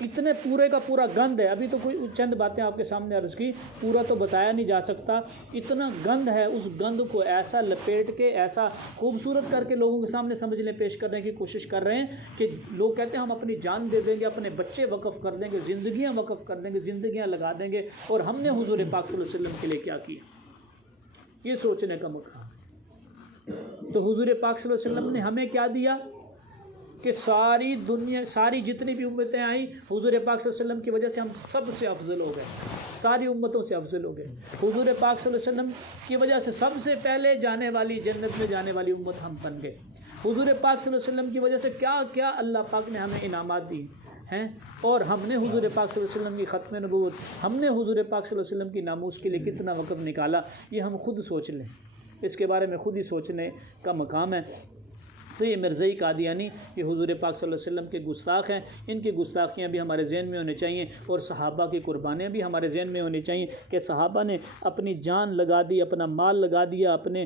اتنے پورے کا پورا گند ہے، ابھی تو کوئی چند باتیں آپ کے سامنے عرض کی، پورا تو بتایا نہیں جا سکتا، اتنا گند ہے. اس گند کو ایسا لپیٹ کے، ایسا خوبصورت کر کے لوگوں کے سامنے سمجھنے، پیش کرنے کی کوشش کر رہے ہیں کہ لوگ کہتے ہیں ہم اپنی جان دے دیں گے، اپنے بچے وقف کر دیں گے، زندگیاں وقف کر دیں گے، زندگیاں لگا دیں گے. اور ہم نے حضور پاک صلی اللہ علیہ وسلم کے لیے کیا کیا؟ یہ سوچنے کا مقام. تو حضور پاک صلی اللہ علیہ وسلم نے ہمیں کیا دیا کہ ساری دنیا، ساری جتنی بھی امتیں آئیں، حضور پاک صلی اللہ علیہ وسلم کی وجہ سے ہم سب سے افضل ہو گئے، ساری امتوں سے افضل ہو گئے. حضور پاک صلی اللہ علیہ وسلم کی وجہ سے سب سے پہلے جانے والی، جنت میں جانے والی امت ہم بن گئے. حضور پاک صلی اللہ علیہ وسلم کی وجہ سے کیا کیا اللہ پاک نے ہمیں انعامات دی ہیں. اور ہم نے حضور پاک صلی اللہ علیہ وسلم کی ختم نبوت، ہم نے حضور پاک صلی اللہ علیہ وسلم کی ناموس کے لیے کتنا وقت نکالا. یہ ہم خود سوچ لیں، اس کے بارے میں خود ہی سوچنے کا مقام ہے. تو یہ مرزائی قادیانی یہ حضور پاک صلی اللہ علیہ وسلم کے گستاخ ہیں، ان کی گستاخیاں بھی ہمارے ذہن میں ہونی چاہیے، اور صحابہ کی قربانیاں بھی ہمارے ذہن میں ہونی چاہیے کہ صحابہ نے اپنی جان لگا دی، اپنا مال لگا دیا، اپنے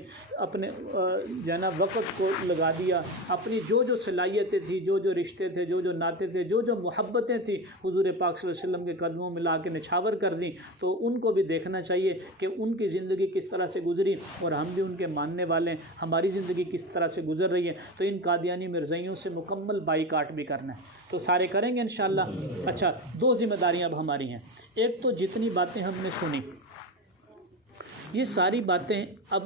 جو ہے نا وقت کو لگا دیا، اپنی جو صلاحیتیں تھیں، جو رشتے تھے، جو ناطے تھے، جو محبتیں تھیں، حضور پاک صلی اللہ علیہ وسلم کے قدموں میں لا کے نچھاور کر دیں، تو ان کو بھی دیکھنا چاہیے کہ ان کی زندگی کس طرح سے گزری اور ہم بھی ان کے ماننے والے ہیں، ہماری زندگی کس طرح سے گزر رہی ہے۔ تو ان قادیانی مرزائیوں سے مکمل بائیکاٹ بھی کرنا ہے، تو سارے کریں گے انشاءاللہ۔ اچھا، دو ذمہ داریاں اب ہماری ہیں، ایک تو جتنی باتیں ہم نے سنی یہ ساری باتیں اب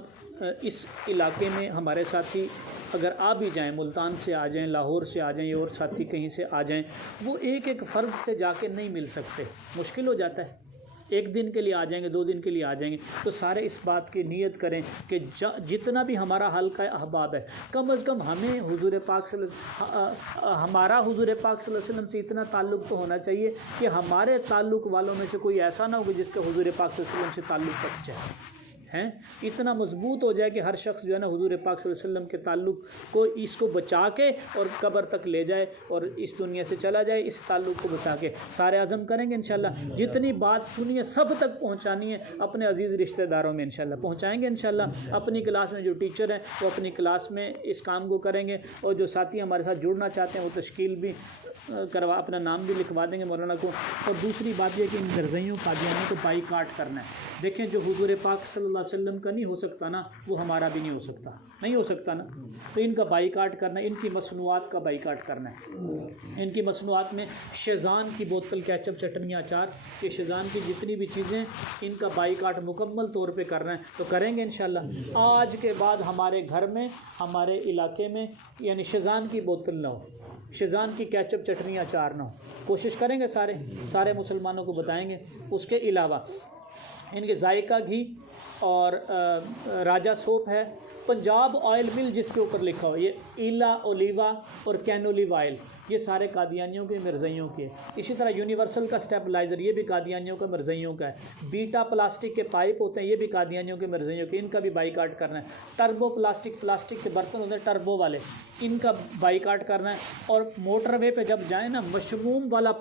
اس علاقے میں ہمارے ساتھی اگر آ بھی جائیں، ملتان سے آ جائیں، لاہور سے آ جائیں، اور ساتھی کہیں سے آ جائیں، وہ ایک ایک فرد سے جا کے نہیں مل سکتے، مشکل ہو جاتا ہے، ایک دن کے لیے آ جائیں گے، 2 دن کے لیے آ جائیں گے، تو سارے اس بات کی نیت کریں کہ جتنا بھی ہمارا حلقہ احباب ہے، کم از کم ہمیں ہمارا حضور پاک صلی اللہ علیہ وسلم سے اتنا تعلق تو ہونا چاہیے کہ ہمارے تعلق والوں میں سے کوئی ایسا نہ ہو جس کا حضور پاک صلی اللہ علیہ وسلم سے تعلق کٹ جائے، ہیں اتنا مضبوط ہو جائے کہ ہر شخص جو ہے نا حضور پاک صلی اللہ علیہ وسلم کے تعلق کو اس کو بچا کے اور قبر تک لے جائے اور اس دنیا سے چلا جائے، اس تعلق کو بچا کے۔ سارے عزم کریں گے انشاءاللہ، جتنی بات سنی ہے سب تک پہنچانی ہے، اپنے عزیز رشتہ داروں میں انشاءاللہ پہنچائیں گے انشاءاللہ۔ اپنی کلاس میں جو ٹیچر ہیں وہ اپنی کلاس میں اس کام کو کریں گے، اور جو ساتھی ہمارے ساتھ جڑنا چاہتے ہیں وہ تشکیل بھی اپنا نام بھی لکھوا دیں گے مولانا کو۔ اور دوسری بات یہ کہ ان مرزائیوں قادیانیوں کو بائیکاٹ کرنا ہے۔ دیکھیں جو حضور پاک صلی اللہ علیہ وسلم کا نہیں ہو سکتا نا، وہ ہمارا بھی نہیں ہو سکتا، نہیں ہو سکتا نا، تو ان کا بائیکاٹ کرنا ہے، ان کی مصنوعات کا بائیکاٹ کرنا ہے۔ ان کی مصنوعات میں شیزان کی بوتل، کیچپ، چٹنی، اچار، یہ شیزان کی جتنی بھی چیزیں، ان کا بائیکاٹ مکمل طور پہ کرنا ہے، تو کریں گے انشاءاللہ۔ آج کے بعد ہمارے گھر میں، ہمارے علاقے میں یعنی شیزان کی بوتل نہ ہو، شیزان کی کیچپ، چٹنی، اچار نہ ہو، کوشش کریں گے، سارے مسلمانوں کو بتائیں گے۔ اس کے علاوہ ان کے ذائقہ گھی اور راجہ سوپ ہے، پنجاب آئل مل جس کے اوپر لکھا ہو، یہ ایلا اولیوا اور کینولیو آئل، یہ سارے قادیانیوں کے مرزائیوں کے۔ اسی طرح یونیورسل کا سٹیبلائزر، یہ بھی قادیانیوں کا مرزائیوں کا ہے۔ بیٹا پلاسٹک کے پائپ ہوتے ہیں، یہ بھی قادیانیوں کے مرزائیوں کے، ان کا بھی بائیکاٹ کرنا ہے۔ ٹربو پلاسٹک کے برتن ہوتے ہیں ٹربو والے، ان کا بائیکاٹ کرنا ہے۔ اور موٹر وے پہ جب جائیں نا، مشموم والا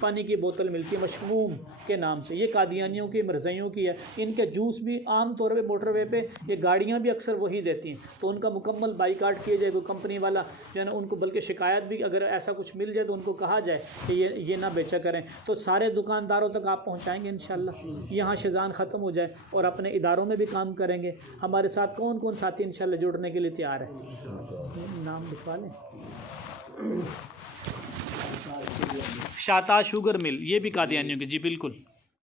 پانی کی بوتل ملتی ہے، مشموم کے نام سے، یہ قادیانیوں کی مرزائیوں کی ہے۔ ان کے جوس بھی عام طور پہ موٹر وے پہ یہ گاڑیاں بھی اکثر وہی دیتی ہیں، تو ان کا مکمل بائیکاٹ کیا جائے۔ کوئی کمپنی والا جو ہے نا، ان کو بلکہ شکایت بھی، اگر ایسا کچھ مل جائے تو ان کو کہا جائے کہ یہ نہ بیچا کریں۔ تو سارے دکانداروں تک آپ پہنچائیں گے انشاءاللہ، یہاں شیزان ختم ہو جائے، اور اپنے اداروں میں بھی کام کریں گے۔ ہمارے ساتھ کون کون ساتھی انشاءاللہ جڑنے کے لیے تیار ہے؟ نام لکھوا لیں۔ شاتا شوگر مل، یہ بھی قادیانیوں کی، جی بالکل۔